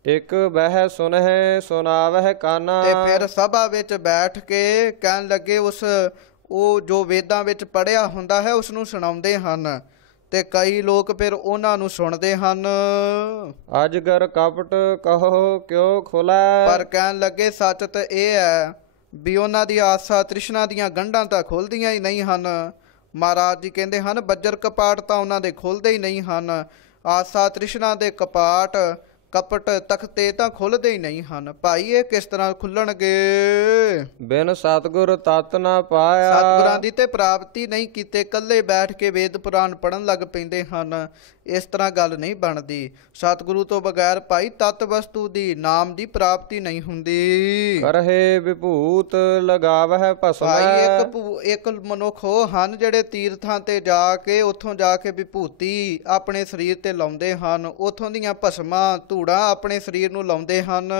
ਇਕ ਬਹਿ ਸੁਨਹਿ ਸੁਨਾਵਹਿ ਕਾਨਾ। ਤੇ ਫਿਰ ਸਭਾ ਵਿੱਚ ਬੈਠ ਕੇ ਕਹਿਣ ਲੱਗੇ ਉਹ ਜੋ ਵੇਦਾਂ ਵਿੱਚ ਪੜ੍ਹਿਆ ਹੁੰਦਾ ਹੈ ਉਸ ਨੂੰ ਸੁਣਾਉਂਦੇ ਹਨ, ਤੇ ਕਈ ਲੋਕ ਫਿਰ ਉਹਨਾਂ ਨੂੰ ਸੁਣਦੇ ਹਨ। ਅਜਗਰ ਕਪਟ ਕਹੋ ਕਿਉ ਖੁਲੈ। ਪਰ ਕਹਿਣ ਲੱਗੇ ਸੱਚ ਤਾਂ ਇਹ ਹੈ ਵੀ ਉਹਨਾਂ ਦੀ ਆਸਾ ਤ੍ਰਿਸ਼ਨਾ ਦੀਆਂ ਗੰਢਾਂ ਤਾਂ ਖੁੱਲਦੀਆਂ ਹੀ ਨਹੀਂ ਹਨ। ਮਹਾਰਾਜ ਜੀ ਕਹਿੰਦੇ ਹਨ ਬੱਜਰ ਕਪਾਟ ਤਾਂ ਉਹਨਾਂ ਦੇ ਖੁੱਲਦੇ ਹੀ ਨਹੀਂ ਹਨ। ਆਸਾ ਤ੍ਰਿਸ਼ਨਾ ਦੇ ਕਪਾਟ ਕਪਟ ਤਖਤੇ ਤਾਂ ਖੁੱਲਦੇ ਹੀ ਨਹੀਂ ਹਨ। ਭਾਈ ਇਹ ਕਿਸ ਤਰ੍ਹਾਂ ਖੁੱਲਣਗੇ। ਬਿਨ ਸਤਿਗੁਰ ਤਤ ਨਾ ਪਾਇਆ। ਸਤਿਗੁਰਾਂ ਦੀ ਤੇ ਪ੍ਰਾਪਤੀ ਨਹੀਂ ਕੀਤੇ, ਇਕੱਲੇ ਬੈਠ ਕੇ ਵੇਦ ਪੁਰਾਣ ਪੜਨ ਲੱਗ ਪੈਂਦੇ ਹਨ। ਇਸ ਤਰ੍ਹਾਂ ਗੱਲ ਨਹੀਂ ਬਣਦੀ। ਸਤਿਗੁਰੂ ਤੋਂ ਬਗੈਰ ਭਾਈ ਤਤ ਵਸਤੂ ਦੀ ਨਾਮ ਦੀ ਪ੍ਰਾਪਤੀ ਨਹੀਂ ਹੁੰਦੀ। ਕਰਹਿ ਵਿਭੂਤ ਲਗਾਵਹਿ ਭਸਮ। ਭਾਈ ਇੱਕ ਮਨੁੱਖ ਉਹ ਹਨ ਜਿਹੜੇ ਤੀਰਥਾਂ ਤੇ ਜਾ ਕੇ ਉੱਥੋਂ ਜਾ ਕੇ ਵਿਭੂਤੀ ਆਪਣੇ ਸਰੀਰ ਤੇ ਲਾਉਂਦੇ ਹਨ, ਉੱਥੋਂ ਦੀਆਂ ਭਸਮਾਂ ਧੂੜਾਂ ਆਪਣੇ ਸਰੀਰ ਨੂੰ ਲਾਉਂਦੇ ਹਨ।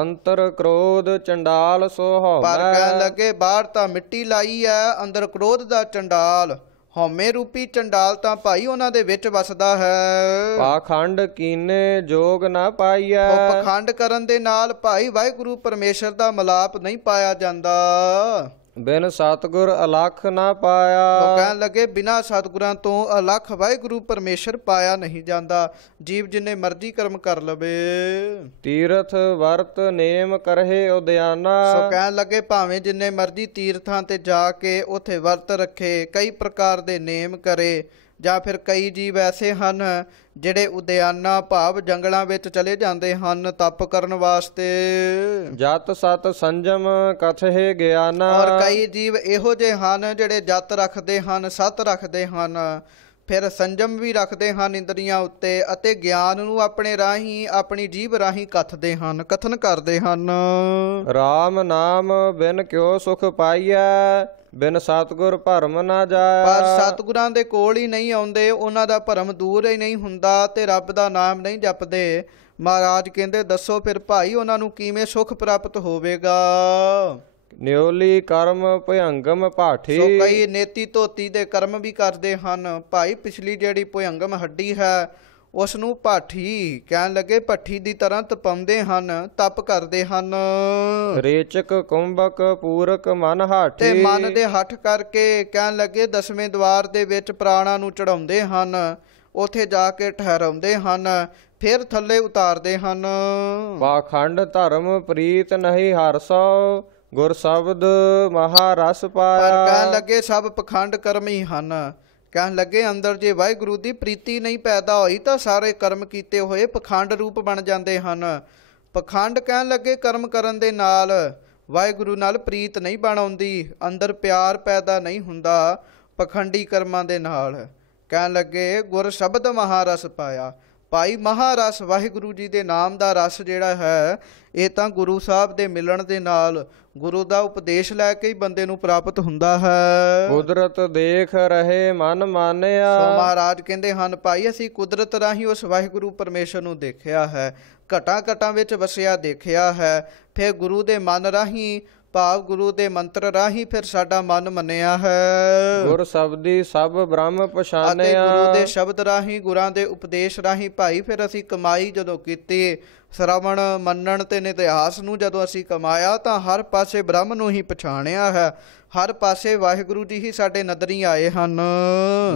ਅੰਤਰ ਕ੍ਰੋਧ ਚੰਡਾਲ ਸੋ ਹਉਮੈ। ਪਰ ਕਹਿਣ ਲੱਗੇ ਬਾਹਰ ਤਾਂ ਮਿੱਟੀ ਲਾਈ ਹੈ, ਅੰਦਰ ਕ੍ਰੋਧ ਦਾ ਚੰਡਾਲ ਹਉਮੈ ਰੂਪੀ ਚੰਡਾਲ ਤਾਂ ਭਾਈ ਉਹਨਾਂ ਦੇ ਵਿੱਚ ਵਸਦਾ ਹੈ। ਪਾਖੰਡ ਕੀਨੇ ਜੋਗ ਨਾ ਪਾਈਐ। ਉਹ ਪਖੰਡ ਕਰਨ ਦੇ ਨਾਲ ਭਾਈ ਵਾਹਿਗੁਰੂ ਪਰਮੇਸ਼ਰ ਦਾ ਮਿਲਾਪ ਨਹੀਂ ਪਾਇਆ ਜਾਂਦਾ। ਬਿਨ ਸਤਿਗੁਰ ਅਲਖ ਨਾ ਪਾਇਆ। ਉਹ ਕਹਿਣ ਲੱਗੇ ਬਿਨਾਂ ਸਤਿਗੁਰਾਂ ਤੋਂ ਅਲਖ ਵਾਹਿਗੁਰੂ ਪਰਮੇਸ਼ਰ ਪਾਇਆ ਨਹੀਂ ਜਾਂਦਾ। ਜੀਵ ਜਿੰਨੇ ਮਰਜ਼ੀ ਕਰਮ ਕਰ ਲਵੇ। ਤੀਰਥ ਵਰਤ ਨੇਮ ਕਰਹਿ ਉਦਿਆਨਾ। ਸੋ ਕਹਿਣ ਲੱਗੇ ਭਾਵੇਂ ਜਿੰਨੇ ਮਰਜ਼ੀ ਤੀਰਥਾਂ ਤੇ ਜਾ ਕੇ ਉੱਥੇ ਵਰਤ ਰੱਖੇ, ਕਈ ਪ੍ਰਕਾਰ ਦੇ ਨੇਮ ਕਰੇ, ਜਾਂ ਫਿਰ ਕਈ ਜੀਵ ਐਸੇ ਹਨ ਜਿਹੜੇ ਉਦਿਆਨਾ ਭਾਵ ਜੰਗਲਾਂ ਵਿੱਚ ਚਲੇ ਜਾਂਦੇ ਹਨ ਤਪ ਕਰਨ ਵਾਸਤੇ। ਜਤ ਸਤ ਸੰਜਮ ਕਥਹਿ ਗਿਆਨਾ। ਔਰ ਕਈ ਜੀਵ ਇਹੋ ਜਿਹੇ ਹਨ ਜਿਹੜੇ ਜਤ ਰੱਖਦੇ ਹਨ, ਸਤ ਰੱਖਦੇ ਹਨ, ਫਿਰ ਸੰਜਮ ਵੀ ਰੱਖਦੇ ਹਨ ਇੰਦਰੀਆਂ ਉੱਤੇ, ਅਤੇ ਗਿਆਨ ਨੂੰ ਆਪਣੇ ਰਾਹੀਂ ਆਪਣੀ ਜੀਭ ਰਾਹੀਂ ਕਥਦੇ ਹਨ, ਕਥਨ ਕਰਦੇ ਹਨ। ਰਾਮ ਨਾਮ ਬਿਨ ਕਿਉ ਸੁਖ ਪਾਈਐ। ਬਿਨ ਸਤਿਗੁਰ ਭਰਮ ਨਾ ਜਾਇਆ। ਪਰ ਸਤਿਗੁਰਾਂ ਦੇ ਕੋਲ ਹੀ ਨਹੀਂ ਆਉਂਦੇ, ਉਹਨਾਂ ਦਾ ਭਰਮ ਦੂਰ ਹੀ ਨਹੀਂ ਹੁੰਦਾ ਤੇ ਰੱਬ ਦਾ ਨਾਮ ਨਹੀਂ ਜਪਦੇ। ਮਹਾਰਾਜ ਕਹਿੰਦੇ ਦੱਸੋ ਫਿਰ ਭਾਈ ਉਹਨਾਂ ਨੂੰ ਕਿਵੇਂ ਸੁਖ ਪ੍ਰਾਪਤ ਹੋਵੇਗਾ। ਨਿਉਲੀ ਕਰਮ ਭਯੰਗਮ ਭਾਠੀ। ਸੋ ਕਈ ਨੇਤੀ ਧੋਤੀ ਦੇ ਕਰਮ ਵੀ ਕਰਦੇ ਹਨ। ਭਾਈ ਪਿਛਲੀ ਜਿਹੜੀ ਭਯੰਗਮ ਹੱਡੀ ਹੈ ਉਸ ਨੂੰ ਭਾਠੀ ਕਹਿਣ ਲੱਗੇ, ਭੱਠੀ ਦੀ ਤਰ੍ਹਾਂ ਤਪਾਉਂਦੇ ਹਨ, ਤਪ ਕਰਦੇ ਹਨ। ਰੇਚਕ ਕੁੰਭਕ ਪੂਰਕ ਮਨ ਹਾਠੀ। ਤੇ ਮਨ ਦੇ ਹੱਠ ਕਰਕੇ ਕਹਿਣ ਲੱਗੇ ਦਸਵੇਂ ਦਵਾਰ ਦੇ ਵਿੱਚ ਪ੍ਰਾਣਾਂ ਨੂੰ ਚੜਾਉਂਦੇ ਹਨ, ਉਥੇ ਜਾ ਕੇ ਠਹਿਰਾਉਂਦੇ ਹਨ, ਫਿਰ ਥੱਲੇ ਉਤਾਰਦੇ ਹਨ। ਪਾਖੰਡ ਧਰਮ ਪ੍ਰੀਤ ਨਹੀਂ ਹਰਸੋ। ਗੁਰ ਸ਼ਬਦ ਮਹਾਰਸ ਪਾਇਆ। ਪਰ ਕਹਿਣ ਲੱਗੇ ਸਭ ਪਖੰਡ ਕਰਮ ਹੀ ਹਨ। ਕਹਿਣ ਲੱਗੇ ਅੰਦਰ ਜੇ ਵਾਹਿਗੁਰੂ ਦੀ ਪ੍ਰੀਤੀ ਨਹੀਂ ਪੈਦਾ ਹੋਈ ਤਾਂ ਸਾਰੇ ਕਰਮ ਕੀਤੇ ਹੋਏ ਪਖੰਡ ਰੂਪ ਬਣ ਜਾਂਦੇ ਹਨ। ਪਖੰਡ ਕਹਿਣ ਲੱਗੇ ਕਰਮ ਕਰਨ ਦੇ ਨਾਲ ਵਾਹਿਗੁਰੂ ਨਾਲ ਪ੍ਰੀਤ ਨਹੀਂ ਬਣ ਆਉਂਦੀ, ਅੰਦਰ ਪਿਆਰ ਪੈਦਾ ਨਹੀਂ ਹੁੰਦਾ ਪਖੰਡੀ ਕਰਮਾਂ ਦੇ ਨਾਲ। ਕਹਿਣ ਲੱਗੇ ਗੁਰ ਸ਼ਬਦ ਮਹਾਰਸ ਪਾਇਆ। ਭਾਈ ਮਹਾਰਸ ਵਾਹਿਗੁਰੂ ਜੀ ਦੇ ਨਾਮ ਦਾ ਰਸ ਜਿਹੜਾ ਹੈ ਇਹ ਤਾਂ ਗੁਰੂ ਸਾਹਿਬ ਦੇ ਮਿਲਣ ਦੇ ਨਾਲ, ਗੁਰੂ ਦਾ ਉਪਦੇਸ਼ ਲੈ ਕੇ ਹੀ ਬੰਦੇ ਨੂੰ ਪ੍ਰਾਪਤ ਹੁੰਦਾ ਹੈ। ਕੁਦਰਤ ਦੇਖ ਰਹੇ ਮਨ ਮਾਨਿਆ। ਸੋ ਮਹਾਰਾਜ ਕਹਿੰਦੇ ਹਨ ਭਾਈ ਅਸੀਂ ਕੁਦਰਤ ਰਾਹੀਂ ਉਸ ਵਾਹਿਗੁਰੂ ਪਰਮੇਸ਼ਰ ਨੂੰ ਦੇਖਿਆ ਹੈ, ਘਟਾਂ ਘਟਾਂ ਵਿੱਚ ਵਸਿਆ ਦੇਖਿਆ ਹੈ, ਫਿਰ ਗੁਰੂ ਦੇ ਮਨ ਰਾਹੀਂ ਭਾਵ ਗੁਰੂ ਦੇ ਮੰਤਰ ਰਾਹੀਂ ਫਿਰ ਸਾਡਾ ਮਨ ਮੰਨਿਆ ਹੈ। ਗੁਰ ਸ਼ਬਦੀ ਸਭ ਬ੍ਰਹਮ ਅਤੇ ਪਛਾਨਿਆ। ਗੁਰੂ ਦੇ ਸ਼ਬਦ ਰਾਹੀਂ, ਗੁਰਾਂ ਦੇ ਉਪਦੇਸ਼ ਰਾਹੀਂ ਭਾਈ ਫਿਰ ਅਸੀਂ ਕਮਾਈ ਜਦੋਂ ਕੀਤੀ, ਸ਼ਰਵਣ ਮੰਨਣ ਤੇ ਨਿਤਿਹਾਸ ਨੂੰ ਜਦੋਂ ਅਸੀਂ ਕਮਾਇਆ ਤਾਂ ਹਰ ਪਾਸੇ ਬ੍ਰਹਮ ਨੂੰ ਹੀ ਪਛਾਣਿਆ ਹੈ। ਹਰ ਪਾਸੇ ਵਾਹਿਗੁਰੂ ਜੀ ਹੀ ਸਾਡੇ ਨਦਰੀ ਆਏ ਹਨ।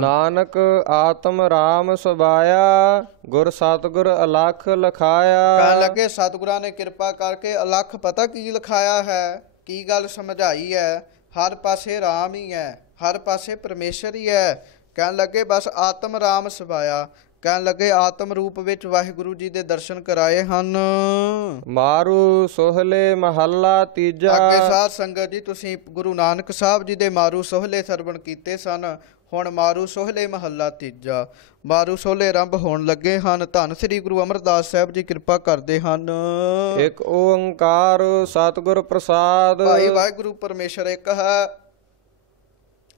ਨਾਨਕ ਆਤਮ ਰਾਮ ਸਬਾਇਆ, ਗੁਰ ਸਤਿਗੁਰ ਅਲਖ ਲਖਾਇਆ। ਕਹਿਣ ਲੱਗੇ ਸਤਿਗੁਰਾਂ ਨੇ ਕਿਰਪਾ ਕਰਕੇ ਅਲੱਖ ਪਤਾ ਕੀ ਲਿਖਾਇਆ ਹੈ, ਕੀ ਗੱਲ ਸਮਝਾਈ ਹੈ। ਹਰ ਪਾਸੇ ਰਾਮ ਹੀ ਹੈ, ਹਰ ਪਾਸੇ ਪਰਮੇਸ਼ਰ ਹੀ ਹੈ। ਕਹਿਣ ਲੱਗੇ ਬਸ ਆਤਮ ਰਾਮ ਸਬਾਇਆ, ਕਹਿਣ ਲੱਗੇ ਆਤਮ ਰੂਪ ਵਿੱਚ ਵਾਹਿਗੁਰੂ ਜੀ ਦੇ ਦਰਸ਼ਨ ਕਰਾਏ ਹਨ। ਮਾਰੂ ਸੋਹਲੇ ਮਹੱਲਾ ਤੀਜਾ। ਅੱਗੇ ਸਾਧ ਸੰਗਤ ਜੀ ਤੁਸੀਂ ਗੁਰੂ ਨਾਨਕ ਸਾਹਿਬ ਜੀ ਦੇ ਮਾਰੂ ਸੋਹਲੇ ਸਰਵਣ ਕੀਤੇ ਸਨ। ਹੁਣ ਮਾਰੂ ਸੋਹਲੇ ਮਹੱਲਾ ਤੀਜਾ, ਮਾਰੂ ਸੋਹਲੇ ਆਰੰਭ ਹੋਣ ਲੱਗੇ ਹਨ। ਧੰਨ ਸ੍ਰੀ ਗੁਰੂ ਅਮਰਦਾਸ ਸਾਹਿਬ ਜੀ ਕਿਰਪਾ ਕਰਦੇ ਹਨ। ਇੱਕ ਓੰਕਾਰ ਸਤਿਗੁਰ ਪ੍ਰਸਾਦ। ਭਾਈ ਵਾਹਿਗੁਰੂ ਪਰਮੇਸ਼ਰ ਇੱਕ ਹੈ,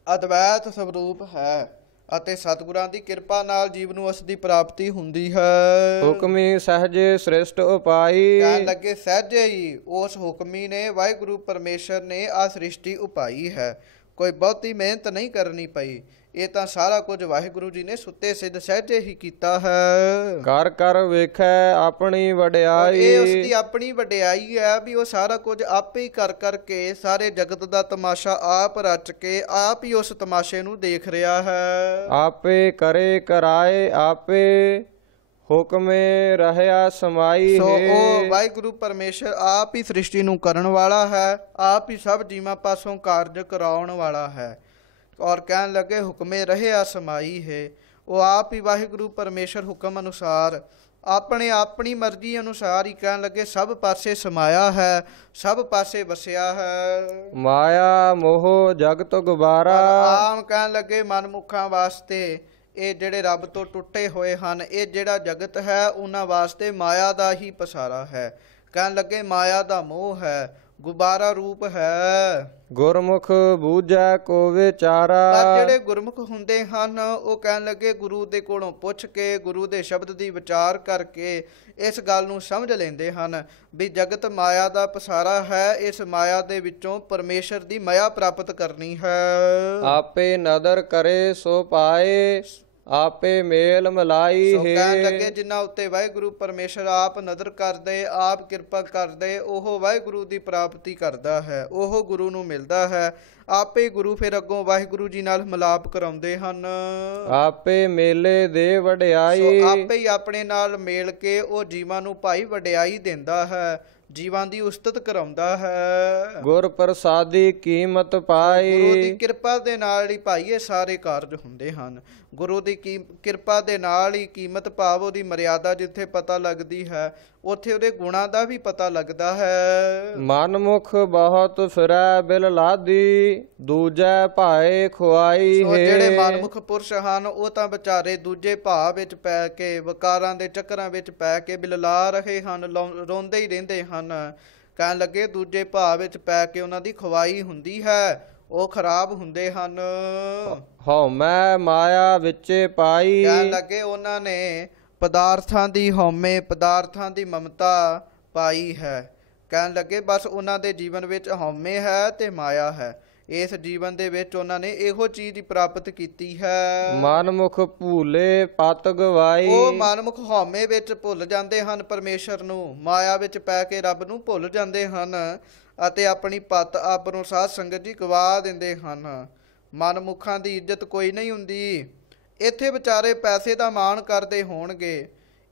ਅਦਵੈਤ ਸਵਰੂਪ ਹੈ ਅਤੇ ਸਤਿਗੁਰਾਂ ਦੀ ਕਿਰਪਾ ਨਾਲ ਜੀਵ ਨੂੰ ਉਸ ਦੀ ਪ੍ਰਾਪਤੀ ਹੁੰਦੀ ਹੈ। ਹੁਕਮੀ ਸਹਜੇ ਸ੍ਰਿਸ਼ਟ ਉਪਾਈ। ਕਹਿਣ ਲੱਗੇ ਸਹਿਜੇ ਹੀ ਉਸ ਹੁਕਮੀ ਨੇ ਵਾਹਿਗੁਰੂ ਪਰਮੇਸ਼ਰ ਨੇ ਆ ਸ੍ਰਿਸ਼ਟੀ ਉਪਾਈ ਹੈ। ਕੋਈ ਬਹੁਤੀ ਮਿਹਨਤ ਨਹੀਂ ਕਰਨੀ ਪਈ, ਇਹ ਤਾਂ ਸਾਰਾ ਕੁਝ ਵਾਹਿਗੁਰੂ ਜੀ ਨੇ ਸੁੱਤੇ ਸਿੱਧ ਸਹਿਜੇ ਹੀ ਕੀਤਾ ਹੈ। ਕਰ ਕਰ ਵੇਖੈ ਆਪਣੀ ਵਡਿਆਈ। ਇਹ ਉਸ ਦੀ ਆਪਣੀ ਵਡਿਆਈ ਹੈ ਵੀ ਉਹ ਸਾਰਾ ਕੁਝ ਆਪੇ ਹੀ ਕਰ ਕਰਕੇ ਸਾਰੇ ਜਗਤ ਦਾ ਤਮਾਸ਼ਾ ਆਪ ਰਚ ਕੇ ਆਪ ਹੀ ਉਸ ਤਮਾਸ਼ੇ ਨੂੰ ਦੇਖ ਰਿਹਾ ਹੈ। ਆਪੇ ਕਰੇ ਕਰਾਏ ਆਪੇ, ਹੁਕਮੇ ਰਹਿਆ ਸਮਾਈ ਸੋ ਹੈ। ਉਹ ਵਾਹਿਗੁਰੂ ਪਰਮੇਸ਼ਰ ਆਪ ਹੀ ਸ੍ਰਿਸ਼ਟੀ ਨੂੰ ਕਰਨ ਵਾਲਾ ਹੈ, ਆਪ ਹੀ ਸਭ ਜੀਵਾਂ ਪਾਸੋਂ ਕਾਰਜ ਕਰਾਉਣ ਵਾਲਾ ਹੈ। ਔਰ ਕਹਿਣ ਲੱਗੇ ਹੁਕਮੇ ਰਹਿਆ ਸਮਾਈ ਹੈ, ਉਹ ਆਪ ਹੀ ਵਾਹਿਗੁਰੂ ਪਰਮੇਸ਼ਰ ਹੁਕਮ ਅਨੁਸਾਰ ਆਪਣੇ ਆਪਣੀ ਮਰਜ਼ੀ ਅਨੁਸਾਰ ਹੀ ਕਹਿਣ ਲੱਗੇ ਸਭ ਪਾਸੇ ਸਮਾਇਆ ਹੈ, ਸਭ ਪਾਸੇ ਵਸਿਆ ਹੈ। ਮਾਇਆ ਮੋਹ ਜਗਤ ਗੁਬਾਰਾ। ਆਮ ਕਹਿਣ ਲੱਗੇ ਮਨਮੁਖਾਂ ਵਾਸਤੇ ਇਹ ਜਿਹੜੇ ਰੱਬ ਤੋਂ ਟੁੱਟੇ ਹੋਏ ਹਨ, ਇਹ ਜਿਹੜਾ ਜਗਤ ਹੈ ਉਹਨਾਂ ਵਾਸਤੇ ਮਾਇਆ ਦਾ ਹੀ ਪਸਾਰਾ ਹੈ। ਕਹਿਣ ਲੱਗੇ ਮਾਇਆ ਦਾ ਮੋਹ ਹੈ, ਗੁਬਾਰਾ ਰੂਪ ਹੈ। ਗੁਰਮੁਖ ਬੂਝੈ ਕੋ ਵਿਚਾਰਾ। ਪਰ ਜਿਹੜੇ ਗੁਰਮੁਖ ਹੁੰਦੇ ਹਨ ਉਹ ਕਹਿਣ ਲੱਗੇ ਗੁਰੂ ਦੇ ਕੋਲੋਂ ਪੁੱਛ ਕੇ ਗੁਰੂ ਦੇ ਸ਼ਬਦ ਦੀ ਵਿਚਾਰ ਕਰਕੇ ਇਸ ਗੱਲ ਨੂੰ ਸਮਝ ਲੈਂਦੇ ਹਨ ਵੀ ਜਗਤ ਮਾਇਆ ਦਾ ਪਸਾਰਾ ਹੈ। ਇਸ ਮਾਇਆ ਦੇ ਵਿੱਚੋਂ ਪਰਮੇਸ਼ਰ ਦੀ ਮਾਇਆ ਪ੍ਰਾਪਤ ਕਰਨੀ ਹੈ। ਆਪੇ ਨਦਰ ਕਰੇ ਸੋ ਪਾਏ, ਆਪੇ ਮੇਲ ਮਲਾਈ ਸੋ ਕਹਿਣ ਹੈ। ਲੱਗੇ ਜਿਨ੍ਹਾਂ ਉੱਤੇ ਵਾਹਿਗੁਰੂ ਪਰਮੇਸ਼ਰ ਆਪ ਨਦਰ ਕਰਦੇ, ਆਪ ਕਿਰਪਾ ਕਰਦੇ, ਉਹ ਵਾਹਿਗੁਰੂ ਦੀ ਪ੍ਰਾਪਤੀ ਕਰਦਾ ਹੈ, ਉਹ ਗੁਰੂ ਨੂੰ ਮਿਲਦਾ ਹੈ। ਆਪੇ ਗੁਰੂ ਫਿਰ ਅੱਗੋਂ ਵਾਹਿਗੁਰੂ ਜੀ ਨਾਲ ਮਿਲਾਪ ਕਰਾਉਂਦੇ ਹਨ। ਆਪੇ ਮੇਲੇ ਦੇ ਵਡਿਆਈ। ਸੋ ਆਪੇ ਹੀ ਆਪਣੇ ਨਾਲ ਮੇਲ ਕੇ ਉਹ ਜੀਵਾਂ ਨੂੰ ਭਾਈ ਵਡਿਆਈ ਦਿੰਦਾ ਹੈ, ਜੀਵਾਂ ਦੀ ਉਸਤਤ ਕਰਾਉਂਦਾ ਹੈ। ਗੁਰ ਪ੍ਰਸਾਦੀ ਕੀਮਤ ਪਾਈ। ਗੁਰੂ ਦੀ ਕਿਰਪਾ ਦੇ ਨਾਲ ਹੀ ਭਾਈ ਇਹ ਸਾਰੇ ਕਾਰਜ ਹੁੰਦੇ ਹਨ। ਗੁਰੂ ਦੀ ਕਿਰਪਾ ਦੇ ਨਾਲ ਹੀ ਕੀਮਤ ਭਾਵ ਉਹਦੀ ਮਰਿਆਦਾ ਜਿੱਥੇ ਪਤਾ ਲੱਗਦੀ ਹੈ ਉੱਥੇ ਉਹਦੇ ਗੁਣਾਂ ਦਾ ਵੀ ਪਤਾ ਲੱਗਦਾ ਹੈ। ਮਨਮੁਖ ਬਹੁਤ ਫਿਰੈ ਬਿਲ ਲਾਦੀ, ਦੂਜੈ ਭਾਏ ਖੁਆਈ ਸੋ ਹੈ। ਜਿਹੜੇ ਮਨਮੁਖ ਪੁਰਸ਼ ਹਨ ਉਹ ਤਾਂ ਵਿਚਾਰੇ ਦੂਜੇ ਭਾਅ ਵਿੱਚ ਪੈ ਕੇ ਵਿਕਾਰਾਂ ਦੇ ਚੱਕਰਾਂ ਵਿੱਚ ਪੈ ਕੇ ਬਿਲਲਾ ਰਹੇ ਹਨ, ਰੋਂਦੇ ਹੀ ਰਹਿੰਦੇ ਹਨ। ਕਹਿਣ ਲੱਗੇ ਦੂਜੇ ਭਾਅ ਵਿੱਚ ਪੈ ਕੇ ਉਹਨਾਂ ਦੀ ਖਵਾਈ ਹੁੰਦੀ ਹੈ, ਉਹ ਖਰਾਬ ਹੁੰਦੇ ਹਨ। ਹਉਮੈ ਮਾਇਆ ਵਿੱਚੇ ਪਾਈ। ਕਹਿਣ ਲੱਗੇ ਉਹਨਾਂ ਨੇ ਪਦਾਰਥਾਂ ਦੀ ਹਉਮੈ, ਪਦਾਰਥਾਂ ਦੀ ਮਮਤਾ ਪਾਈ ਹੈ। ਕਹਿਣ ਲੱਗੇ ਬਸ ਉਹਨਾਂ ਦੇ ਜੀਵਨ ਵਿੱਚ ਹਉਮੈ ਹੈ ਤੇ ਮਾਇਆ ਹੈ। ਇਸ ਜੀਵਨ ਦੇ ਵਿੱਚ ਉਹਨਾਂ ਨੇ ਇਹੋ ਚੀਜ਼ ਹੀ ਪ੍ਰਾਪਤ ਕੀਤੀ ਹੈ। ਮਨਮੁਖ ਭੂਲੇ ਪਤ ਗਵਾਈ। ਉਹ ਮਨਮੁਖ ਹਉਮੈ ਵਿੱਚ ਭੁੱਲ ਜਾਂਦੇ ਹਨ ਪਰਮੇਸ਼ਰ ਨੂੰ, ਮਾਇਆ ਵਿੱਚ ਪੈ ਕੇ ਰੱਬ ਨੂੰ ਭੁੱਲ ਜਾਂਦੇ ਹਨ ਅਤੇ ਆਪਣੀ ਪੱਤ ਆਪਣੋਂ ਸਾਧ ਸੰਗਤ ਜੀ ਗਵਾ ਦਿੰਦੇ ਹਨ। ਮਨਮੁਖਾਂ ਦੀ ਇੱਜ਼ਤ ਕੋਈ ਨਹੀਂ ਹੁੰਦੀ। ਇੱਥੇ ਵਿਚਾਰੇ ਪੈਸੇ ਦਾ ਮਾਣ ਕਰਦੇ ਹੋਣਗੇ,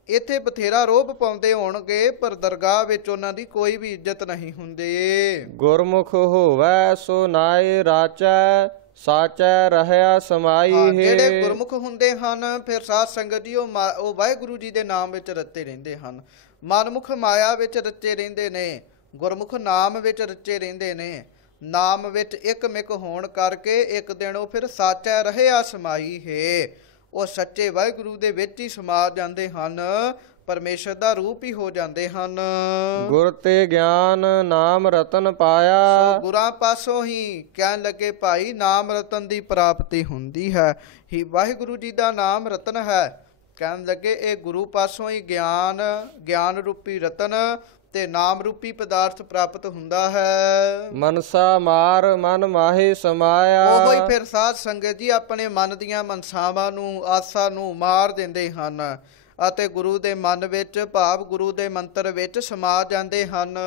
ਇੱਥੇ ਬਥੇਰਾ ਰੋਹਬ ਪਾਉਂਦੇ ਹੋਣਗੇ, ਪਰ ਦਰਗਾਹ ਵਿੱਚ ਉਹਨਾਂ ਦੀ ਕੋਈ ਵੀ ਇੱਜ਼ਤ ਨਹੀਂ ਹੁੰਦੀ। ਗੁਰਮੁਖ ਹੋਵੈ ਸੋ ਨਾਏ ਰਾਚੈ, ਸਾਚੈ ਰਹਿਆ ਸਮਾਈ ਹੈ। ਜਿਹੜੇ ਗੁਰਮੁਖ ਹੁੰਦੇ ਹਨ ਫਿਰ ਸਾਧ ਸੰਗਤ ਜੀ ਉਹ ਵਾਹਿਗੁਰੂ ਜੀ ਦੇ ਨਾਮ ਵਿੱਚ ਰਤੇ ਰਹਿੰਦੇ ਹਨ। ਮਨਮੁਖ ਮਾਇਆ ਵਿੱਚ ਰਚੇ ਰਹਿੰਦੇ ਨੇ, ਗੁਰਮੁਖ ਨਾਮ ਵਿੱਚ ਰਚੇ ਰਹਿੰਦੇ ਨੇ। ਨਾਮ ਵਿੱਚ ਇੱਕ ਮਿਕ ਹੋਣ ਕਰਕੇ ਇੱਕ ਦਿਨ ਉਹ ਫਿਰ ਸਾਚੈ ਰਹਿਆ ਸਮਾਈ ਹੈ, ਉਹ ਸੱਚੇ ਵਾਹਿਗੁਰੂ ਦੇ ਵਿੱਚ ਹੀ ਸਮਾ ਜਾਂਦੇ ਹਨ, ਪਰਮੇਸ਼ਰ ਦਾ ਰੂਪ ਹੀ ਹੋ ਜਾਂਦੇ ਹਨ। ਗੁਰ ਤੇ ਗਿਆਨ ਨਾਮ ਰਤਨ ਪਾਇਆ। ਗੁਰਾਂ ਪਾਸੋਂ ਹੀ ਕਹਿਣ ਲੱਗੇ ਭਾਈ ਨਾਮ ਰਤਨ ਦੀ ਪ੍ਰਾਪਤੀ ਹੁੰਦੀ ਹੈ। ਹੀ ਵਾਹਿਗੁਰੂ ਜੀ ਦਾ ਨਾਮ ਰਤਨ ਹੈ। ਕਹਿਣ ਲੱਗੇ ਇਹ ਗੁਰੂ ਪਾਸੋਂ ਹੀ ਗਿਆਨ ਰੂਪੀ ਰਤਨ ਤੇ ਨਾਮ ਰੂਪੀ ਪਦਾਰਥ ਪ੍ਰਾਪਤ ਹੁੰਦਾ ਹੈ। ਮਨਸਾ ਮਾਰ ਮਨ ਮਾਹੇ ਸਮਾਇਆ। ਉਹੋ ਹੀ ਫਿਰ ਸਾਧ ਸੰਗਤ ਜੀ ਆਪਣੇ ਮਨ ਦੀਆਂ ਮਨਸਾਵਾਂ ਨੂੰ, ਆਸਾਂ ਨੂੰ ਮਾਰ ਦਿੰਦੇ ਹਨ ਅਤੇ ਗੁਰੂ ਦੇ ਮਨ ਵਿੱਚ ਭਾਵ ਗੁਰੂ ਦੇ ਮੰਤਰ ਵਿੱਚ ਸਮਾ ਜਾਂਦੇ ਹਨ।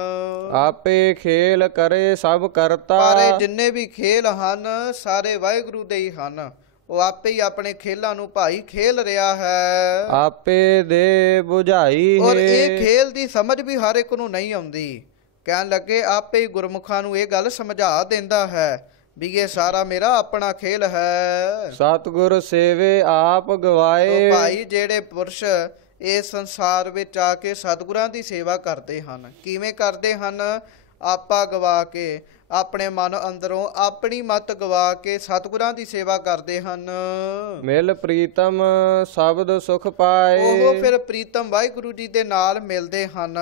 ਆਪੇ ਖੇਲ ਕਰੇ ਸਭ ਕਰਤਾ, ਪਰ ਇਹ ਜਿੰਨੇ ਵੀ ਖੇਲ ਹਨ ਸਾਰੇ ਵਾਹਿਗੁਰੂ ਦੇ ਹੀ ਹਨ। ਉਹ ਆਪੇ ਹੀ ਆਪਣੇ ਖੇਲਾਂ ਨੂੰ ਭਾਈ ਖੇਲ ਰਿਹਾ ਹੈ। ਆਪੇ ਦੇ ਬੁਝਾਈ ਔਰ ਹੈ। ਇਹ ਖੇਲ ਦੀ ਸਮਝ ਵੀ ਹਰ ਇੱਕ ਨੂੰ ਨਹੀਂ ਆਉਂਦੀ। ਕਹਿਣ ਲੱਗੇ ਆਪੇ ਹੀ ਗੁਰਮੁਖਾਂ ਨੂੰ ਇਹ ਗੱਲ ਸਮਝਾ ਦਿੰਦਾ ਹੈ ਵੀ ਇਹ ਸਾਰਾ ਮੇਰਾ ਆਪਣਾ ਖੇਲ ਹੈ। ਸਤਿਗੁਰ ਸੇਵੇ ਆਪ ਗਵਾਏ, ਉਹ ਭਾਈ ਜਿਹੜੇ ਪੁਰਸ਼ ਇਸ ਸੰਸਾਰ ਵਿੱਚ ਆ ਕੇ ਸਤਿਗੁਰਾਂ ਦੀ ਸੇਵਾ ਕਰਦੇ ਹਨ, ਕਿਵੇਂ ਕਰਦੇ ਹਨ? ਆਪਾ ਗਵਾ ਕੇ, ਆਪਣੇ ਮਨ ਅੰਦਰੋਂ ਆਪਣੀ ਮਤ ਗਵਾ ਕੇ ਸਤਿਗੁਰਾਂ ਦੀ ਸੇਵਾ ਕਰਦੇ ਹਨ। ਮਿਲ ਪ੍ਰੀਤਮ ਸ਼ਬਦ ਸੁਖ ਪਾਏ, ਉਹ ਫਿਰ ਪ੍ਰੀਤਮ ਵਾਹਿਗੁਰੂ ਜੀ ਦੇ ਨਾਲ ਮਿਲਦੇ ਹਨ।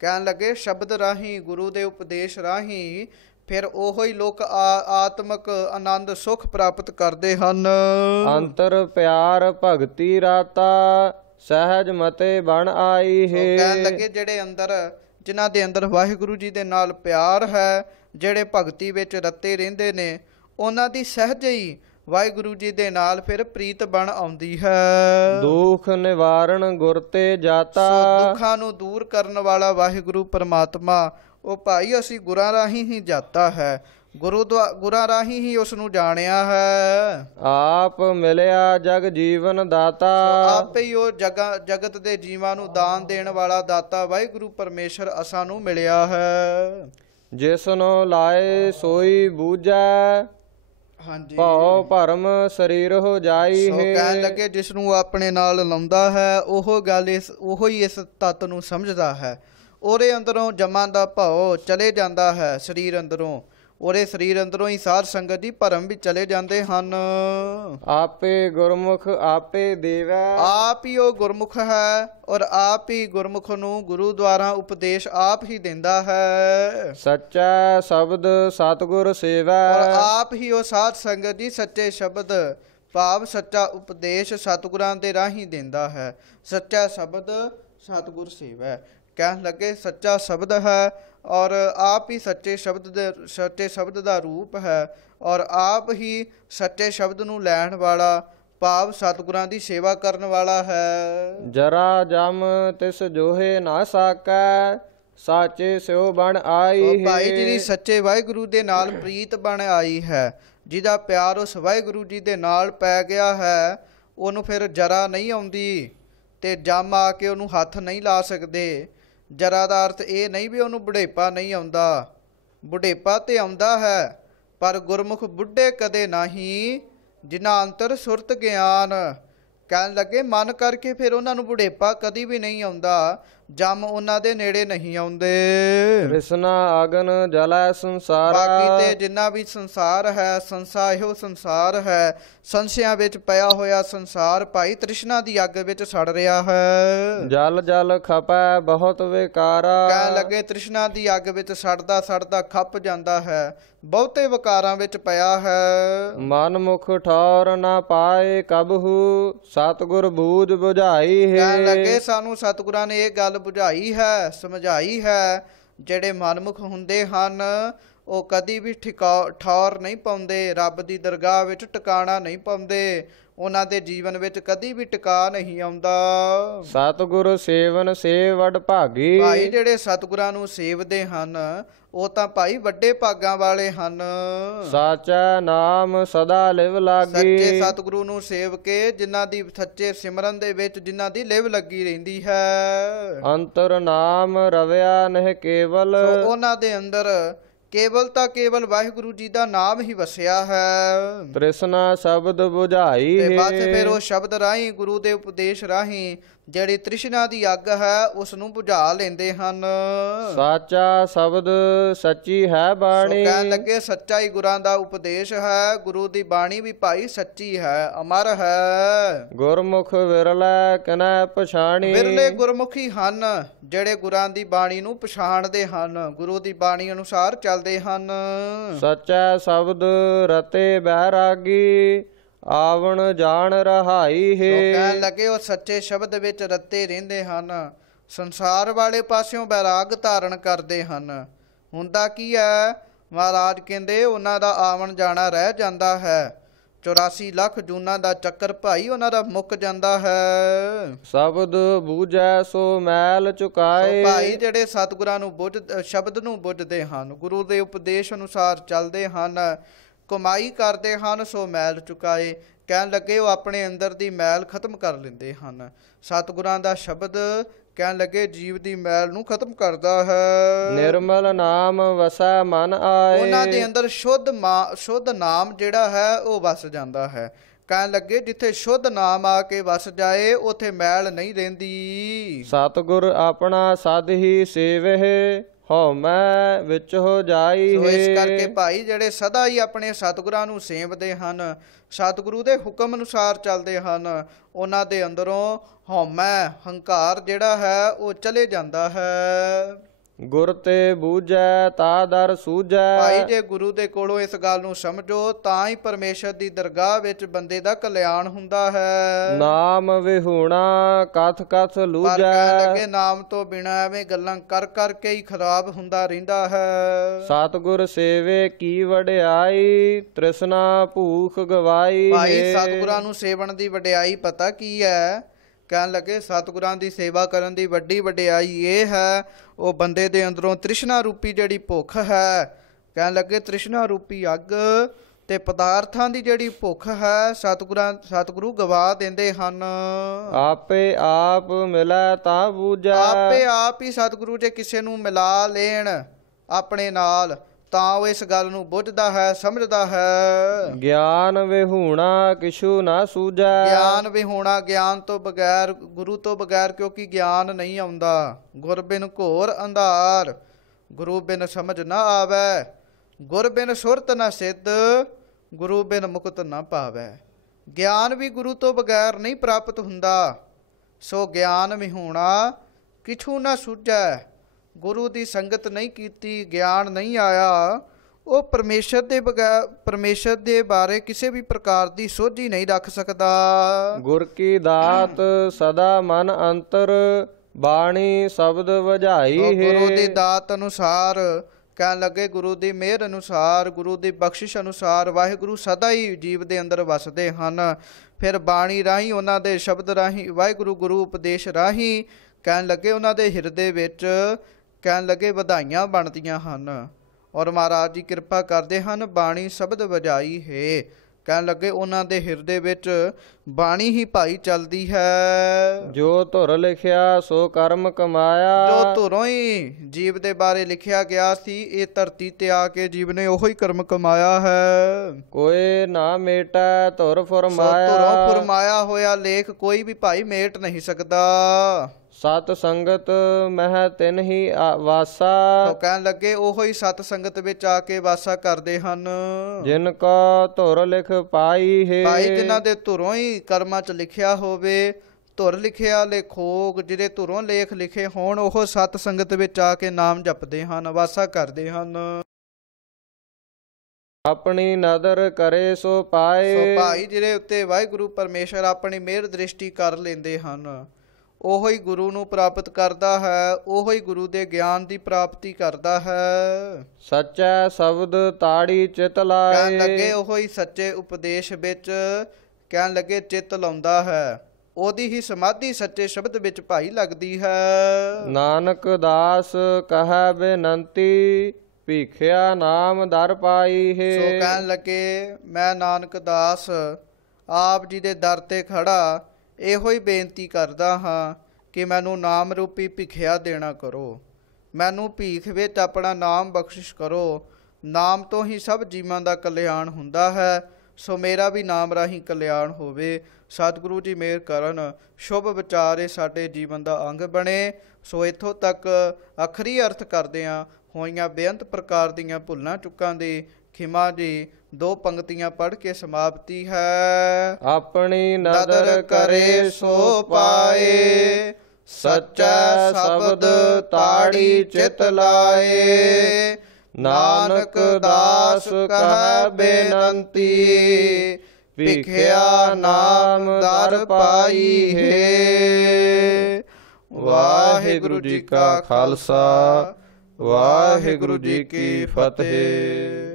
ਕਹਿਣ ਲੱਗੇ ਸ਼ਬਦ ਰਾਹੀਂ, ਗੁਰੂ ਦੇ ਉਪਦੇਸ਼ ਰਾਹੀਂ ਫਿਰ ਉਹੋ ਹੀ ਲੋਕ ਆਤਮਿਕ ਆਨੰਦ ਸੁਖ ਪ੍ਰਾਪਤ ਕਰਦੇ ਹਨ। ਅੰਤਰ ਪਿਆਰ ਭਗਤੀ ਰਾਤਾ, ਸਹਿਜ ਮਤੇ ਬਣ ਆਈ ਉਹ ਕਹਿਣ ਹੈ। ਲੱਗੇ ਜਿਹੜੇ ਅੰਦਰ, ਜਿਨ੍ਹਾਂ ਦੇ ਅੰਦਰ ਵਾਹਿਗੁਰੂ ਜੀ ਦੇ ਨਾਲ ਪਿਆਰ ਹੈ, ਜਿਹੜੇ ਭਗਤੀ ਵਿੱਚ ਰੱਤੇ ਰਹਿੰਦੇ ਨੇ, ਉਹਨਾਂ ਦੀ ਸਹਿਜ ਹੀ ਵਾਹਿਗੁਰੂ ਜੀ ਦੇ ਨਾਲ ਫਿਰ ਪ੍ਰੀਤ ਬਣ ਆਉਂਦੀ ਹੈ। ਦੁਖ ਨਿਵਾਰਣ ਗੁਰ ਤੇ ਜਾਤਾ, ਸੋ ਦੁੱਖਾਂ ਨੂੰ ਦੂਰ ਕਰਨ ਵਾਲਾ ਵਾਹਿਗੁਰੂ ਪਰਮਾਤਮਾ, ਉਹ ਭਾਈ ਅਸੀਂ ਗੁਰਾਂ ਰਾਹੀਂ ਹੀ ਜਾਤਾ ਹੈ, ਗੁਰਾਂ ਰਾਹੀਂ ਹੀ ਉਸ ਨੂੰ ਜਾਣਿਆ ਹੈ। ਆਪ ਮਿਲਿਆ ਜਗ ਜੀਵਨ ਦਾਤਾ, ਆਪੇ ਹੀ ਉਹ ਜਗਤ ਦੇ ਜੀਵਾਂ ਨੂੰ ਦਾਨ ਦੇਣ ਵਾਲਾ ਦਾਤਾ ਵਾਹਿਗੁਰੂ ਪਰਮੇਸ਼ਰ ਅਸਾਂ ਨੂੰ ਮਿਲਿਆ ਹੈ। ਜਿਸਨੋ ਲਾਏ ਸੋਈ ਬੂਝੈ, ਹਾਂਜੀ, ਭਉ ਭਰਮ ਸਰੀਰ ਹੋ ਜਾਈ ਸੋ ਕਹਿਣ ਹੈ। ਲੱਗੇ ਜਿਸ ਨੂੰ ਆਪਣੇ ਨਾਲ ਲਾਉਂਦਾ ਹੈ ਉਹੋ ਹੀ ਇਸ ਤੱਤ ਨੂੰ ਸਮਝਦਾ ਹੈ। ਉਹਦੇ ਅੰਦਰੋਂ ਜਮਾਂ ਦਾ ਭਉ ਚਲੇ ਜਾਂਦਾ ਹੈ, ਸਰੀਰ ਅੰਦਰੋਂ, ਉਹਦੇ ਸਰੀਰ ਅੰਦਰੋਂ ਹੀ ਸਾਧ ਸੰਗਤ ਦੀ ਭਰਮ ਵੀ ਚਲੇ ਜਾਂਦੇ ਹਨ। ਆਪੇ ਗੁਰਮੁਖ ਆਪੇ ਦੇਵੈ, ਆਪ ਹੀ ਉਹ ਗੁਰਮੁਖ ਹੈ ਔਰ ਆਪ ਹੀ ਗੁਰਮੁਖ ਨੂੰ ਗੁਰੂ ਦੁਆਰਾ ਉਪਦੇਸ਼ ਆਪ ਹੀ ਦਿੰਦਾ ਹੈ। ਸੱਚਾ ਸ਼ਬਦ ਸਤਿਗੁਰ ਸੇਵੈ, ਔਰ ਆਪ ਹੀ ਉਹ ਸਾਧ ਸੰਗਤ ਦੀ ਸੱਚੇ ਸ਼ਬਦ ਭਾਵ ਸੱਚਾ ਉਪਦੇਸ਼ ਸਤਿਗੁਰਾਂ ਦੇ ਰਾਹੀਂ ਦਿੰਦਾ ਹੈ। ਸੱਚਾ ਸ਼ਬਦ ਸਤਿਗੁਰ ਸੇਵੈ, ਕਹਿਣ ਲੱਗੇ ਸੱਚਾ ਸ਼ਬਦ ਹੈ ਔਰ ਆਪ ਹੀ ਸੱਚੇ ਸ਼ਬਦ ਦਾ ਰੂਪ ਹੈ ਔਰ ਆਪ ਹੀ ਸੱਚੇ ਸ਼ਬਦ ਨੂੰ ਲੈਣ ਵਾਲਾ ਭਾਵ ਸਤਿਗੁਰਾਂ ਦੀ ਸੇਵਾ ਕਰਨ ਵਾਲਾ ਹੈ। ਜਰਾ ਜਮ ਤਿਸ ਜੋਹੇ ਨਾ ਸਾਕੈ, ਸਾਚੇ ਸਿਓ ਬਣ ਆਈ ਉਹ ਭਾਈ ਹੈ। ਜਿਹੜੀ ਸੱਚੇ ਵਾਹਿਗੁਰੂ ਦੇ ਨਾਲ ਪ੍ਰੀਤ ਬਣ ਆਈ ਹੈ, ਜਿਹਦਾ ਪਿਆਰ ਉਸ ਵਾਹਿਗੁਰੂ ਜੀ ਦੇ ਨਾਲ ਪੈ ਗਿਆ ਹੈ, ਉਹਨੂੰ ਫਿਰ ਜਰਾ ਨਹੀਂ ਆਉਂਦੀ ਤੇ ਜੰਮ ਆ ਕੇ ਉਹਨੂੰ ਹੱਥ ਨਹੀਂ ਲਾ ਸਕਦੇ। ਜਰਾ ਦਾ ਅਰਥ ਇਹ ਨਹੀਂ ਵੀ ਉਹਨੂੰ ਬੁਢੇਪਾ ਨਹੀਂ ਆਉਂਦਾ, ਬੁਢੇਪਾ ਤੇ ਆਉਂਦਾ ਹੈ, ਪਰ ਗੁਰਮੁਖ ਬੁੱਢੇ ਕਦੇ ਨਹੀਂ ਜਿਨ੍ਹਾਂ ਅੰਤਰ ਸੁਰਤ ਗਿਆਨ। ਕਹਿਣ ਲੱਗੇ ਮਨ ਕਰਕੇ ਫਿਰ ਉਹਨਾਂ ਨੂੰ ਬੁਢੇਪਾ ਕਦੀ ਵੀ ਨਹੀਂ ਆਉਂਦਾ, ਜੰਮ ਉਹਨਾਂ ਦੇ ਨੇੜੇ ਨਹੀਂ ਆਉਂਦੇ। ਤ੍ਰਿਸ਼ਨਾ ਅਗਨ ਜਲੈ ਸੰਸਾਰਾ, ਬਾਕੀ ਤੇ ਜਿੰਨਾ ਵੀ ਸੰਸਾਰ ਹੈ, ਸੰਸਾਰ ਇਹੋ ਸੰਸਾਰ ਹੈ, ਸੰਸ਼ਿਆਂ ਵਿੱਚ ਪਿਆ ਹੋਇਆ ਸੰਸਾਰ ਭਾਈ ਤ੍ਰਿਸ਼ਨਾ ਦੀ ਅੱਗ ਵਿੱਚ ਸੜ ਰਿਹਾ ਹੈ। ਜਲ ਜਲ ਖਪੈ ਬਹੁਤ ਵਿਕਾਰਾ, ਕਹਿਣ ਲੱਗੇ ਤ੍ਰਿਸ਼ਨਾ ਦੀ ਅੱਗ ਵਿੱਚ ਸੜਦਾ ਸੜਦਾ ਖੱਪ ਜਾਂਦਾ ਹੈ, ਬਹੁਤੇ ਵਿਕਾਰਾਂ ਵਿੱਚ ਪਿਆ ਹੈ। ਮਨ ਮੁਖ ਠੌਰ ਨਾ ਪਾਏ ਕਬਹੂ, ਸਤਿਗੁਰ ਬੂਝ ਬੁਝਾਈ ਕਹਿਣ ਲੱਗੇ ਹੈ। ਸਾਨੂੰ ਸਤਿਗੁਰਾਂ ਨੇ ਇਹ ਗੱਲ ਬੁਝਾਈ ਹੈ, ਸਮਝਾਈ ਹੈ। ਜਿਹੜੇ ਮਨਮੁਖ ਹੁੰਦੇ ਹਨ ਉਹ ਕਦੀ ਵੀ ਠੌਰ ਨਹੀਂ ਪਾਉਂਦੇ, ਰੱਬ ਦੀ ਦਰਗਾਹ ਵਿੱਚ ਟਿਕਾਣਾ ਨਹੀਂ ਪਾਉਂਦੇ, ਉਹਨਾਂ ਦੇ ਜੀਵਨ ਵਿੱਚ ਕਦੀ ਵੀ ਟਿਕਾ ਨਹੀਂ ਆਉਂਦਾ। ਸਤਿਗੁਰ ਸੇਵਨ ਸੇ ਵਡ ਭਾਗੀ, ਭਾਈ ਜਿਹੜੇ ਸਤਿਗੁਰਾਂ ਨੂੰ ਸੇਵਦੇ ਹਨ ਉਹ ਤਾਂ ਭਾਈ ਵੱਡੇ ਭਾਗਾਂ ਵਾਲੇ ਹਨ। ਸਾਚਾ ਨਾਮ ਸਦਾ ਲਿਵ ਲਾਗੀ, ਸੱਚੇ ਸਤਿਗੁਰੂ ਨੂੰ ਸੇਵ ਕੇ ਜਿਨ੍ਹਾਂ ਦੀ ਸੱਚੇ ਸਿਮਰਨ ਦੇ ਵਿੱਚ ਜਿਨ੍ਹਾਂ ਦੀ ਲਿਵ ਲੱਗੀ ਰਹਿੰਦੀ ਹੈ, ਅੰਤਰ ਨਾਮ ਰਵਿਆ ਨਹਿ ਕੇਵਲ, ਸੋ ਉਹਨਾਂ ਦੇ ਅੰਦਰ ਕੇਵਲ ਤਾਂ ਕੇਵਲ ਵਾਹਿਗੁਰੂ ਜੀ ਦਾ ਨਾਮ ਹੀ ਵਸਿਆ ਹੈ। ਤ੍ਰਿਸ਼ਨਾ ਸ਼ਬਦ ਬੁਝਾਈ ਤੇ ਬਸ ਹੈ। ਫਿਰ ਉਹ ਸ਼ਬਦ ਰਾਹੀਂ ਗੁਰੂ ਦੇ ਉਪਦੇਸ਼ ਰਾਹੀਂ ਜਿਹੜੀ ਤ੍ਰਿਸ਼ਨਾ ਦੀ ਅੱਗ ਹੈ ਉਸ ਨੂੰ ਬੁਝਾ ਲੈਂਦੇ ਹਨ। ਸਾਚਾ ਸ਼ਬਦ ਸੱਚੀ ਹੈ ਸੋ ਬਾਣੀ, ਕਹਿਣ ਲੱਗੇ ਸੱਚਾ ਹੀ ਗੁਰਾਂ ਦਾ ਉਪਦੇਸ਼ ਹੈ, ਗੁਰੂ ਦੀ ਬਾਣੀ ਵੀ ਭਾਈ ਸੱਚੀ ਹੈ, ਅਮਰ ਹੈ। ਗੁਰਮੁਖ ਵਿਰਲੇ ਕਨੈ ਪਛਾਣੀ, ਵਿਰਲੇ ਗੁਰਮੁਖੀ ਹਨ ਜਿਹੜੇ ਗੁਰਾਂ ਦੀ ਬਾਣੀ ਨੂੰ ਪਛਾਣਦੇ ਹਨ, ਗੁਰੂ ਦੀ ਬਾਣੀ ਅਨੁਸਾਰ ਚੱਲਦੇ ਹਨ। ਸੱਚਾ ਸ਼ਬਦ ਰਤੇ ਬੈਰਾਗੀ, ਆਵਣ ਜਾਣ ਰਹਾਈ ਸੋ ਹੈ। ਕਹਿਣ ਲੱਗੇ ਉਹ ਸੱਚੇ ਸ਼ਬਦ ਵਿੱਚ ਰੱਤੇ ਰਹਿੰਦੇ ਹਨ, ਸੰਸਾਰ ਵਾਲੇ ਪਾਸਿਓਂ ਬੈਰਾਗ ਧਾਰਨ ਕਰਦੇ ਹਨ। ਹੁੰਦਾ ਕੀ ਹੈ, ਮਹਾਰਾਜ ਕਹਿੰਦੇ ਉਹਨਾਂ ਦਾ ਆਵਣ ਜਾਣਾ ਰਹਿ ਜਾਂਦਾ ਹੈ। 84 ਲੱਖ ਜੂਨਾਂ ਦਾ ਚੱਕਰ ਭਾਈ ਉਹਨਾਂ ਦਾ ਮੁੱਕ ਜਾਂਦਾ ਹੈ। ਸ਼ਬਦ ਬੂਝੈ ਸੋ ਮੈਲ ਚੁਕਾਏ। ਭਾਈ ਜਿਹੜੇ ਸਤਿਗੁਰਾਂ ਨੂੰ ਸ਼ਬਦ ਨੂੰ ਬੁੱਝਦੇ ਹਨ, ਗੁਰੂ ਦੇ ਉਪਦੇਸ਼ ਅਨੁਸਾਰ ਚੱਲਦੇ ਹਨ, ਕਮਾਈ ਕਰਦੇ ਹਨ, ਸੋ ਮੈਲ ਚੁਕਾਏ। ਕਹਿਣ ਲੱਗੇ ਉਹ ਆਪਣੇ ਅੰਦਰ ਦੀ ਮੈਲ ਖਤਮ ਕਰ ਲੈਂਦੇ ਹਨ। ਸਤਿਗੁਰਾਂ ਦਾ ਸ਼ਬਦ ਕਹਿਣ ਲੱਗੇ ਜੀਵ ਦੀ ਮੈਲ ਨੂੰ ਖਤਮ ਕਰਦਾ ਹੈ। ਨਿਰਮਲ ਨਾਮ ਵਸੈ ਮਨ ਆਏ। ਉਹਨਾਂ ਦੇ ਅੰਦਰ ਸ਼ੁੱਧ ਨਾਮ ਜਿਹੜਾ ਹੈ ਉਹ ਵਸ ਜਾਂਦਾ ਹੈ। ਕਹਿਣ ਲੱਗੇ ਜਿੱਥੇ ਸ਼ੁੱਧ ਨਾਮ ਆ ਕੇ ਵਸ ਜਾਏ ਉੱਥੇ ਮੈਲ ਨਹੀਂ ਰਹਿੰਦੀ। ਸਤਿਗੁਰ ਆਪਣਾ ਸਦ ਹੀ ਸੇਵਹਿ ਹਉ ਮੈਂ ਵਿੱਚ ਹੋ ਜਾਈ ਸੋ ਇਸ ਹੈ। ਕਰਕੇ ਭਾਈ ਜਿਹੜੇ ਸਦਾ ਹੀ ਆਪਣੇ ਸਤਿਗੁਰਾਂ ਨੂੰ ਸੇਵਦੇ ਹਨ, ਸਤਿਗੁਰੂ ਦੇ ਹੁਕਮ ਅਨੁਸਾਰ ਚੱਲਦੇ ਹਨ, ਉਹਨਾਂ ਦੇ ਅੰਦਰੋਂ ਹਉਮੈ ਹੰਕਾਰ ਜਿਹੜਾ ਹੈ ਉਹ ਚਲੇ ਜਾਂਦਾ ਹੈ। ਗੁਰ ਤੇ ਬੂਝੈ ਤਾ ਦਰ ਸੂਝੈ। ਭਾਈ ਜੇ ਗੁਰੂ ਦੇ ਕੋਲੋਂ ਇਸ ਗੱਲ ਨੂੰ ਸਮਝੋ ਤਾਂ ਹੀ ਪਰਮੇਸ਼ਰ ਦੀ ਦਰਗਾਹ ਵਿੱਚ ਬੰਦੇ ਦਾ ਕਲਿਆਣ ਹੁੰਦਾ ਹੈ। ਨਾਮ ਵਿਹੂਣਾ ਕਥ ਕਥ ਪਰ ਲੂਝੈ। ਕਹਿਣ ਲੱਗੇ ਨਾਮ ਤੋਂ ਬਿਨਾਂ ਐਵੇਂ ਗੱਲਾਂ ਕਰ ਕਰਕੇ ਹੀ ਖਰਾਬ ਹੁੰਦਾ ਰਹਿੰਦਾ ਹੈ। ਸਤਿਗੁਰ ਸੇਵੇ ਕੀ ਵਡਿਆਈ ਤ੍ਰਿਸ਼ਨਾ ਭੂਖ ਗਵਾਈ ਭਾਈ ਹੈ। ਸਤਿਗੁਰਾਂ ਨੂੰ ਸੇਵਣ ਦੀ ਵਡਿਆਈ ਪਤਾ ਕੀ ਹੈ? ਕਹਿਣ ਲੱਗੇ ਸਤਿਗੁਰਾਂ ਦੀ ਸੇਵਾ ਕਰਨ ਦੀ ਵੱਡੀ ਵਡਿਆਈ ਇਹ ਹੈ, ਉਹ ਬੰਦੇ ਦੇ ਅੰਦਰੋਂ ਤ੍ਰਿਸ਼ਨਾ ਰੂਪੀ ਜਿਹੜੀ ਭੁੱਖ ਹੈ, ਕਹਿਣ ਲੱਗੇ ਤ੍ਰਿਸ਼ਨਾ ਰੂਪੀ ਅੱਗ ਤੇ ਪਦਾਰਥਾਂ ਦੀ ਜਿਹੜੀ ਭੁੱਖ ਹੈ ਸਤਿਗੁਰੂ ਗਵਾ ਦਿੰਦੇ ਹਨ। ਆਪੇ ਆਪ ਮਿਲੈ ਤਾਂ ਬੂਝੈ। ਆਪੇ ਆਪ ਹੀ ਸਤਿਗੁਰੂ ਜੇ ਕਿਸੇ ਨੂੰ ਮਿਲਾ ਲੈਣ ਆਪਣੇ ਨਾਲ ਤਾਂ ਉਹ ਇਸ ਗੱਲ ਨੂੰ ਬੁੱਝਦਾ ਹੈ, ਸਮਝਦਾ ਹੈ। ਗਿਆਨ ਵਿਹੂਣਾ ਕਿਛੂ ਨਾ ਸੂਝੈ। ਗਿਆਨ ਵੀ ਹੋਣਾ, ਗਿਆਨ ਤੋਂ ਬਗੈਰ, ਗੁਰੂ ਤੋਂ ਬਗੈਰ ਕਿਉਂਕਿ ਗਿਆਨ ਨਹੀਂ ਆਉਂਦਾ। ਗੁਰ ਬਿਨ ਘੋਰ ਅੰਧਾਰ, ਗੁਰੂ ਬਿਨ ਸਮਝ ਨਾ ਆਵੈ। ਗੁਰ ਬਿਨ ਸੁਰਤ ਨਾ ਸਿੱਧ, ਗੁਰੂ ਬਿਨ ਮੁਕਤ ਨਾ ਪਾਵੈ। ਗਿਆਨ ਵੀ ਗੁਰੂ ਤੋਂ ਬਗੈਰ ਨਹੀਂ ਪ੍ਰਾਪਤ ਹੁੰਦਾ। ਸੋ ਗਿਆਨ ਵਿਹੂਣਾ ਕਿਛੂ ਨਾ ਸੂਝੈ। ਗੁਰੂ ਦੀ ਸੰਗਤ ਨਹੀਂ ਕੀਤੀ, ਗਿਆਨ ਨਹੀਂ ਆਇਆ, ਉਹ ਪਰਮੇਸ਼ਰ ਦੇ ਬਾਰੇ ਕਿਸੇ ਵੀ ਪ੍ਰਕਾਰ ਦੀ ਸੋਝੀ ਨਹੀਂ ਰੱਖ ਸਕਦਾ। ਗੁਰ ਕੀ ਦਾਤ ਸਦਾ ਮਨ ਅੰਤਰ ਬਾਣੀ ਸ਼ਬਦ ਵਜਾਈ ਹੈ। ਗੁਰੂ ਦੀ ਦਾਤ ਅਨੁਸਾਰ, ਕਹਿਣ ਲੱਗੇ ਗੁਰੂ ਦੀ ਮਿਹਰ ਅਨੁਸਾਰ, ਗੁਰੂ ਦੀ ਬਖਸ਼ਿਸ਼ ਅਨੁਸਾਰ ਵਾਹਿਗੁਰੂ ਸਦਾ ਹੀ ਜੀਵ ਦੇ ਅੰਦਰ ਵਸਦੇ ਹਨ। ਫਿਰ ਬਾਣੀ ਰਾਹੀਂ, ਉਹਨਾਂ ਦੇ ਸ਼ਬਦ ਰਾਹੀਂ, ਵਾਹਿਗੁਰੂ ਗੁਰੂ ਉਪਦੇਸ਼ ਰਾਹੀਂ ਕਹਿਣ ਲੱਗੇ ਉਹਨਾਂ ਦੇ ਹਿਰਦੇ ਵਿੱਚ ਕਹਿਣ ਲੱਗੇ ਵਧਾਈਆਂ ਬਣਦੀਆਂ ਹਨ ਔਰ ਮਹਾਰਾਜ ਜੀ ਕਿਰਪਾ ਕਰਦੇ ਹਨ। ਬਾਣੀ ਸ਼ਬਦ ਵਜਾਈ ਹੈ, ਕਹਿਣ ਲੱਗੇ ਉਹਨਾਂ ਦੇ ਹਿਰਦੇ ਵਿੱਚ ਬਾਣੀ ਹੀ ਭਾਈ ਚੱਲਦੀ ਹੈ। ਜੋ ਧੁਰ ਲਿਖਿਆ ਸੋ ਕਰਮ ਕਮਾਇਆ। ਜੋ ਧੁਰੋਂ ਹੀ ਜੀਵ ਦੇ ਬਾਰੇ ਲਿਖਿਆ ਗਿਆ ਸੀ, ਇਹ ਧਰਤੀ ਤੇ ਆ ਕੇ ਜੀਵ ਨੇ ਉਹੀ ਕਰਮ ਕਮਾਇਆ ਹੈ। ਕੋਈ ਨਾ ਮੇਟੈ ਧੁਰ ਫਰਮਾਇਆ। ਧੁਰੋਂ ਫਰਮਾਇਆ ਹੋਇਆ ਲੇਖ ਕੋਈ ਵੀ ਭਾਈ ਮੇਟ ਨਹੀਂ ਸਕਦਾ। ਸਤ ਸੰਗਤ ਮਹਿ ਤਿਨ ਹੀ ਵਾਸਾ। ਉਹ ਕਹਿਣ ਲੱਗੇ ਉਹੋ ਹੀ ਸਤ ਸੰਗਤ ਵਿੱਚ ਆ ਕੇ ਵਾਸਾ ਕਰਦੇ ਹਨ। ਜਿਨ ਕਾ ਧੁਰ ਲਿਖ ਪਾਈ ਹੈ। ਭਾਈ ਜਿਨ੍ਹਾਂ ਦੇ ਧੁਰੋਂ ਹੀ ਕਰਮਾਂ 'ਚ ਲਿਖਿਆ ਹੋਵੇ, ਧੁਰ ਲਿਖਿਆ ਲੇਖੋਕ, ਜਿਹਦੇ ਧੁਰੋਂ ਲੇਖ ਲਿਖੇ ਹੋਣ, ਉਹ ਸਤ ਸੰਗਤ ਵਿੱਚ ਆ ਕੇ ਨਾਮ ਜਪਦੇ ਹਨ, ਵਾਸਾ ਕਰਦੇ ਹਨ। ਆਪਣੀ ਨਦਰ ਕਰੇ ਸੋ ਪਾਏ। ਸੋ ਭਾਈ ਜਿਹਦੇ ਉੱਤੇ ਵਾਹਿਗੁਰੂ ਪਰਮੇਸ਼ਰ ਆਪਣੀ ਮਿਹਰ ਦ੍ਰਿਸ਼ਟੀ ਕਰ ਲੈਂਦੇ ਹਨ, ਉਹੋ ਹੀ ਗੁਰੂ ਨੂੰ ਪ੍ਰਾਪਤ ਕਰਦਾ ਹੈ, ਉਹੋ ਹੀ ਗੁਰੂ ਦੇ ਗਿਆਨ ਦੀ ਪ੍ਰਾਪਤੀ ਕਰਦਾ ਹੈ। ਸੱਚਾ ਸ਼ਬਦ ਤਾੜੀ ਚਿਤ ਲਾਏ। ਕਹਿਣ ਲੱਗੇ ਉਹੋ ਹੀ ਸੱਚੇ ਉਪਦੇਸ਼ ਵਿੱਚ ਕਹਿਣ ਲੱਗੇ ਚਿੱਤ ਲਾਉਂਦਾ ਹੈ, ਉਹਦੀ ਹੀ ਸਮਾਧੀ ਸੱਚੇ ਸ਼ਬਦ ਵਿੱਚ ਭਾਈ ਲੱਗਦੀ ਹੈ। ਨਾਨਕ ਦਾਸ ਕਹੈ ਬੇਨੰਤੀ ਭੀਖਿਆ ਨਾਮ ਦਰ ਪਾਈ ਹੈ। ਸੋ ਕਹਿਣ ਲੱਗੇ ਮੈਂ ਨਾਨਕ ਦਾਸ ਆਪ ਜੀ ਦੇ ਦਰ ਤੇ ਖੜਾ ਇਹੋ ਹੀ ਬੇਨਤੀ ਕਰਦਾ ਹਾਂ ਕਿ ਮੈਨੂੰ ਨਾਮ ਰੂਪੀ ਭਿਖਿਆ ਦੇਣਾ ਕਰੋ, ਮੈਨੂੰ ਭੀਖ ਵਿੱਚ ਆਪਣਾ ਨਾਮ ਬਖਸ਼ਿਸ਼ ਕਰੋ। ਨਾਮ ਤੋਂ ਹੀ ਸਭ ਜੀਵਾਂ ਦਾ ਕਲਿਆਣ ਹੁੰਦਾ ਹੈ, ਸੋ ਮੇਰਾ ਵੀ ਨਾਮ ਰਾਹੀਂ ਕਲਿਆਣ ਹੋਵੇ। ਸਤਿਗੁਰੂ ਜੀ ਮਿਹਰ ਕਰਨ, ਸ਼ੁਭ ਵਿਚਾਰੇ ਸਾਡੇ ਜੀਵਨ ਦਾ ਅੰਗ ਬਣੇ। ਸੋ ਇੱਥੋਂ ਤੱਕ ਆਖਰੀ ਅਰਥ ਕਰਦਿਆਂ ਹੋਈਆਂ ਬੇਅੰਤ ਪ੍ਰਕਾਰ ਦੀਆਂ ਭੁੱਲਾਂ ਚੁੱਕਾਂ ਦੀ ਖਿਮਾ ਜੀ। 2 ਪੰਕਤੀਆਂ ਪੜ੍ਹ ਕੇ ਸਮਾਪਤੀ ਹੈ। ਆਪਣੀ ਨਦਰ ਕਰੇ ਸੋ ਪਾਏ। ਸੱਚਾ ਸ਼ਬਦ ਤਾੜੀ ਚਿਤ ਲਾਏ। ਨਾਨਕ ਦਾਸ ਕਹੈ ਬੇਨੰਤੀ ਭਿਖਿਆ ਨਾਮ ਦਰ ਪਾਈ ਹੈ। ਵਾਹਿਗੁਰੂ ਜੀ ਕਾ ਖਾਲਸਾ, ਵਾਹਿਗੁਰੂ ਜੀ ਕੀ ਫਤਿਹ।